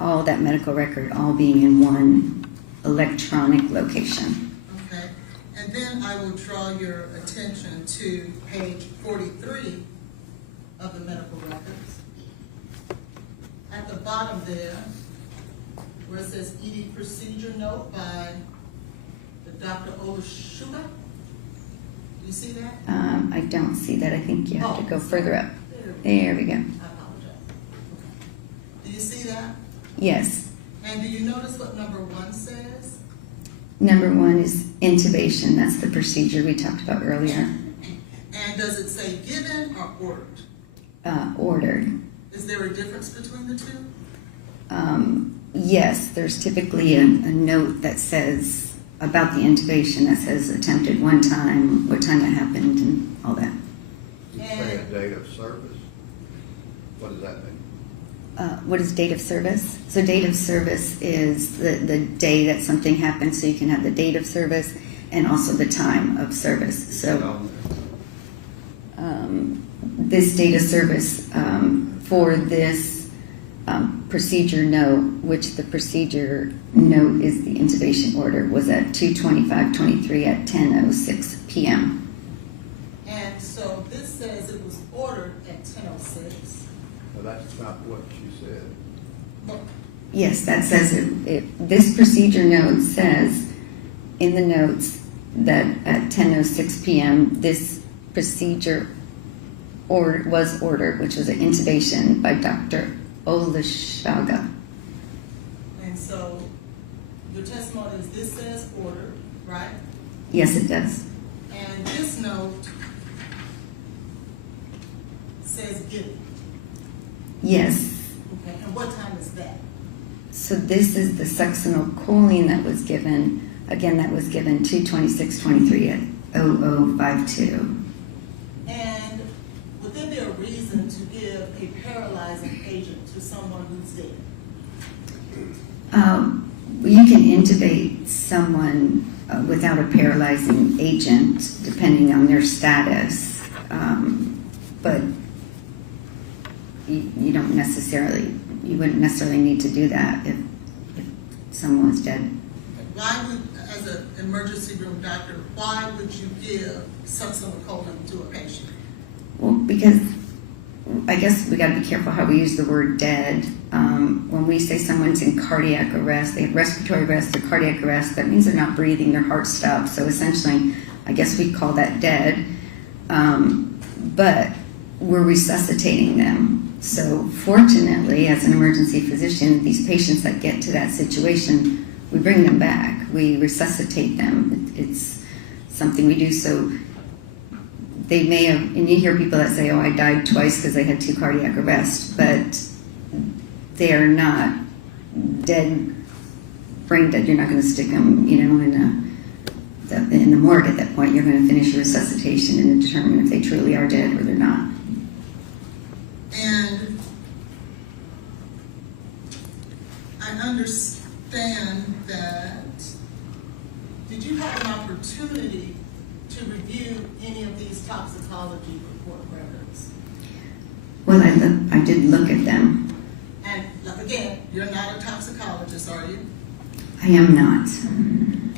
all that medical record all being in one electronic location. Okay, and then I will draw your attention to page 43 of the medical records. At the bottom there, where it says ED procedure note by the Dr. Olushuga, do you see that? I don't see that. I think you have to go further up. There There we go. I apologize. Okay. Do you see that? Yes. And do you notice what number 1 says? Number 1 is intubation. That's the procedure we talked about earlier. And does it say given or ordered? Ordered. Is there a difference between the two? Yes, there's typically a note that says about the intubation that says attempted one time, what time it happened, and all that. You say a date of service? What does that mean? What is date of service? So date of service is the day that something happened, so you can have the date of service and also the time of service. So this date of service for this procedure note, which the procedure note is the intubation order, was at 2:25:23 at 10:06 p.m. And so this says it was ordered at 10:06. Well, that's not what you said. But Yes, that says this procedure note says in the notes that at 10:06 p.m. this procedure was ordered, which was an intubation by Dr. Olushaga. and so your testimony is this says ordered, right? Yes, it does. And this note says given. Yes. Okay, and what time is that? So this is the succinylcholine that was given. Again, that was given 2:26:23 at 0052. reason to give a paralyzing agent to someone who's dead? You can intubate someone without a paralyzing agent, depending on their status, but you don't necessarily, you wouldn't necessarily need to do that if someone's dead. Why would, as an emergency room doctor, why would you give succinylcholine to a patient? Well, because I guess we got to be careful how we use the word dead. When we say someone's in cardiac arrest, they have respiratory arrest or cardiac arrest, that means they're not breathing, their heart stopped. So essentially, I guess we call that dead. But we're resuscitating them. So fortunately, as an emergency physician, these patients that get to that situation, we bring them back. We resuscitate them. It's something we do. So they may have, and you hear people that say, oh, I died twice because I had 2 cardiac arrests, but they are not dead, brain dead. You're not going to stick them, in the morgue at that point. You're going to finish your resuscitation and determine if they truly are dead or they're not. And I understand that, did you have an opportunity to review any of these toxicology report records? Well, I did look at them. And again, you're not a toxicologist, are you? I am not.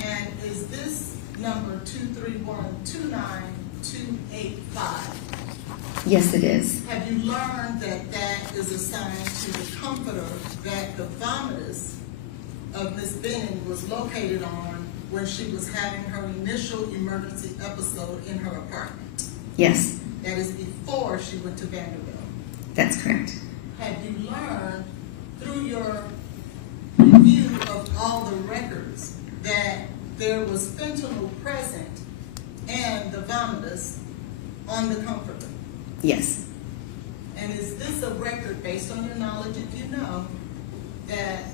And is this number 231-29285? Yes, it is. Have you learned that that is assigned to the comforter that the vomitus of Miss Benning was located on when she was having her initial emergency episode in her apartment? Yes, That is before she went to Vanderbilt. that's correct. Have you learned through your review of all the records that there was fentanyl present and the vomitus on the comforter? Yes, And is this a record, based on your knowledge, if you know, that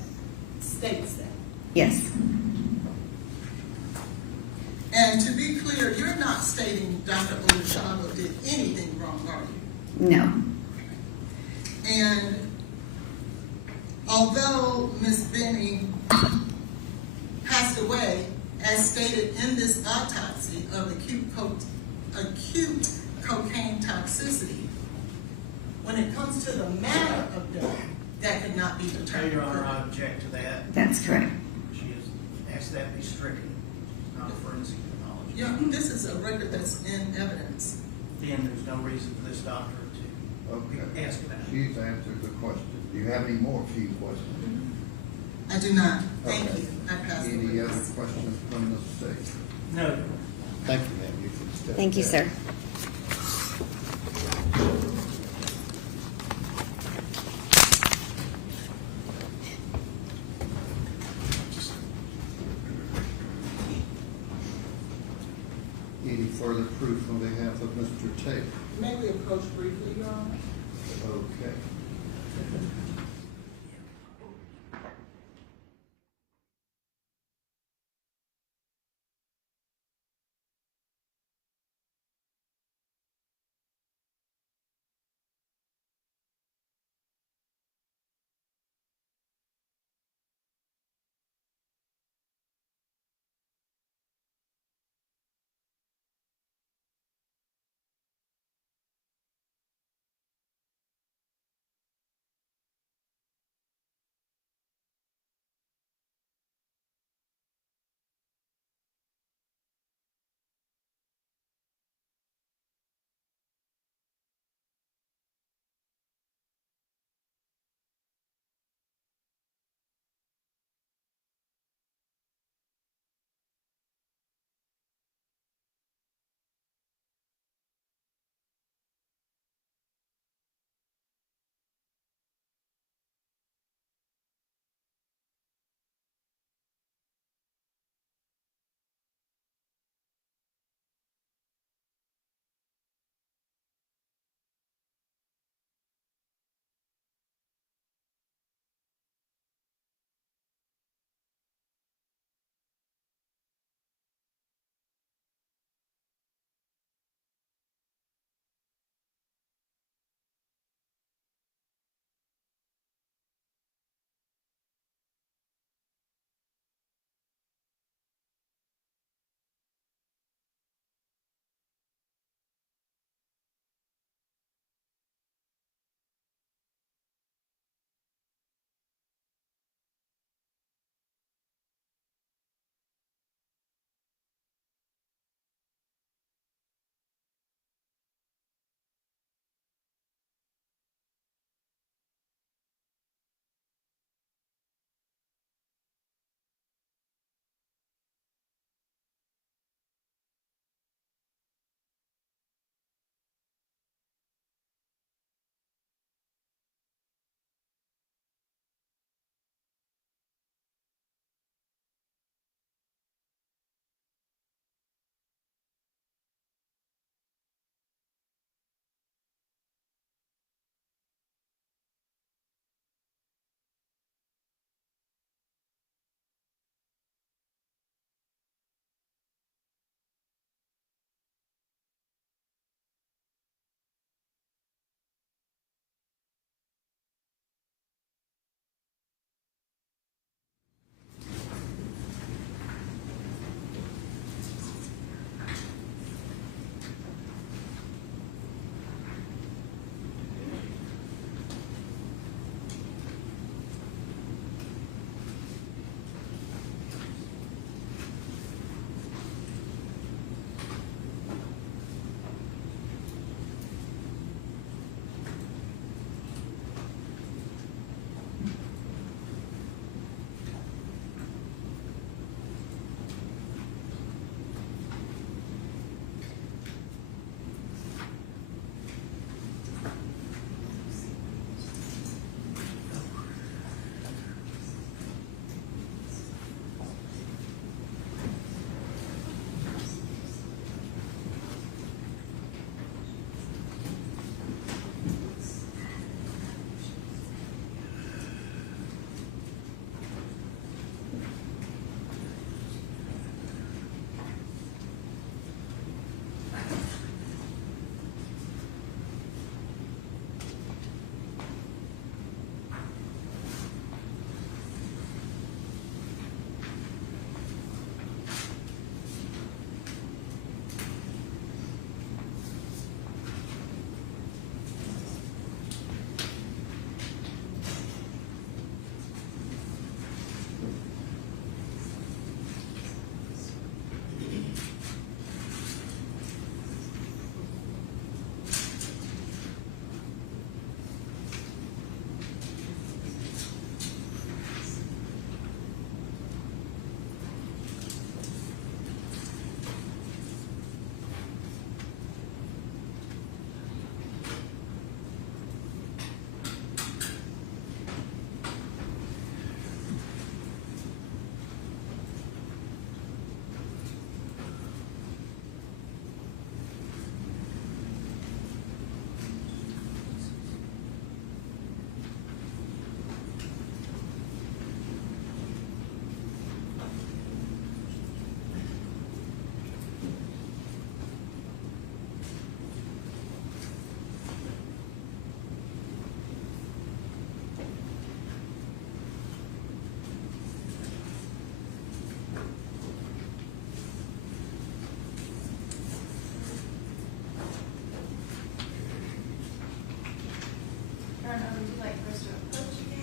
states that? yes, And to be clear, you're not stating Dr. Olushano did anything wrong, are you? no, And although Ms. Benning passed away, as stated in this autopsy of acute cocaine toxicity, when it comes to the manner of death, that could not be determined. Your Honor, I object to that. that's correct. She has asked that be stricken, not a forensic pathology. Yeah, this is a record that's in evidence. Then there's no reason for this doctor to Okay. ask about it. She's answered the question. Do you have any more few questions? I do not. Thank Okay. you. I pass the Any other witness. questions from the state? No. Thank you, ma'am. You can step Thank you, back. sir. Any further proof on behalf of Mr. Taylor? May we approach briefly, Your Honor? Okay.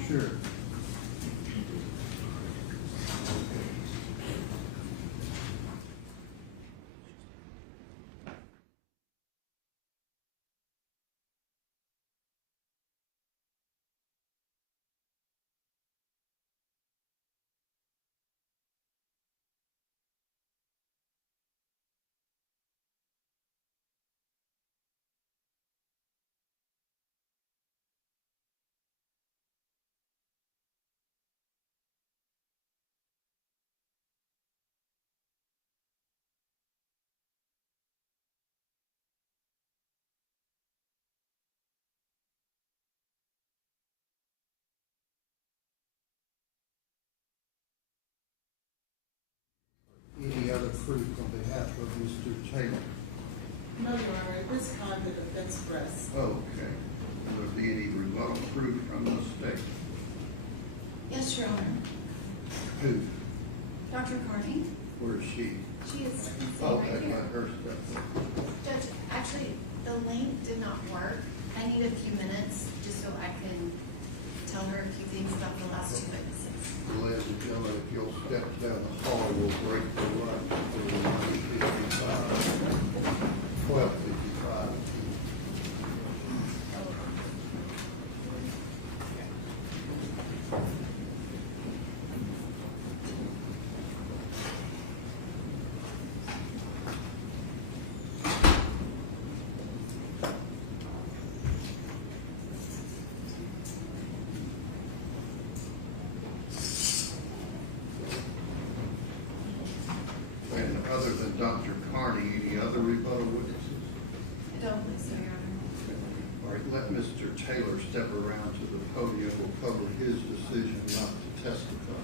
Sure. Any other proof on behalf of Mr. Taylor? No, Your Honor, at this time, the defense rests. Okay. Will there be any rebuttal proof from the state? Yes, Your Honor. Who? Dr. Carney, Where is she? she is sitting Oh, right that's here. not her stuff. Judge, actually, the link did not work. I need a few minutes just so I can tell her a few things about the last two witnesses. Ladies and gentlemen, if you'll step down the hall, we'll break the lunch for 12:55. And other than Dr. Carney, any other rebuttal witnesses? I don't believe so, Your Honor. All right, let Mr. Taylor step around to the podium. We'll cover his decision not to testify.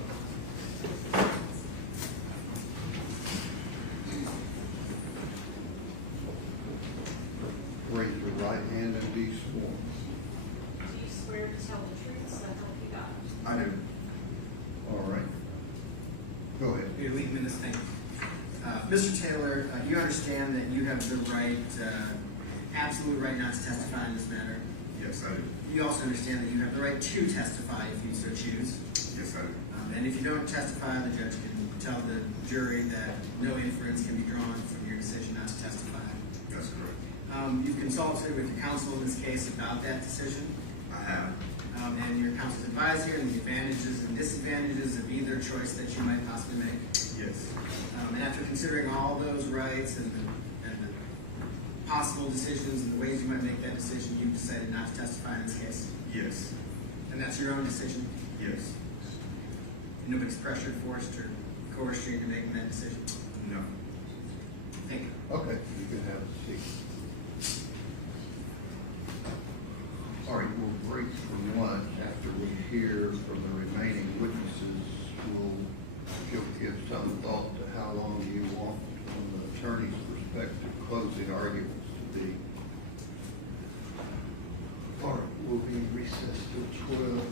Raise your right hand and be sworn. Do you swear to tell the truth, so help you God? I do. All right. Go ahead. You're leading in this thing. Mr. Taylor, you understand that you have the right, absolute right not to testify in this matter? Yes, I do. You also understand that you have the right to testify if you so choose? Yes, I do. And if you don't testify, the judge can tell the jury that no inference can be drawn from your decision not to testify. That's correct. You've consulted with your counsel in this case about that decision? I have. And your counsel's advised you and the advantages and disadvantages of either choice that you might possibly make? Yes. And after considering all those rights and the possible decisions and the ways you might make that decision, you've decided not to testify in this case? Yes. And that's your own decision? Yes. Nobody's pressured, forced, or coerced you into making that decision? No. Thank you. Okay, you can have a seat. All right, we'll break from lunch. After we hear from the remaining witnesses, you'll give some thought to how long you want, from the attorney's perspective, closing arguments to be. All right, we'll be recessed till 12.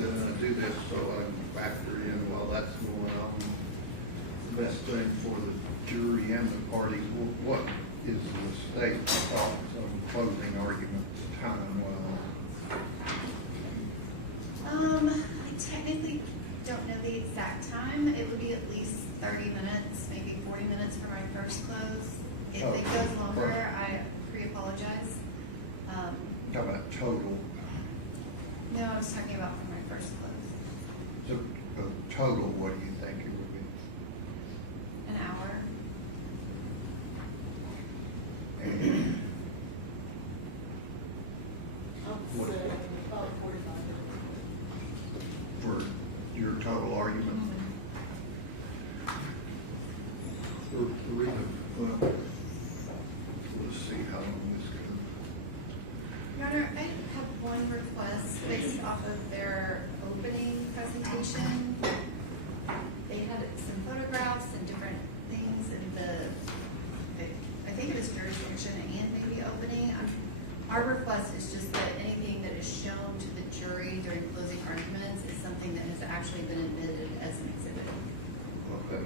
do this so I can factor in while that's going on. The best thing for the jury and the parties, what is the state's thoughts on closing arguments time-wise? I technically don't know the exact time. It would be at least 30 minutes, maybe 40 minutes for my first close. If it goes longer, I pre-apologize. How about total? No, I was talking about for my first close. So, total, what do you think it would be? An hour. I'll say about 45 minutes. For your total argument? The reason, well, let's see how long this goes. Your Honor, I have one request based off of their opening presentation. They had some photographs and different things in I think it was jurisdiction and maybe opening. Our request is just that anything that is shown to the jury during closing arguments is something that has actually been admitted as an exhibit. Okay.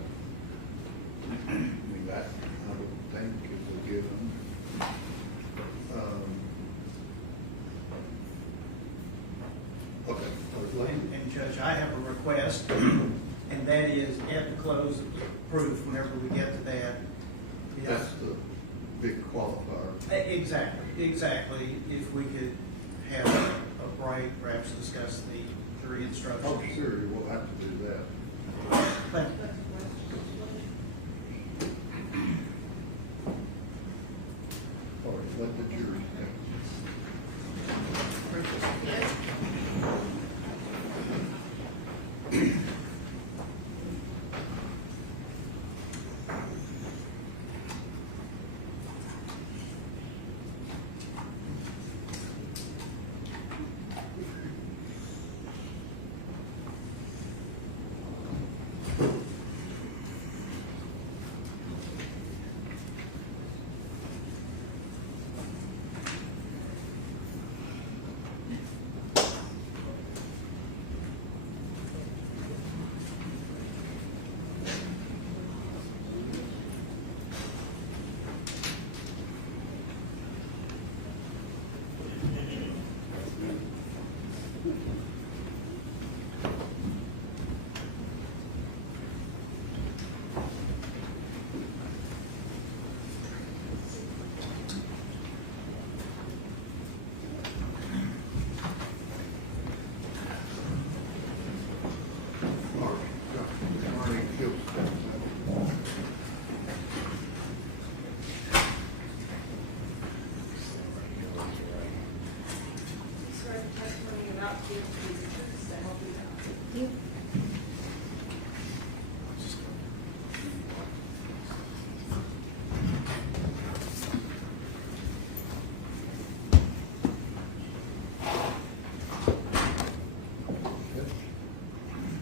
I mean, that, I would think is a given. Okay. And Judge, I have a request, and that is at the close of the proof, whenever we get to that. That's the big qualifier. Exactly. If we could have a break, perhaps discuss the jury instructions. Oh, sure, we'll have to do that. Thank you. All right, let the jury think.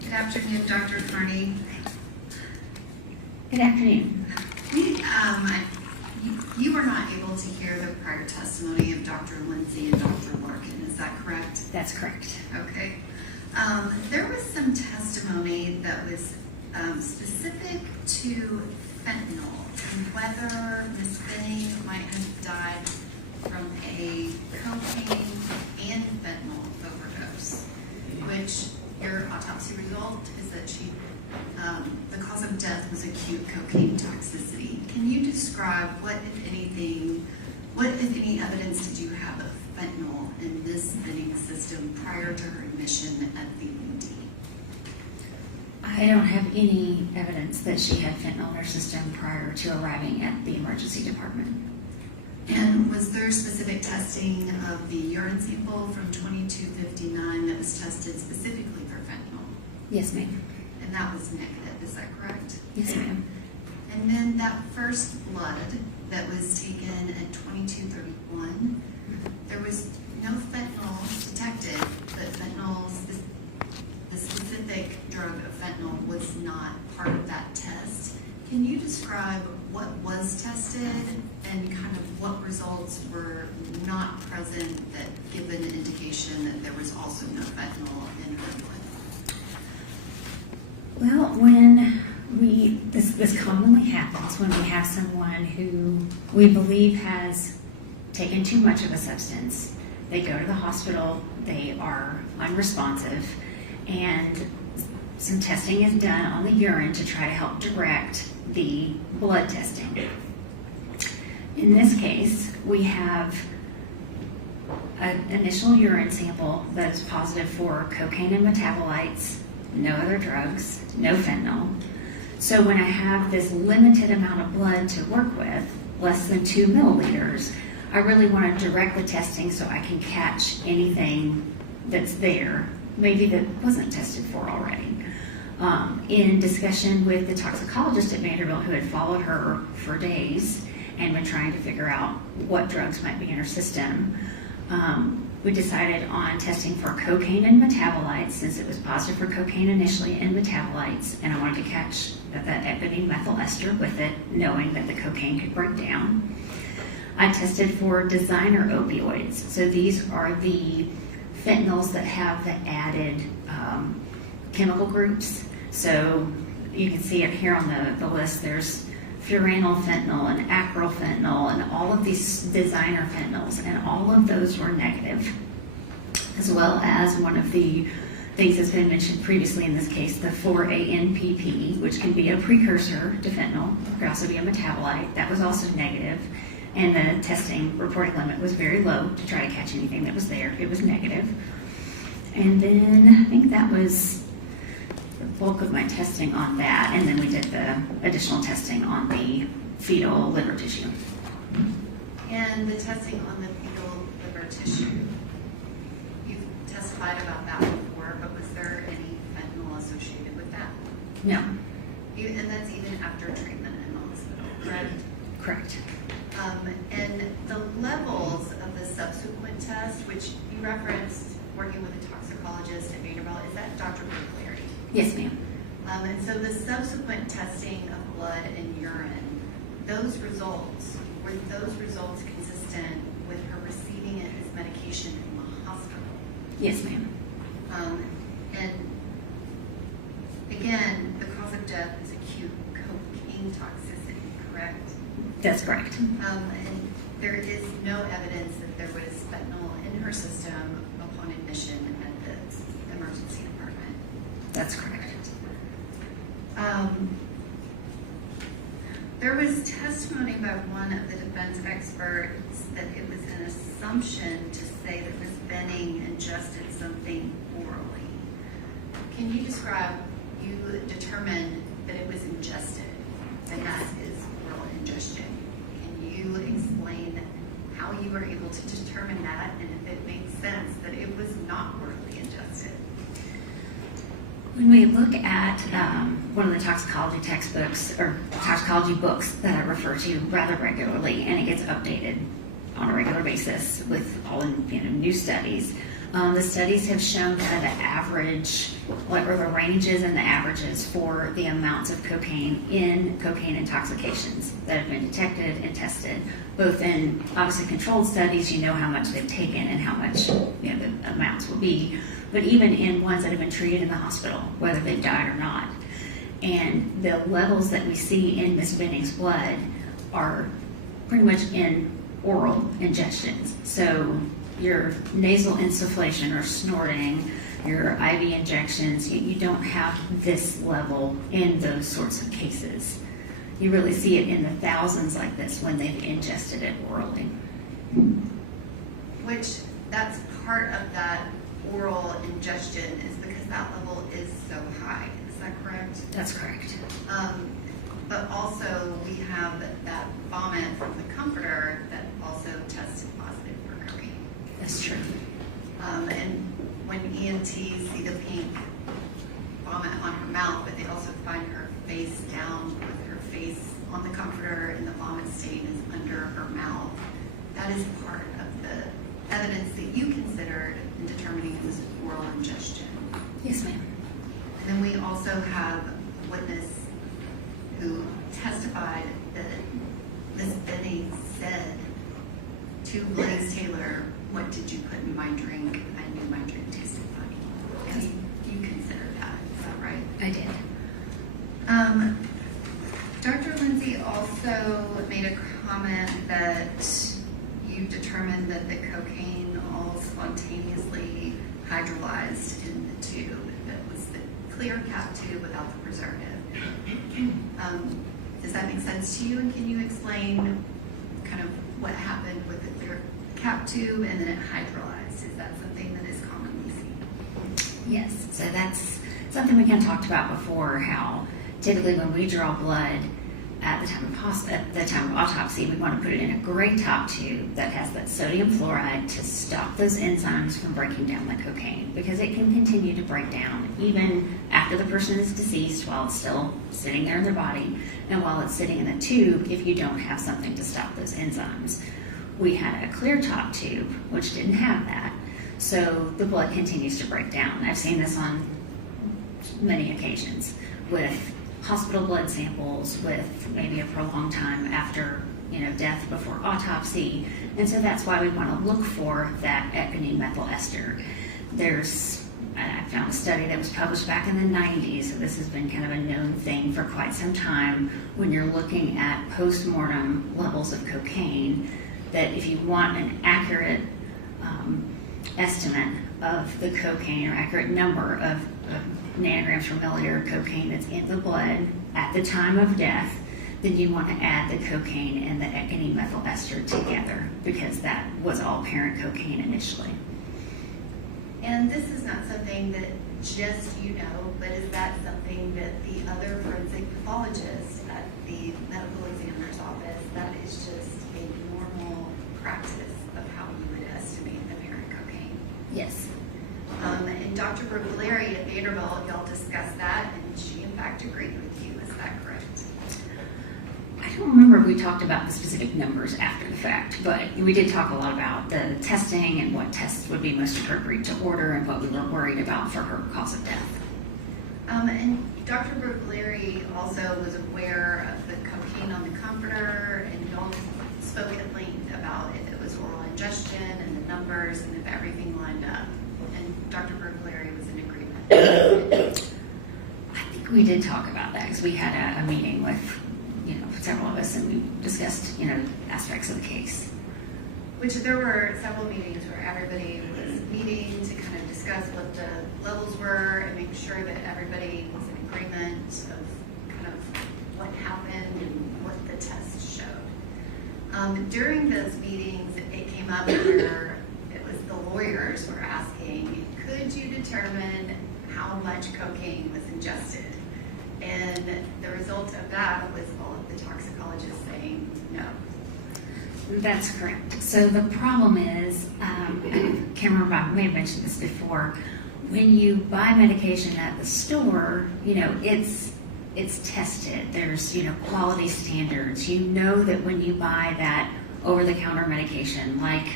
Good afternoon, Dr. Carney. Good afternoon. You were not able to hear the prior testimony of Dr. Lindsay and Dr. Larkin, is that correct? That's correct. Okay. There was some testimony that was specific to fentanyl and whether Ms. Benning might have died from a cocaine and fentanyl overdose, which your autopsy result is that the cause of death was acute cocaine toxicity. Can you describe what, if any evidence did you have of fentanyl in Ms. Benning's system prior to her admission at the UD? I don't have any evidence that she had fentanyl in her system prior to arriving at the emergency department. And was there specific testing of the urine sample from 2259 that was tested specifically for fentanyl? Yes, ma'am. And that was negative, is that correct? Yes, ma'am. And then that first blood that was taken at 2231, there was no fentanyl detected, but fentanyl, the specific drug of fentanyl was not part of that test. Can you describe what was tested and kind of what results were not present that give an indication that there was also no fentanyl in her Well, this commonly happens when we have someone who we believe has taken too much of a substance. They go to the hospital, they are unresponsive, and some testing is done on the urine to try to help direct the blood testing. In this case, we have an initial urine sample that is positive for cocaine and metabolites, no other drugs, no fentanyl. So when I have this limited amount of blood to work with, less than 2 milliliters, I really want to direct the testing so I can catch anything that's there, maybe that wasn't tested for already. In discussion with the toxicologist at Vanderbilt who had followed her for days and been trying to figure out what drugs might be in her system, we decided on testing for cocaine and metabolites, since it was positive for cocaine initially and metabolites, and I wanted to catch that ethylene methyl ester with it, knowing that the cocaine could break down. I tested for designer opioids. So these are the fentanyls that have the added chemical groups. So you can see it here on the list. There's furanol fentanyl and acryl fentanyl and all of these designer fentanyls, and all of those were negative, as well as one of the things that's been mentioned previously in this case, the 4-ANPP, which can be a precursor to fentanyl, it could also be a metabolite, that was also negative, and the testing reporting limit was very low to try to catch anything that was there. It was negative. And then I think that was the bulk of my testing on that, and then we did the additional testing on the fetal liver tissue. And the testing on the fetal liver tissue, you've testified about that before, but was there any fentanyl associated with that? No. And that's even after treatment in the hospital, correct? Correct. And the levels of the subsequent test, which you referenced working with a toxicologist at Vanderbilt, is that Dr. Berkeley? Yes, ma'am. And so the subsequent testing of blood and urine, those results, were those results consistent with her receiving it as medication in the hospital? Yes, ma'am. And again, the cause of death is acute cocaine toxicity, correct? That's correct. And there is no evidence that there was fentanyl in her system upon admission at the emergency department. That's correct. There was testimony by one of the defense experts that it was an assumption to say that Ms. Benning ingested something orally. Can you describe, you determined that it was ingested, and that is oral ingestion. Can you explain how you were able to determine that, and if it makes sense that it was not orally ingested? When we look at one of the toxicology textbooks or toxicology books that I refer to rather regularly, and it gets updated on a regular basis with all new studies, the studies have shown kind of the average, or the ranges and the averages for the amounts of cocaine in cocaine intoxications that have been detected and tested, both in obviously controlled studies, you know how much they've taken and how much the amounts will be, but even in ones that have been treated in the hospital, whether they've died or not. And the levels that we see in Ms. Benning's blood are pretty much in oral ingestions. So your nasal insufflation or snorting, your IV injections, you don't have this level in those sorts of cases. You really see it in the thousands like this when they've ingested it orally. Which, that's part of that oral ingestion is because that level is so high. Is that correct? That's correct. But also we have that vomit from the comforter that also tested positive for cocaine. That's true. And when EMTs see the pink vomit on her mouth, but they also find her face down with her face on the comforter and the vomit stain is under her mouth, that is part of the evidence that you considered in determining it was oral ingestion. Yes, ma'am. And then we also have a witness who testified that Ms. Benning said to Blaise Taylor, "What did you put in my drink? I knew my drink tasted funny." And you consider that, is that right? I did. Dr. Lindsay also made a comment that you determined that the cocaine all spontaneously hydrolyzed in the tube. That was the clear cap tube without the preservative. Does that make sense to you? And can you explain kind of what happened with the clear cap tube and then it hydrolyzed? Is that something that is commonly seen? Yes, so that's something we kind of talked about before, how typically when we draw blood at the time of autopsy, we want to put it in a gray top tube that has that sodium fluoride to stop those enzymes from breaking down the cocaine, because it can continue to break down even after the person is deceased while it's still sitting there in their body and while it's sitting in the tube if you don't have something to stop those enzymes. We had a clear top tube which didn't have that, so the blood continues to break down. I've seen this on many occasions with hospital blood samples with maybe a prolonged time after, death before autopsy. And so that's why we want to look for that ecgonine methyl ester. I found a study that was published back in the 90s, so this has been kind of a known thing for quite some time when you're looking at post-mortem levels of cocaine, that if you want an accurate estimate of the cocaine or accurate number of nanograms per milliliter of cocaine that's in the blood at the time of death, then you want to add the cocaine and the ecgonine methyl ester together, because that was all parent cocaine initially. And this is not something that just you know, but is that something that the other forensic pathologists at the medical examiner's office, that is just a normal practice of how you would estimate the parent cocaine? Yes. And Dr. Bergleri at Vanderbilt, y'all discussed that, and she in fact agreed with you. Is that correct? I don't remember if we talked about the specific numbers after the fact, but we did talk a lot about the testing and what tests would be most appropriate to order and what we were worried about for her cause of death. And Dr. Bergleri also was aware of the cocaine on the comforter, and y'all spoke at length about if it was oral ingestion and the numbers and if everything lined up. And Dr. Bergleri was in agreement. I think we did talk about that because we had a meeting with several of us, and we discussed aspects of the case. Which there were several meetings where everybody was meeting to kind of discuss what the levels were and make sure that everybody was in agreement of kind of what happened and what the test showed. During those meetings, it came up where it was the lawyers were asking, could you determine how much cocaine was ingested? And the result of that was all of the toxicologists saying no. That's correct. So the problem is, I can't remember, I may have mentioned this before, when you buy medication at the store, it's tested. There's, quality standards. You know that when you buy that over-the-counter medication like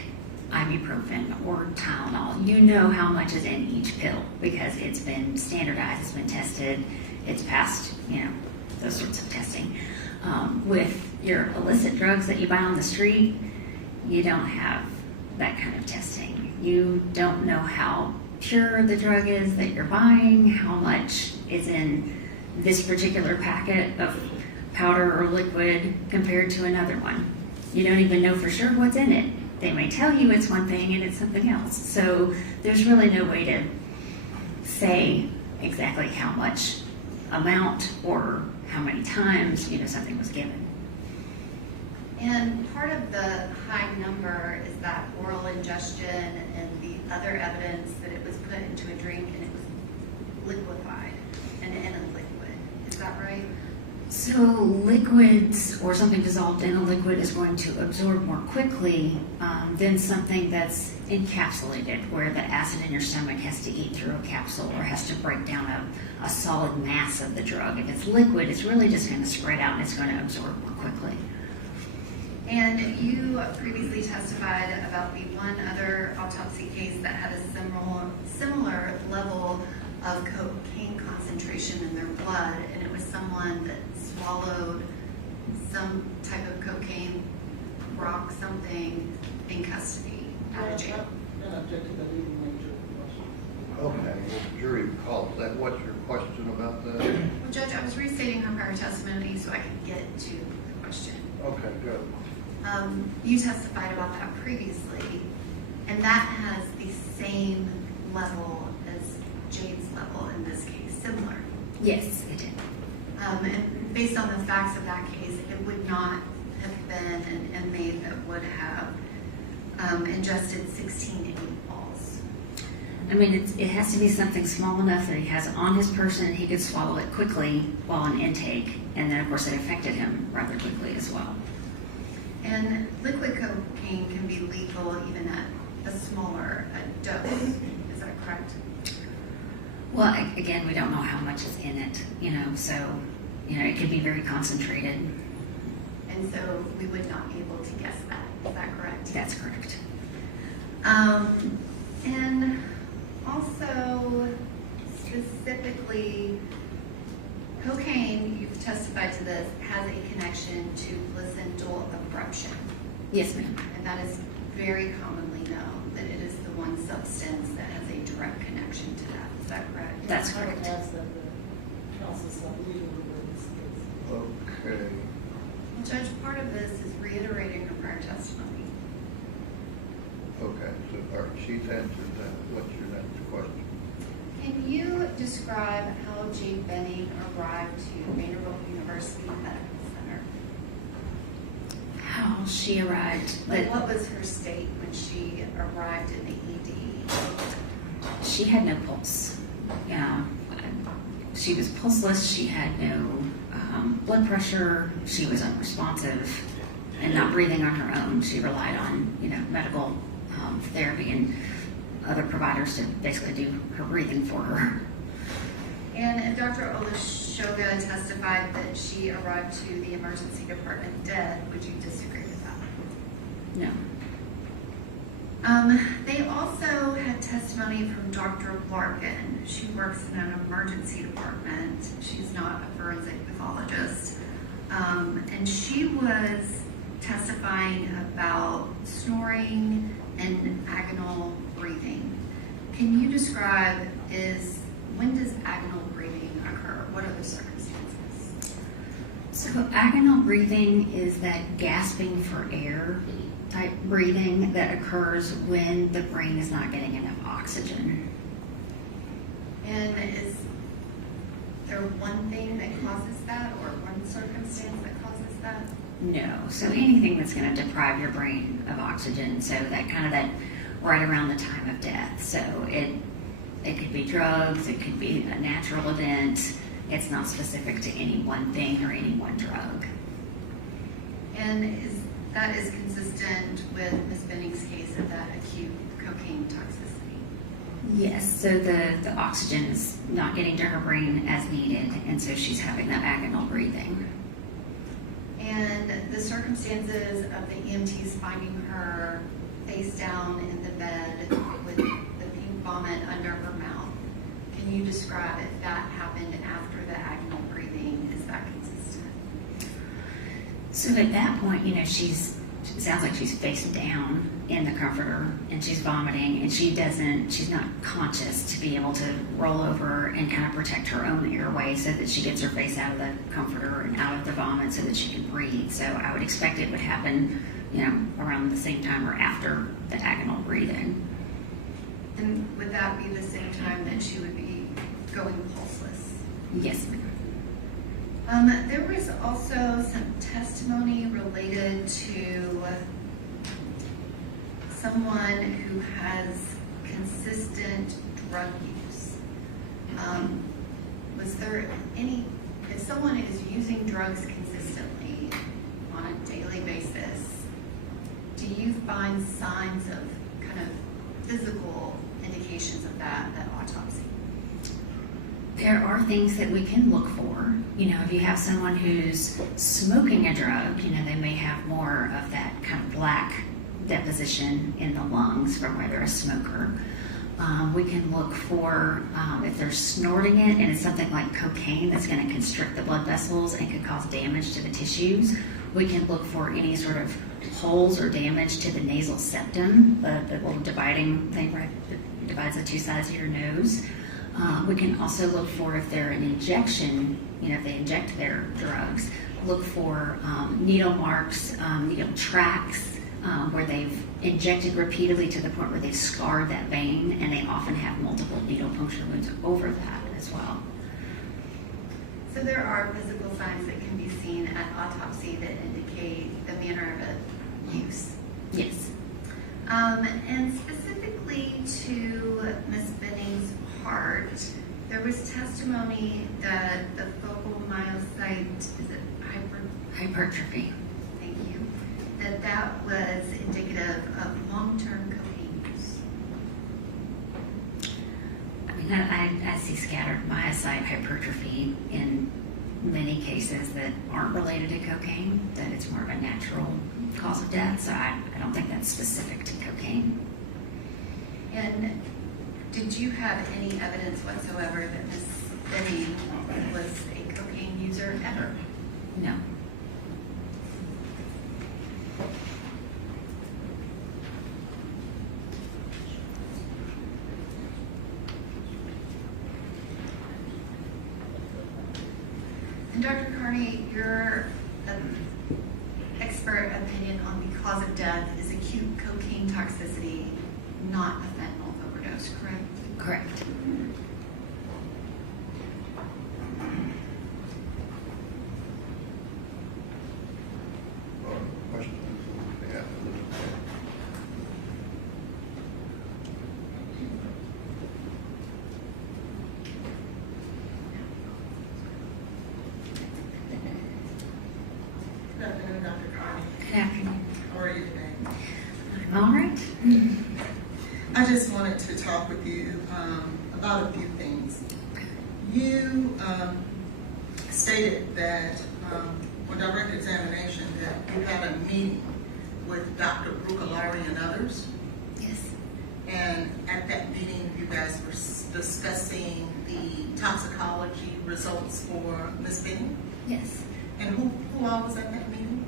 ibuprofen or Tylenol, you know how much is in each pill because it's been standardized, it's been tested, it's passed, those sorts of testing. With your illicit drugs that you buy on the street, you don't have that kind of testing. You don't know how pure the drug is that you're buying, how much is in this particular packet of powder or liquid compared to another one. You don't even know for sure what's in it. They may tell you it's one thing and it's something else. So there's really no way to say exactly how much amount or how many times something was given. And part of the high number is that oral ingestion and the other evidence that it was put into a drink and it was liquefied and in a liquid. Is that right? So liquids or something dissolved in a liquid is going to absorb more quickly than something that's encapsulated, where the acid in your stomach has to eat through a capsule or has to break down a solid mass of the drug. If it's liquid, it's really just going to spread out and it's going to absorb more quickly. And you previously testified about the one other autopsy case that had a similar level of cocaine concentration in their blood, and it was someone that swallowed some type of cocaine rock something in custody out of jail. Then object to the legal nature of the question. Okay, well, jury calls, that, what's your question about that? Well, Judge, I was restating her prior testimony so I could get to the question. Okay, good. You testified about that previously, and that has the same level as Jade's level in this case, similar. Yes, it did. And based on the facts of that case, it would not have been an inmate that would have ingested 16 balls. I mean, it has to be something small enough that he has on his person and he could swallow it quickly while on intake, and then of course it affected him rather quickly as well. And liquid cocaine can be lethal even at a smaller dose. Is that correct? Well, again, we don't know how much is in it, so, it could be very concentrated. And so we would not be able to guess that. Is that correct? That's correct. And also, specifically, cocaine, you've testified to this, has a connection to placental abruption. Yes, ma'am. And that is very commonly known, that it is the one substance that has a direct connection to that. Is that correct? That's correct. Okay. Judge, part of this is reiterating her prior testimony. Okay, so, all right, she's answered that. What's your next question? Can you describe how Jade Benning arrived to Vanderbilt University Medical Center? How she arrived. What was her state when she arrived in the ED? She had no pulse. She was pulseless. She had no blood pressure. She was unresponsive and not breathing on her own. She relied on, medical therapy and other providers to basically do her breathing for her. And Dr. Olashoga testified that she arrived to the emergency department dead. Would you disagree with that? No. They also had testimony from Dr. Larkin. She works in an emergency department. She's not a forensic pathologist. And she was testifying about snoring and agonal breathing. Can you describe when does agonal breathing occur? What are the circumstances? So agonal breathing is that gasping for air type breathing that occurs when the brain is not getting enough oxygen. And is there one thing that causes that or one circumstance that causes that? No. So anything that's going to deprive your brain of oxygen, so that right around the time of death. So it could be drugs, it could be a natural event. It's not specific to any one thing or any one drug. And that is consistent with Ms. Benning's case of that acute cocaine toxicity? Yes, so the oxygen is not getting to her brain as needed, and so she's having that agonal breathing. And the circumstances of the EMTs finding her face down in the bed with the pink vomit under her mouth, can you describe if that happened after the agonal breathing? Is that consistent? So at that point, it sounds like she's face down in the comforter and she's vomiting, and she's not conscious to be able to roll over and kind of protect her own airway so that she gets her face out of the comforter and out of the vomit so that she can breathe. So I would expect it would happen, around the same time or after the agonal breathing. And would that be the same time that she would be going pulseless? Yes, ma'am. There was also some testimony related to someone who has consistent drug use. Was there if someone is using drugs consistently on a daily basis, do you find signs of kind of physical indications of that at autopsy? There are things that we can look for. If you have someone who's smoking a drug, they may have more of that kind of black deposition in the lungs from where they're a smoker. We can look for if they're snorting it and it's something like cocaine that's going to constrict the blood vessels and could cause damage to the tissues. We can look for any sort of holes or damage to the nasal septum, the little dividing thing right divides the two sides of your nose. We can also look for if they're an injection, if they inject their drugs, look for needle marks, needle tracks, where they've injected repeatedly to the point where they've scarred that vein, and they often have multiple needle puncture wounds over that as well. So there are physical signs that can be seen at autopsy that indicate the manner of use. Yes. And specifically to Ms. Benning's heart, there was testimony that the focal myocyte, is it Hypertrophy. Thank you. That was indicative of long-term cocaine use. I mean, I see scattered myocyte hypertrophy in many cases that aren't related to cocaine, that it's more of a natural cause of death, so I don't think that's specific to cocaine. And did you have any evidence whatsoever that Ms. Benning was a cocaine user ever? No. And Dr. Carney, your expert opinion on the cause of death is acute cocaine toxicity, not a fentanyl overdose, correct? Correct. Questions? Yeah. Good afternoon, Dr. Carney. Good afternoon. How are you today? All right. I just wanted to talk with you about a few things. You stated that on direct examination that you had a meeting with Dr. Brucalari and others. Yes. And at that meeting, you guys were discussing the toxicology results for Ms. Benning. Yes. And who all was at that meeting?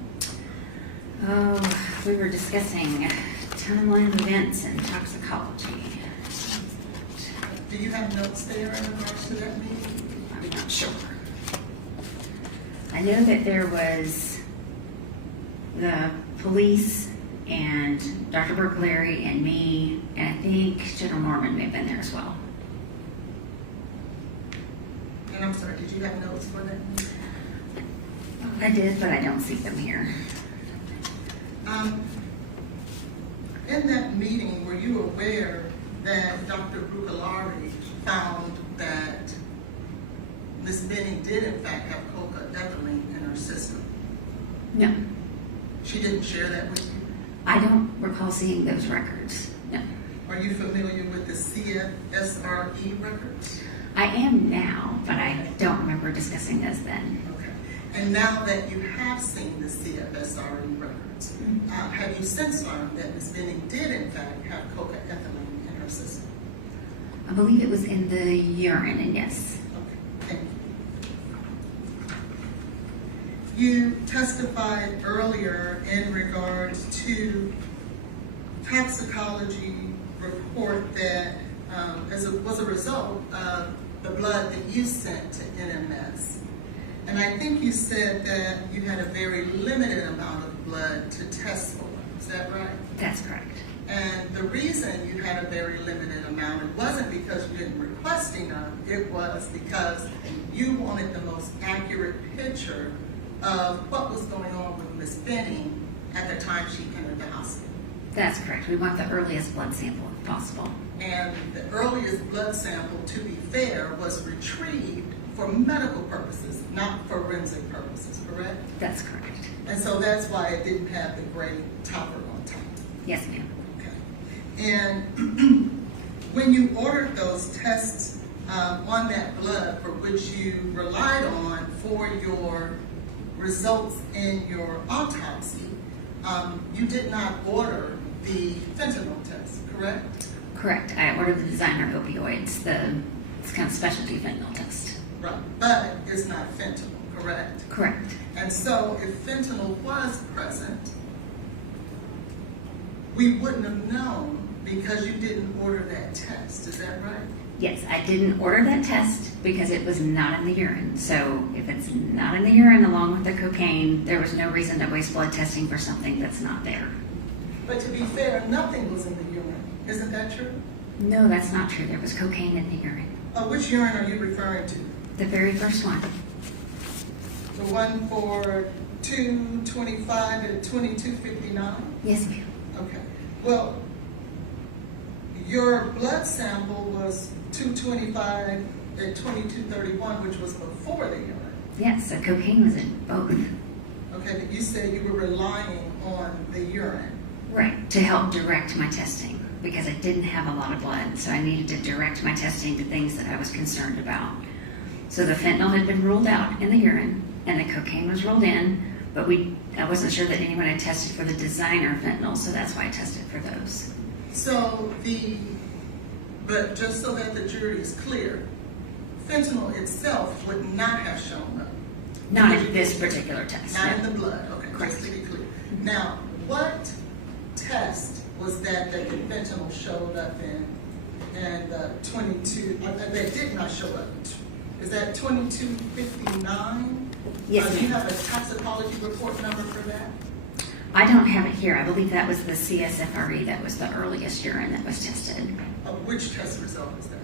Oh, we were discussing timeline of events and toxicology. Do you have notes there in regards to that meeting? I'm not sure. I know that there was the police and Dr. Berkeley and me, and I think General Norman may have been there as well. And I'm sorry, did you have notes for that meeting? I did, but I don't see them here. In that meeting, were you aware that Dr. Brucalari found that Ms. Benning did in fact have cocaine in her system? No. She didn't share that with you? I don't recall seeing those records. No. Are you familiar with the CFSRE records? I am now, but I don't remember discussing this then. Okay. And now that you have seen the CFSRE records, have you since learned that Ms. Benning did in fact have cocaine in her system? I believe it was in the urine, and yes. Okay, thank you. You testified earlier in regards to toxicology report that was a result of the blood that you sent to NMS. And I think you said that you had a very limited amount of blood to test for. Is that right? That's correct. And the reason you had a very limited amount, it wasn't because you didn't request enough, it was because you wanted the most accurate picture of what was going on with Ms. Benning at the time she entered the hospital. That's correct. We want the earliest blood sample if possible. And the earliest blood sample, to be fair, was retrieved for medical purposes, not forensic purposes, correct? That's correct. And so that's why it didn't have the gray topper on top. Yes, ma'am. Okay. And when you ordered those tests on that blood for which you relied on for your results in your autopsy, you did not order the fentanyl test, correct? Correct. I ordered the designer opioids, it's kind of specialty fentanyl test. Right, but it's not fentanyl, correct? Correct. And so if fentanyl was present, we wouldn't have known because you didn't order that test, is that right? Yes, I didn't order that test because it was not in the urine. So if it's not in the urine along with the cocaine, there was no reason to waste blood testing for something that's not there. But to be fair, nothing was in the urine. Isn't that true? No, that's not true. There was cocaine in the urine. Which urine are you referring to? The very first one. The one for 225 and 2259? Yes, ma'am. Okay. Well, your blood sample was 225 and 2231, which was before the urine. Yes, so cocaine was in both. Okay, but you said you were relying on the urine. Right, to help direct my testing because I didn't have a lot of blood, so I needed to direct my testing to things that I was concerned about. So the fentanyl had been ruled out in the urine and the cocaine was ruled in, but I wasn't sure that anyone had tested for the designer fentanyl, so that's why I tested for those. So but just so that the jury is clear, fentanyl itself would not have shown up. Not in this particular test. Not no. in the blood, okay, Correct. just to be clear. Now, what test was that the fentanyl showed up in and 22, that did not show up? Is that 2259? Yes, Do you ma'am. have a toxicology report number for that? I don't have it here. I believe that was the CSFRE that was the earliest urine that was tested. Which test result is that?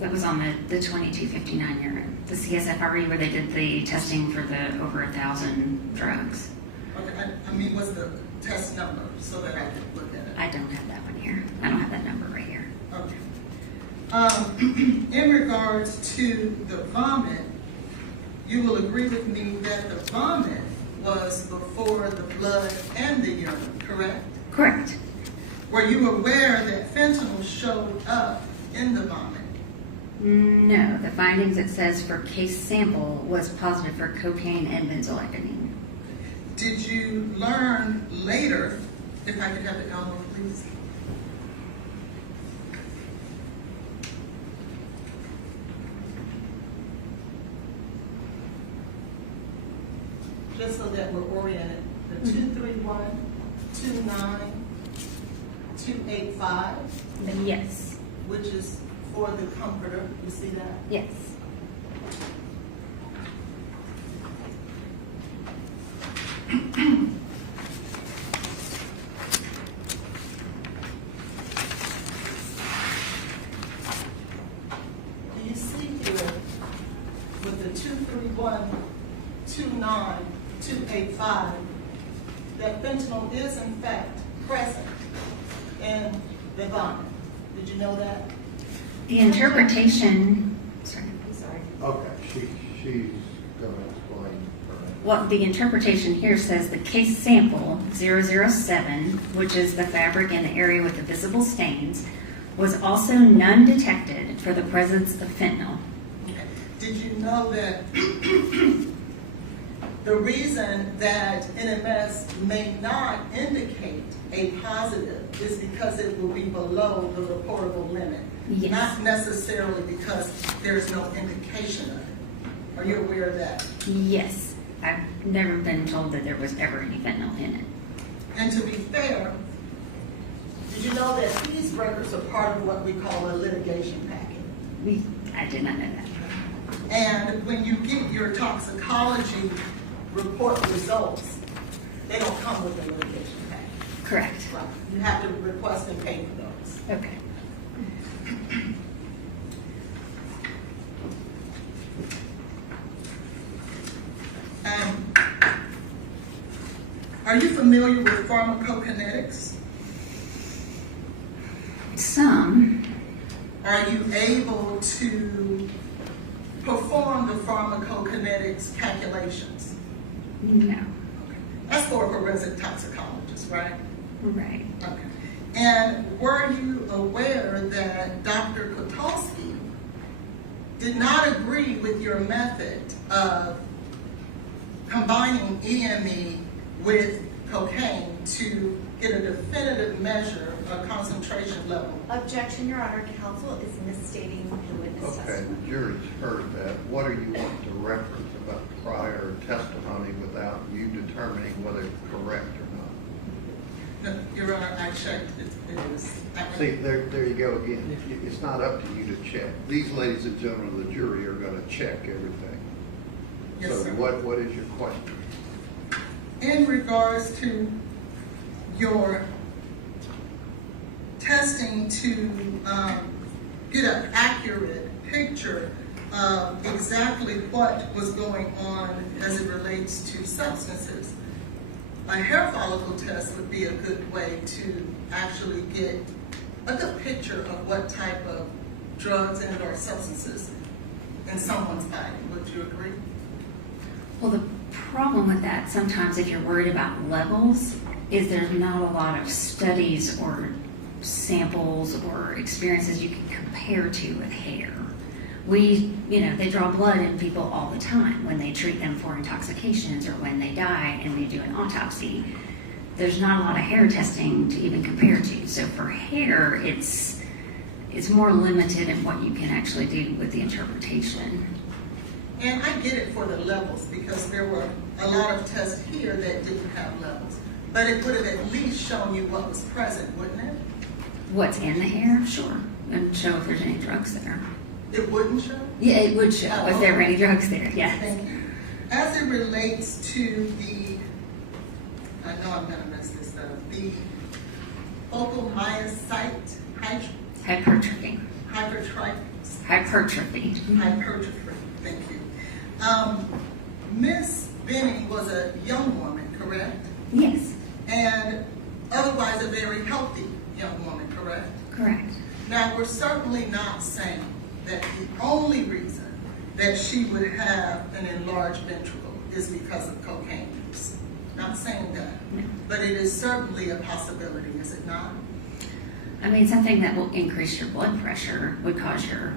That was on the 2259 urine. The CSFRE where they did the testing for the over 1,000 drugs. Okay, I mean, what's the test number so that I can look at it? I don't have that one here. I don't have that number right here. Okay. In regards to the vomit, you will agree with me that the vomit was before the blood and the urine, correct? Correct. Were you aware that fentanyl showed up in the vomit? No, the findings it says for case sample was positive for cocaine and benzoylecgonine. Did you learn later, if I could have the Elmo, please? Just so that we're oriented, the 231, 29, 285, Yes. which is for the comforter, you see that? Yes. Do you see here with the 231, 29, 285, that fentanyl is in fact present in the vomit? Did you know that? The interpretation, sorry. I'm sorry. Okay, she's gonna explain her. Well, the interpretation here says the case sample 007, which is the fabric in the area with the visible stains, was also none detected for the presence of fentanyl. Okay. Did you know that the reason that NMS may not indicate a positive is because it will be below the reportable limit? Yes. Not necessarily because there's no indication of it. Are you aware of that? Yes. I've never been told that there was ever any fentanyl in it. And to be fair, did you know that these records are part of what we call a litigation packet? I did not know that. And when you get your toxicology report results, they don't come with a litigation packet. Correct. Right. You have to request and pay for those. Okay. Are you familiar with pharmacokinetics? Some. Are you able to perform the pharmacokinetics calculations? No. That's for a forensic toxicologist, right? Right. Okay. And were you aware that Dr. Kotulski did not agree with your method of combining EME with cocaine to get a definitive measure of concentration level? Objection, Your Honor. Counsel is misstating the witness Okay, testimony. the jury's heard that. What are you wanting to reference about prior testimony without you determining whether it's correct or not? No, Your Honor, I checked, it is. See, there you go again. It's not up to you to check. These ladies and gentlemen of the jury are gonna check everything. Yes, So sir. what is your question? In regards to your testing to get an accurate picture of exactly what was going on as it relates to substances, a hair follicle test would be a good way to actually get a good picture of what type of drugs and or substances in someone's body. Would you agree? Well, the problem with that, sometimes if you're worried about levels, is there's not a lot of studies or samples or experiences you can compare to with hair. They draw blood in people all the time when they treat them for intoxications or when they die and they do an autopsy. There's not a lot of hair testing to even compare to. So for hair, it's more limited in what you can actually do with the interpretation. And I get it for the levels because there were a lot of tests here that didn't have levels. But it would have at least shown you what was present, wouldn't it? What's in the hair? Sure. And show if there's any drugs there. It wouldn't show? Yeah, it would show if there were any drugs there, yes. Thank you. As it relates to the, I know I'm gonna mess this up, the focal myocyte Hypertrophy. hypertrophy, thank you. Miss Benning was a young woman, correct? Yes. And otherwise a very healthy young woman, correct? Correct. Now, we're certainly not saying that the only reason that she would have an enlarged ventricle is because of cocaine use. Not saying that, No. but it is certainly a possibility, is it not? I mean, something that will increase your blood pressure would cause your,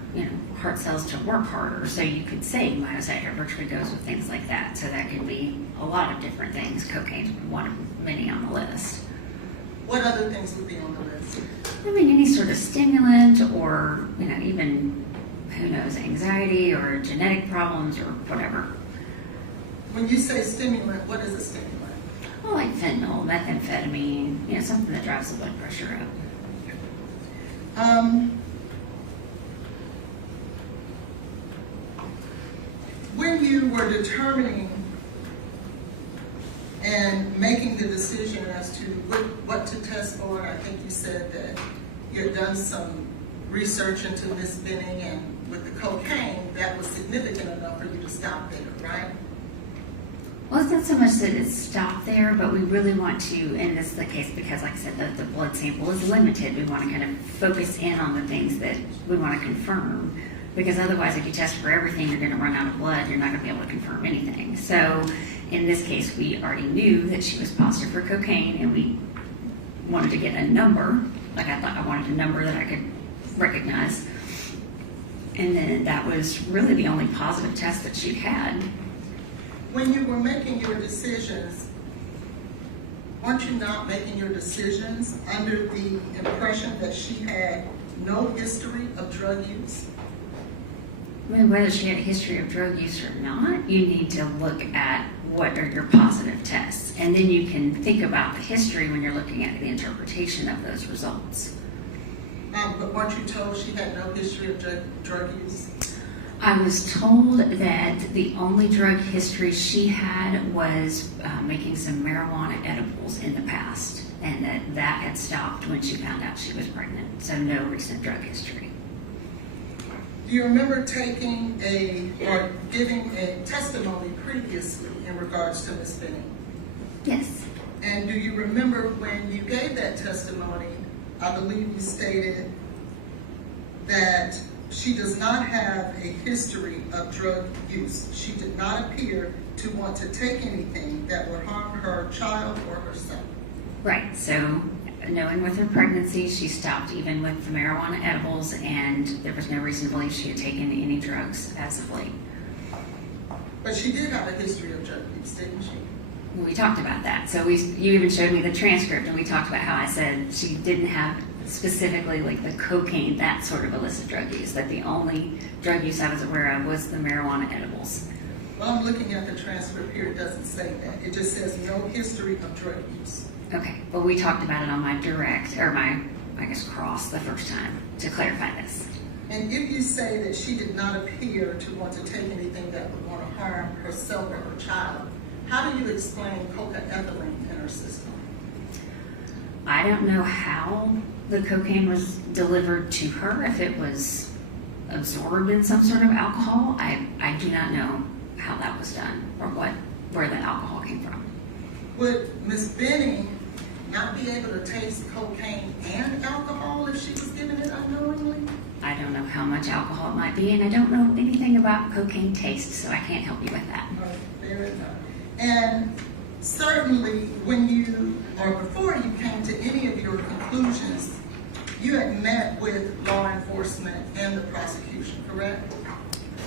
heart cells to work harder. So you could say myocyte hypertrophy goes with things like that. So that could be a lot of different things. Cocaine's one of many on the list. What other things would be on the list? I mean, any sort of stimulant or, even, who knows, anxiety or genetic problems or whatever. When you say stimulant, what is a stimulant? Well, like fentanyl, methamphetamine, something that drives the blood pressure up. When you were determining and making the decision as to what to test for, I think you said that you had done some research into Miss Benning, and with the cocaine, that was significant enough for you to stop there, right? Well, it's not so much that it's stopped there, but we really want to, and this is the case because, like I said, the blood sample is limited. We want to kind of focus in on the things that we want to confirm, because otherwise, if you test for everything, you're going to run out of blood. You're not going to be able to confirm anything. So, in this case, we already knew that she was positive for cocaine, and we wanted to get a number. Like I wanted a number that I could recognize, and then that was really the only positive test that she had. When you were making your decisions, weren't you not making your decisions under the impression that she had no history of drug use? I mean, whether she had a history of drug use or not, you need to look at what are your positive tests. And then you can think about the history when you're looking at the interpretation of those results. But weren't you told she had no history of drug use? I was told that the only drug history she had was making some marijuana edibles in the past, and that had stopped when she found out she was pregnant. So no recent drug history. Do you remember taking or giving a testimony previously in regards to Ms. Benning? Yes. And do you remember when you gave that testimony, I believe you stated that she does not have a history of drug use. She did not appear to want to take anything that would harm her child or herself. Right. So knowing with her pregnancy, she stopped even with the marijuana edibles, and there was no reason to believe she had taken any drugs as of late. But she did have a history of drug use, didn't she? We talked about that. So you even showed me the transcript, and we talked about how I said she didn't have specifically like the cocaine, that sort of illicit drug use, that the only drug use I was aware of was the marijuana edibles. Well, I'm looking at the transcript here. It doesn't say that. It just says no history of drug use. Okay, well, we talked about it on my direct, or my, I guess, cross the first time to clarify this. And if you say that she did not appear to want to take anything that would want to harm herself or her child, how do you explain cocaethylene in her system? I don't know how the cocaine was delivered to her, if it was absorbed in some sort of alcohol. I do not know how that was done or where that alcohol came from. Would Ms. Benning not be able to taste cocaine and alcohol if she was given it unknowingly? I don't know how much alcohol it might be, and I don't know anything about cocaine taste, so I can't help you with that. Right, fair enough. And certainly when you, or before you came to any of your conclusions, you had met with law enforcement and the prosecution, correct?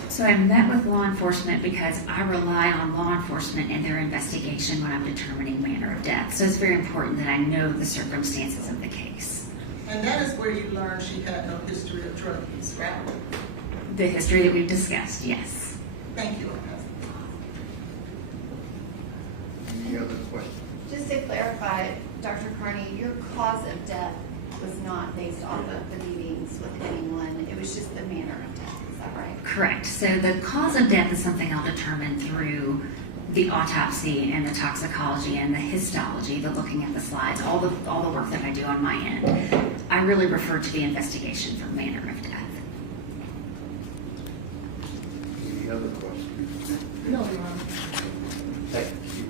So I met with law enforcement because I rely on law enforcement and their investigation when I'm determining manner of death. So it's very important that I know the circumstances of the case. And that is where you learned she had no history of drug use, right? The history that we've discussed, yes. Thank you. Any other questions? Just to clarify, Dr. Carney, your cause of death was not based off of the meetings with anyone. It was just the manner of death. Is that right? Correct. So the cause of death is something I'll determine through the autopsy and the toxicology and the histology, the looking at the slides, all the work that I do on my end. I really refer to the investigation for manner of death. Any other questions? No, Your Honor. Thank you.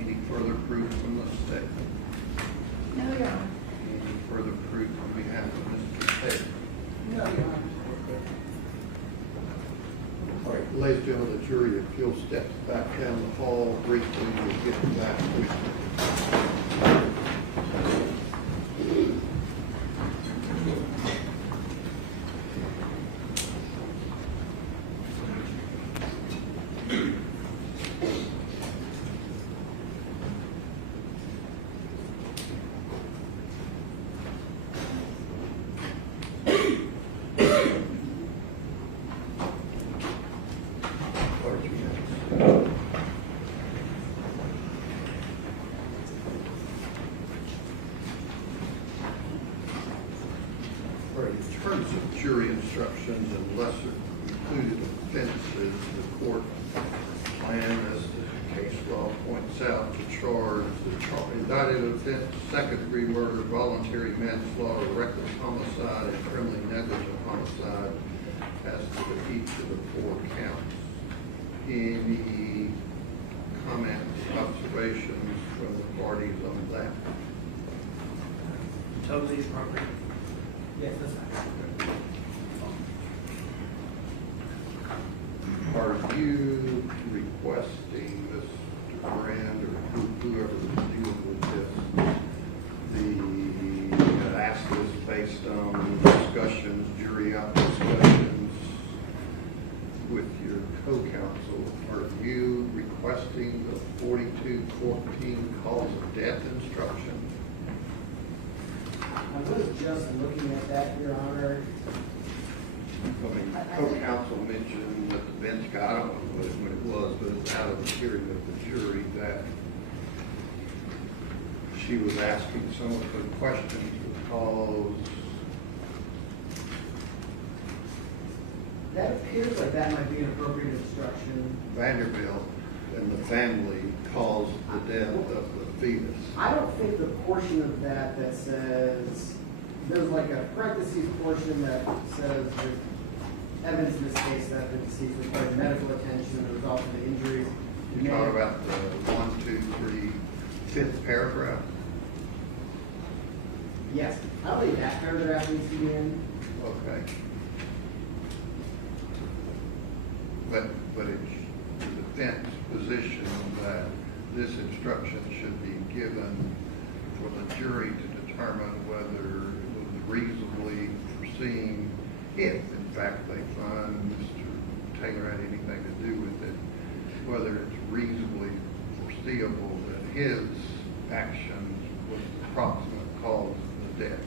Any further proof from the state? No, Your Honor. Any further proof on behalf of Mr. Taylor? No, Your Honor. All right, ladies and gentlemen, the jury, if you'll step back down the hall briefly, we'll get back with you. All right, in terms of jury instructions and lesser included offenses, the court plan, as the case law points out, to charge the indicted offense, second-degree murder, voluntary manslaughter, reckless homicide, and criminally negligent homicide as to each of the 4 counts. Any comments, observations from the parties on that? Totally appropriate. Yes, that's fine. Are you requesting, Mr. Brand, or whoever is dealing with this, ask this based on discussions, jury out discussions with your co-counsel? Are you requesting the 4214 cause of death instruction? I was just looking at that, Your Honor. I mean, co-counsel mentioned that the bench got, I don't know when it was, but it's out of the hearing of the jury that she was asking some of her questions because That appears like that might be an appropriate instruction. Vanderbilt and the family caused the death of the fetus. I don't think the portion of that says, there's like a parentheses portion that says there's evidence in this case that the deceased required medical attention as a result of the injuries. You talk about the 1, 2, 3, 5th paragraph? Yes, I believe that paragraph needs to be in. Okay. But it's the defense position that this instruction should be given for the jury to determine whether it was reasonably foreseen, if in fact they find Mr. Taylor had anything to do with it, whether it's reasonably foreseeable that his actions was the proximate cause of the death.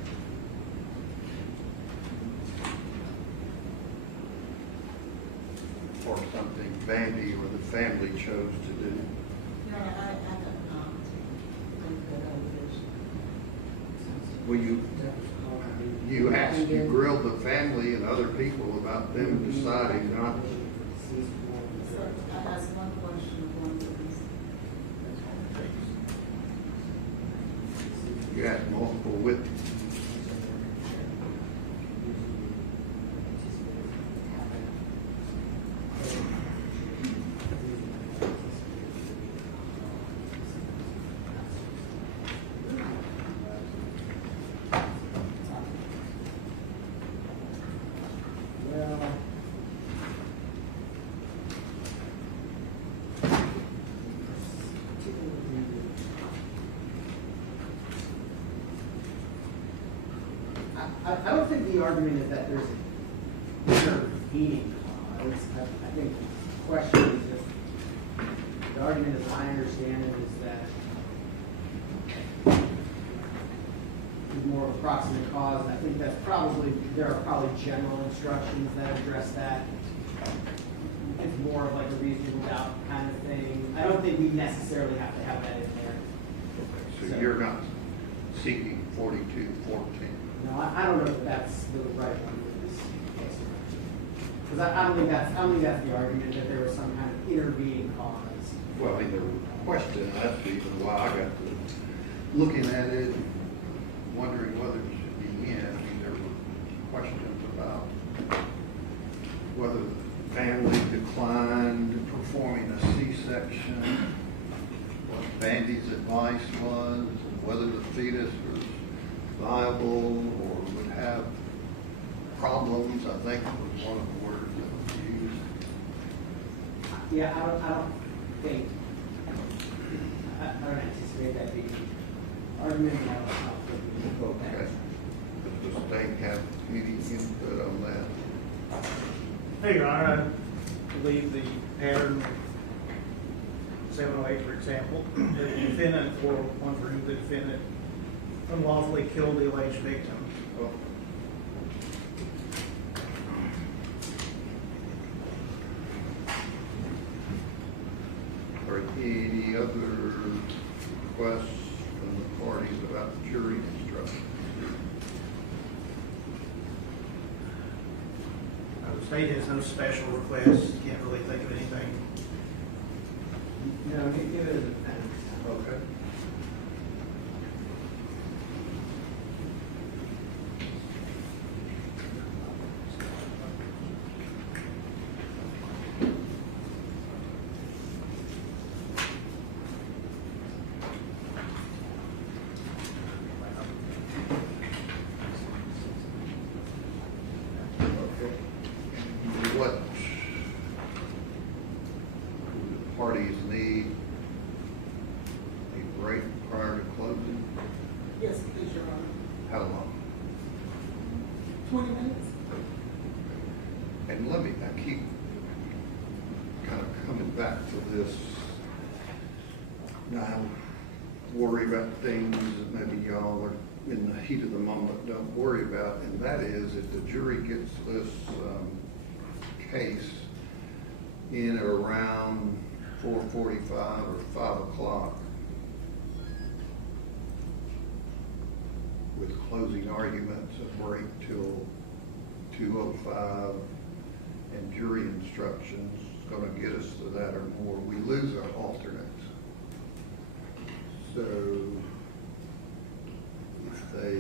Or something Vandy or the family chose to do. No, I have not think that allegation. Well, you grilled the family and other people about them deciding not to. Sir, I asked one question of one witness. You asked multiple witnesses. I don't think the argument is that there's an intervening cause. I think the question is just, the argument as I understand it is that it's more of a proximate cause. And I think that's probably, there are probably general instructions that address that. It's more of like a reasonable doubt kind of thing. I don't think we necessarily have to have that in there. So you're not seeking 4214. No, I don't know if that's the right one in this case. Because I don't think that's the argument, that there was some kind of intervening cause. Well, I mean, the question, that's even why I got to looking at it, wondering whether it should be in. I mean, there were questions about whether the family declined performing a C-section, what Vandy's advice was, and whether the fetus was viable or would have problems, I think was one of the words that was used. Yeah, I don't think, I don't anticipate that being an argument. Okay. Does the state have any input on that? Hey, Your Honor, I believe the pattern 708, for example, the defendant, or one for whom the defendant unlawfully killed the alleged victim. Are any other requests from the parties about the jury instructions? The state has no special requests, can't really think of anything. No, give it a defense. Okay. What do the parties need? A break prior to closing? Yes, please, Your Honor. How long? 20 minutes? And let me, I keep kind of coming back to this. Now, I worry about things that maybe y'all are in the heat of the moment don't worry about, and that is if the jury gets this case in or around 4:45 or 5 o'clock with closing arguments, a break till 2:05 and jury instructions, is going to get us to that or more. We lose our alternates. So if they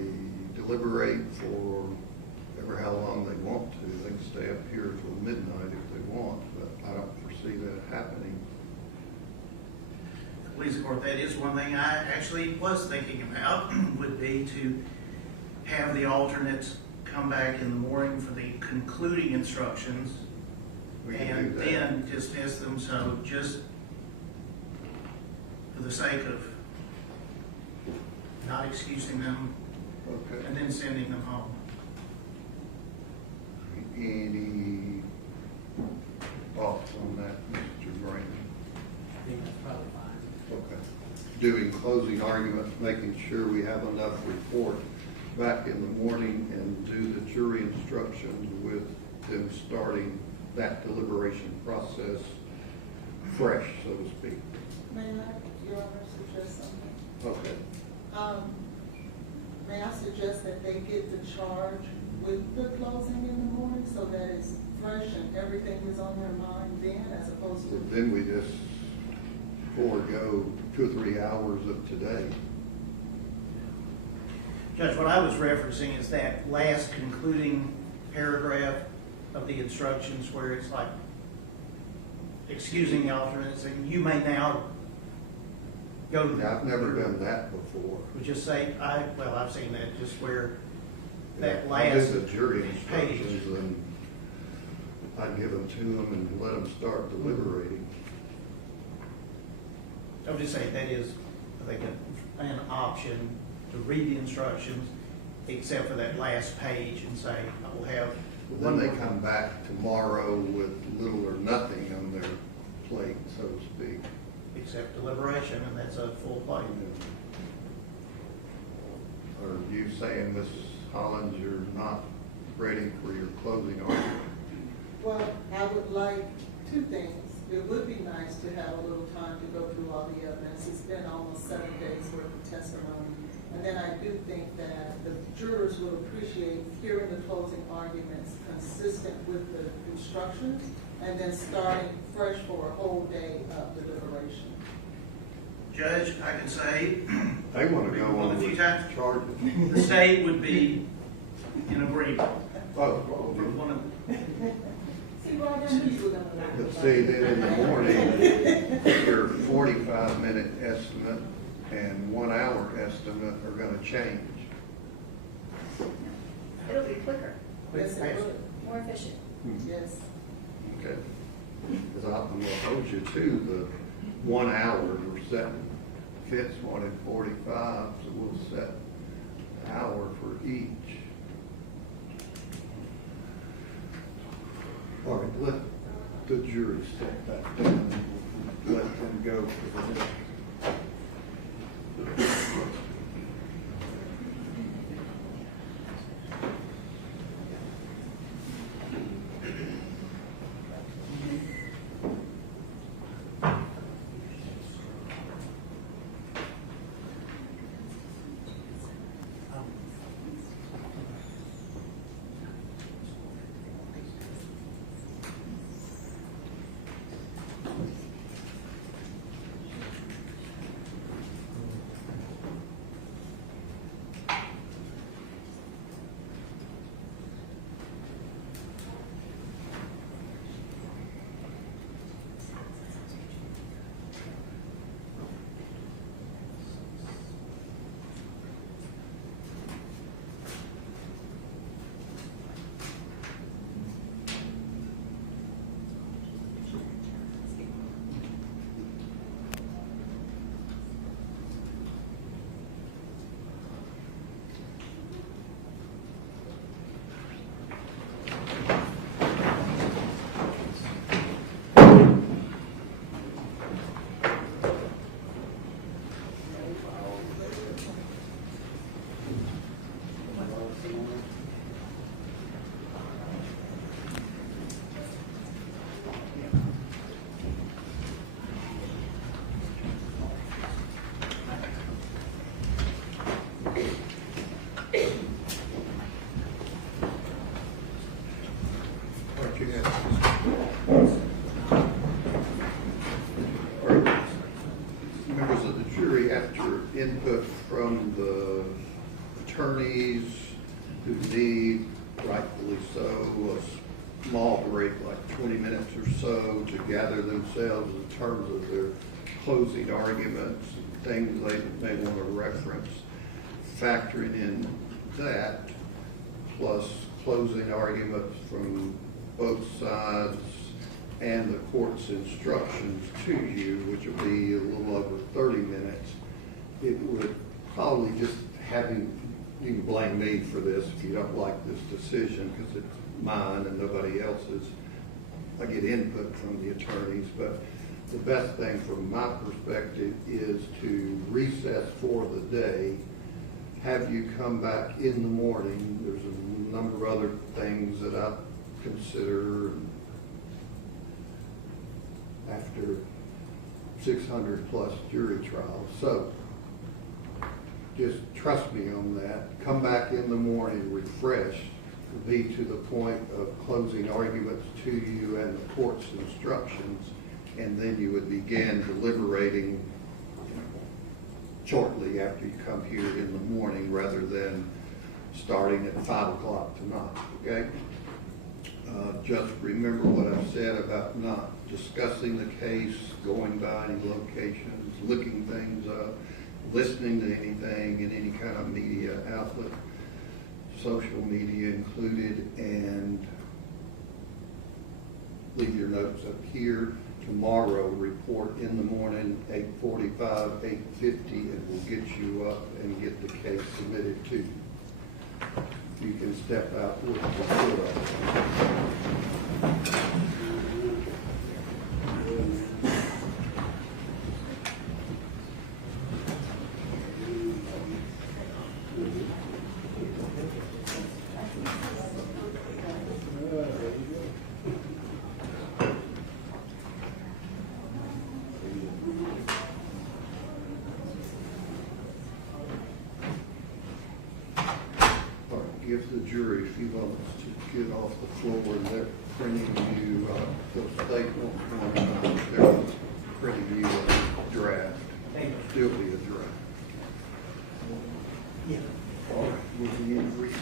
deliberate for ever how long they want to, they can stay up here till midnight if they want, but I don't foresee that happening. Police court, that is one thing I actually was thinking about, would be to have the alternates come back in the morning for the concluding instructions and then dismiss them. So just for the sake of not excusing them, okay, and then sending them home. Any thoughts on that, Mr. Brandon? I think that's probably fine. doing closing arguments, making sure we have enough report back in the morning, and do the jury instructions with them starting that deliberation process fresh, so to speak. May I, Your Honor, suggest something? Okay. May I suggest that they get the charge with the closing in the morning so that it's fresh and everything is on their mind then, as opposed to? Then we just forego 2 or 3 hours of today. Judge, what I was referencing is that last concluding paragraph of the instructions where it's like excusing the alternates, and you may now go. Yeah, I've never done that before. Would just say, I've seen that, just where that I did last the jury page. instructions, and I'd give them to them and let them start deliberating. I would just say that is, I think, an option to read the instructions, except for that last page, and say, I will have. Then they come back tomorrow with little or nothing on their plate, so to speak. Except deliberation, and that's a full plate. Are you saying, Ms. Hollins, you're not ready for your closing argument? Well, I would like 2 things. It would be nice to have a little time to go through all the evidence. It's been almost 7 days worth of testimony. And then I do think that the jurors will appreciate hearing the closing arguments consistent with the instructions, and then starting fresh for a whole day of deliberation. Judge, I can say, They want to go on a few with times, charges. the state would be in agreement. Oh, For one of, See, well, I knew you were gonna like but it. see, then in the morning, your 45-minute estimate and 1 hour estimate are going to change. It'll be quicker, Yes, it would. more efficient. Yes. Okay. Because I'm going to hold you to the 1 hour. We're setting fits wanted 45, so we'll set an hour for each. All right, let the jury step back down. Let them go for the next. Members of the jury, after input from the attorneys who need, rightfully so, a small break, like 20 minutes or so, to gather themselves in terms of their closing arguments and things they may want to reference, factoring in that, plus closing arguments from both sides and the court's instructions to you, which will be a little over 30 minutes, it would probably just having, you can blame me for this if you don't like this decision, because it's mine and nobody else's. I get input from the attorneys, but the best thing from my perspective is to recess for the day, have you come back in the morning. There's a number of other things that I consider after 600 plus jury trials. So just trust me on that. Come back in the morning refreshed, be to the point of closing arguments to you and the court's instructions, and then you would begin deliberating shortly after you come here in the morning rather than starting at 5 o'clock tonight, okay? Just remember what I've said about not discussing the case, going by any locations, looking things up, listening to anything in any kind of media outlet, social media included, and leave your notes up here. Tomorrow, report in the morning, 8:45, 8:50, and we'll get you up and get the case submitted to you. You can step out with the report. Give the jury a few moments to get off the floor, and they're printing you the statement, they're printing you a draft. Still be a draft. Yeah. All right, we'll be in recess.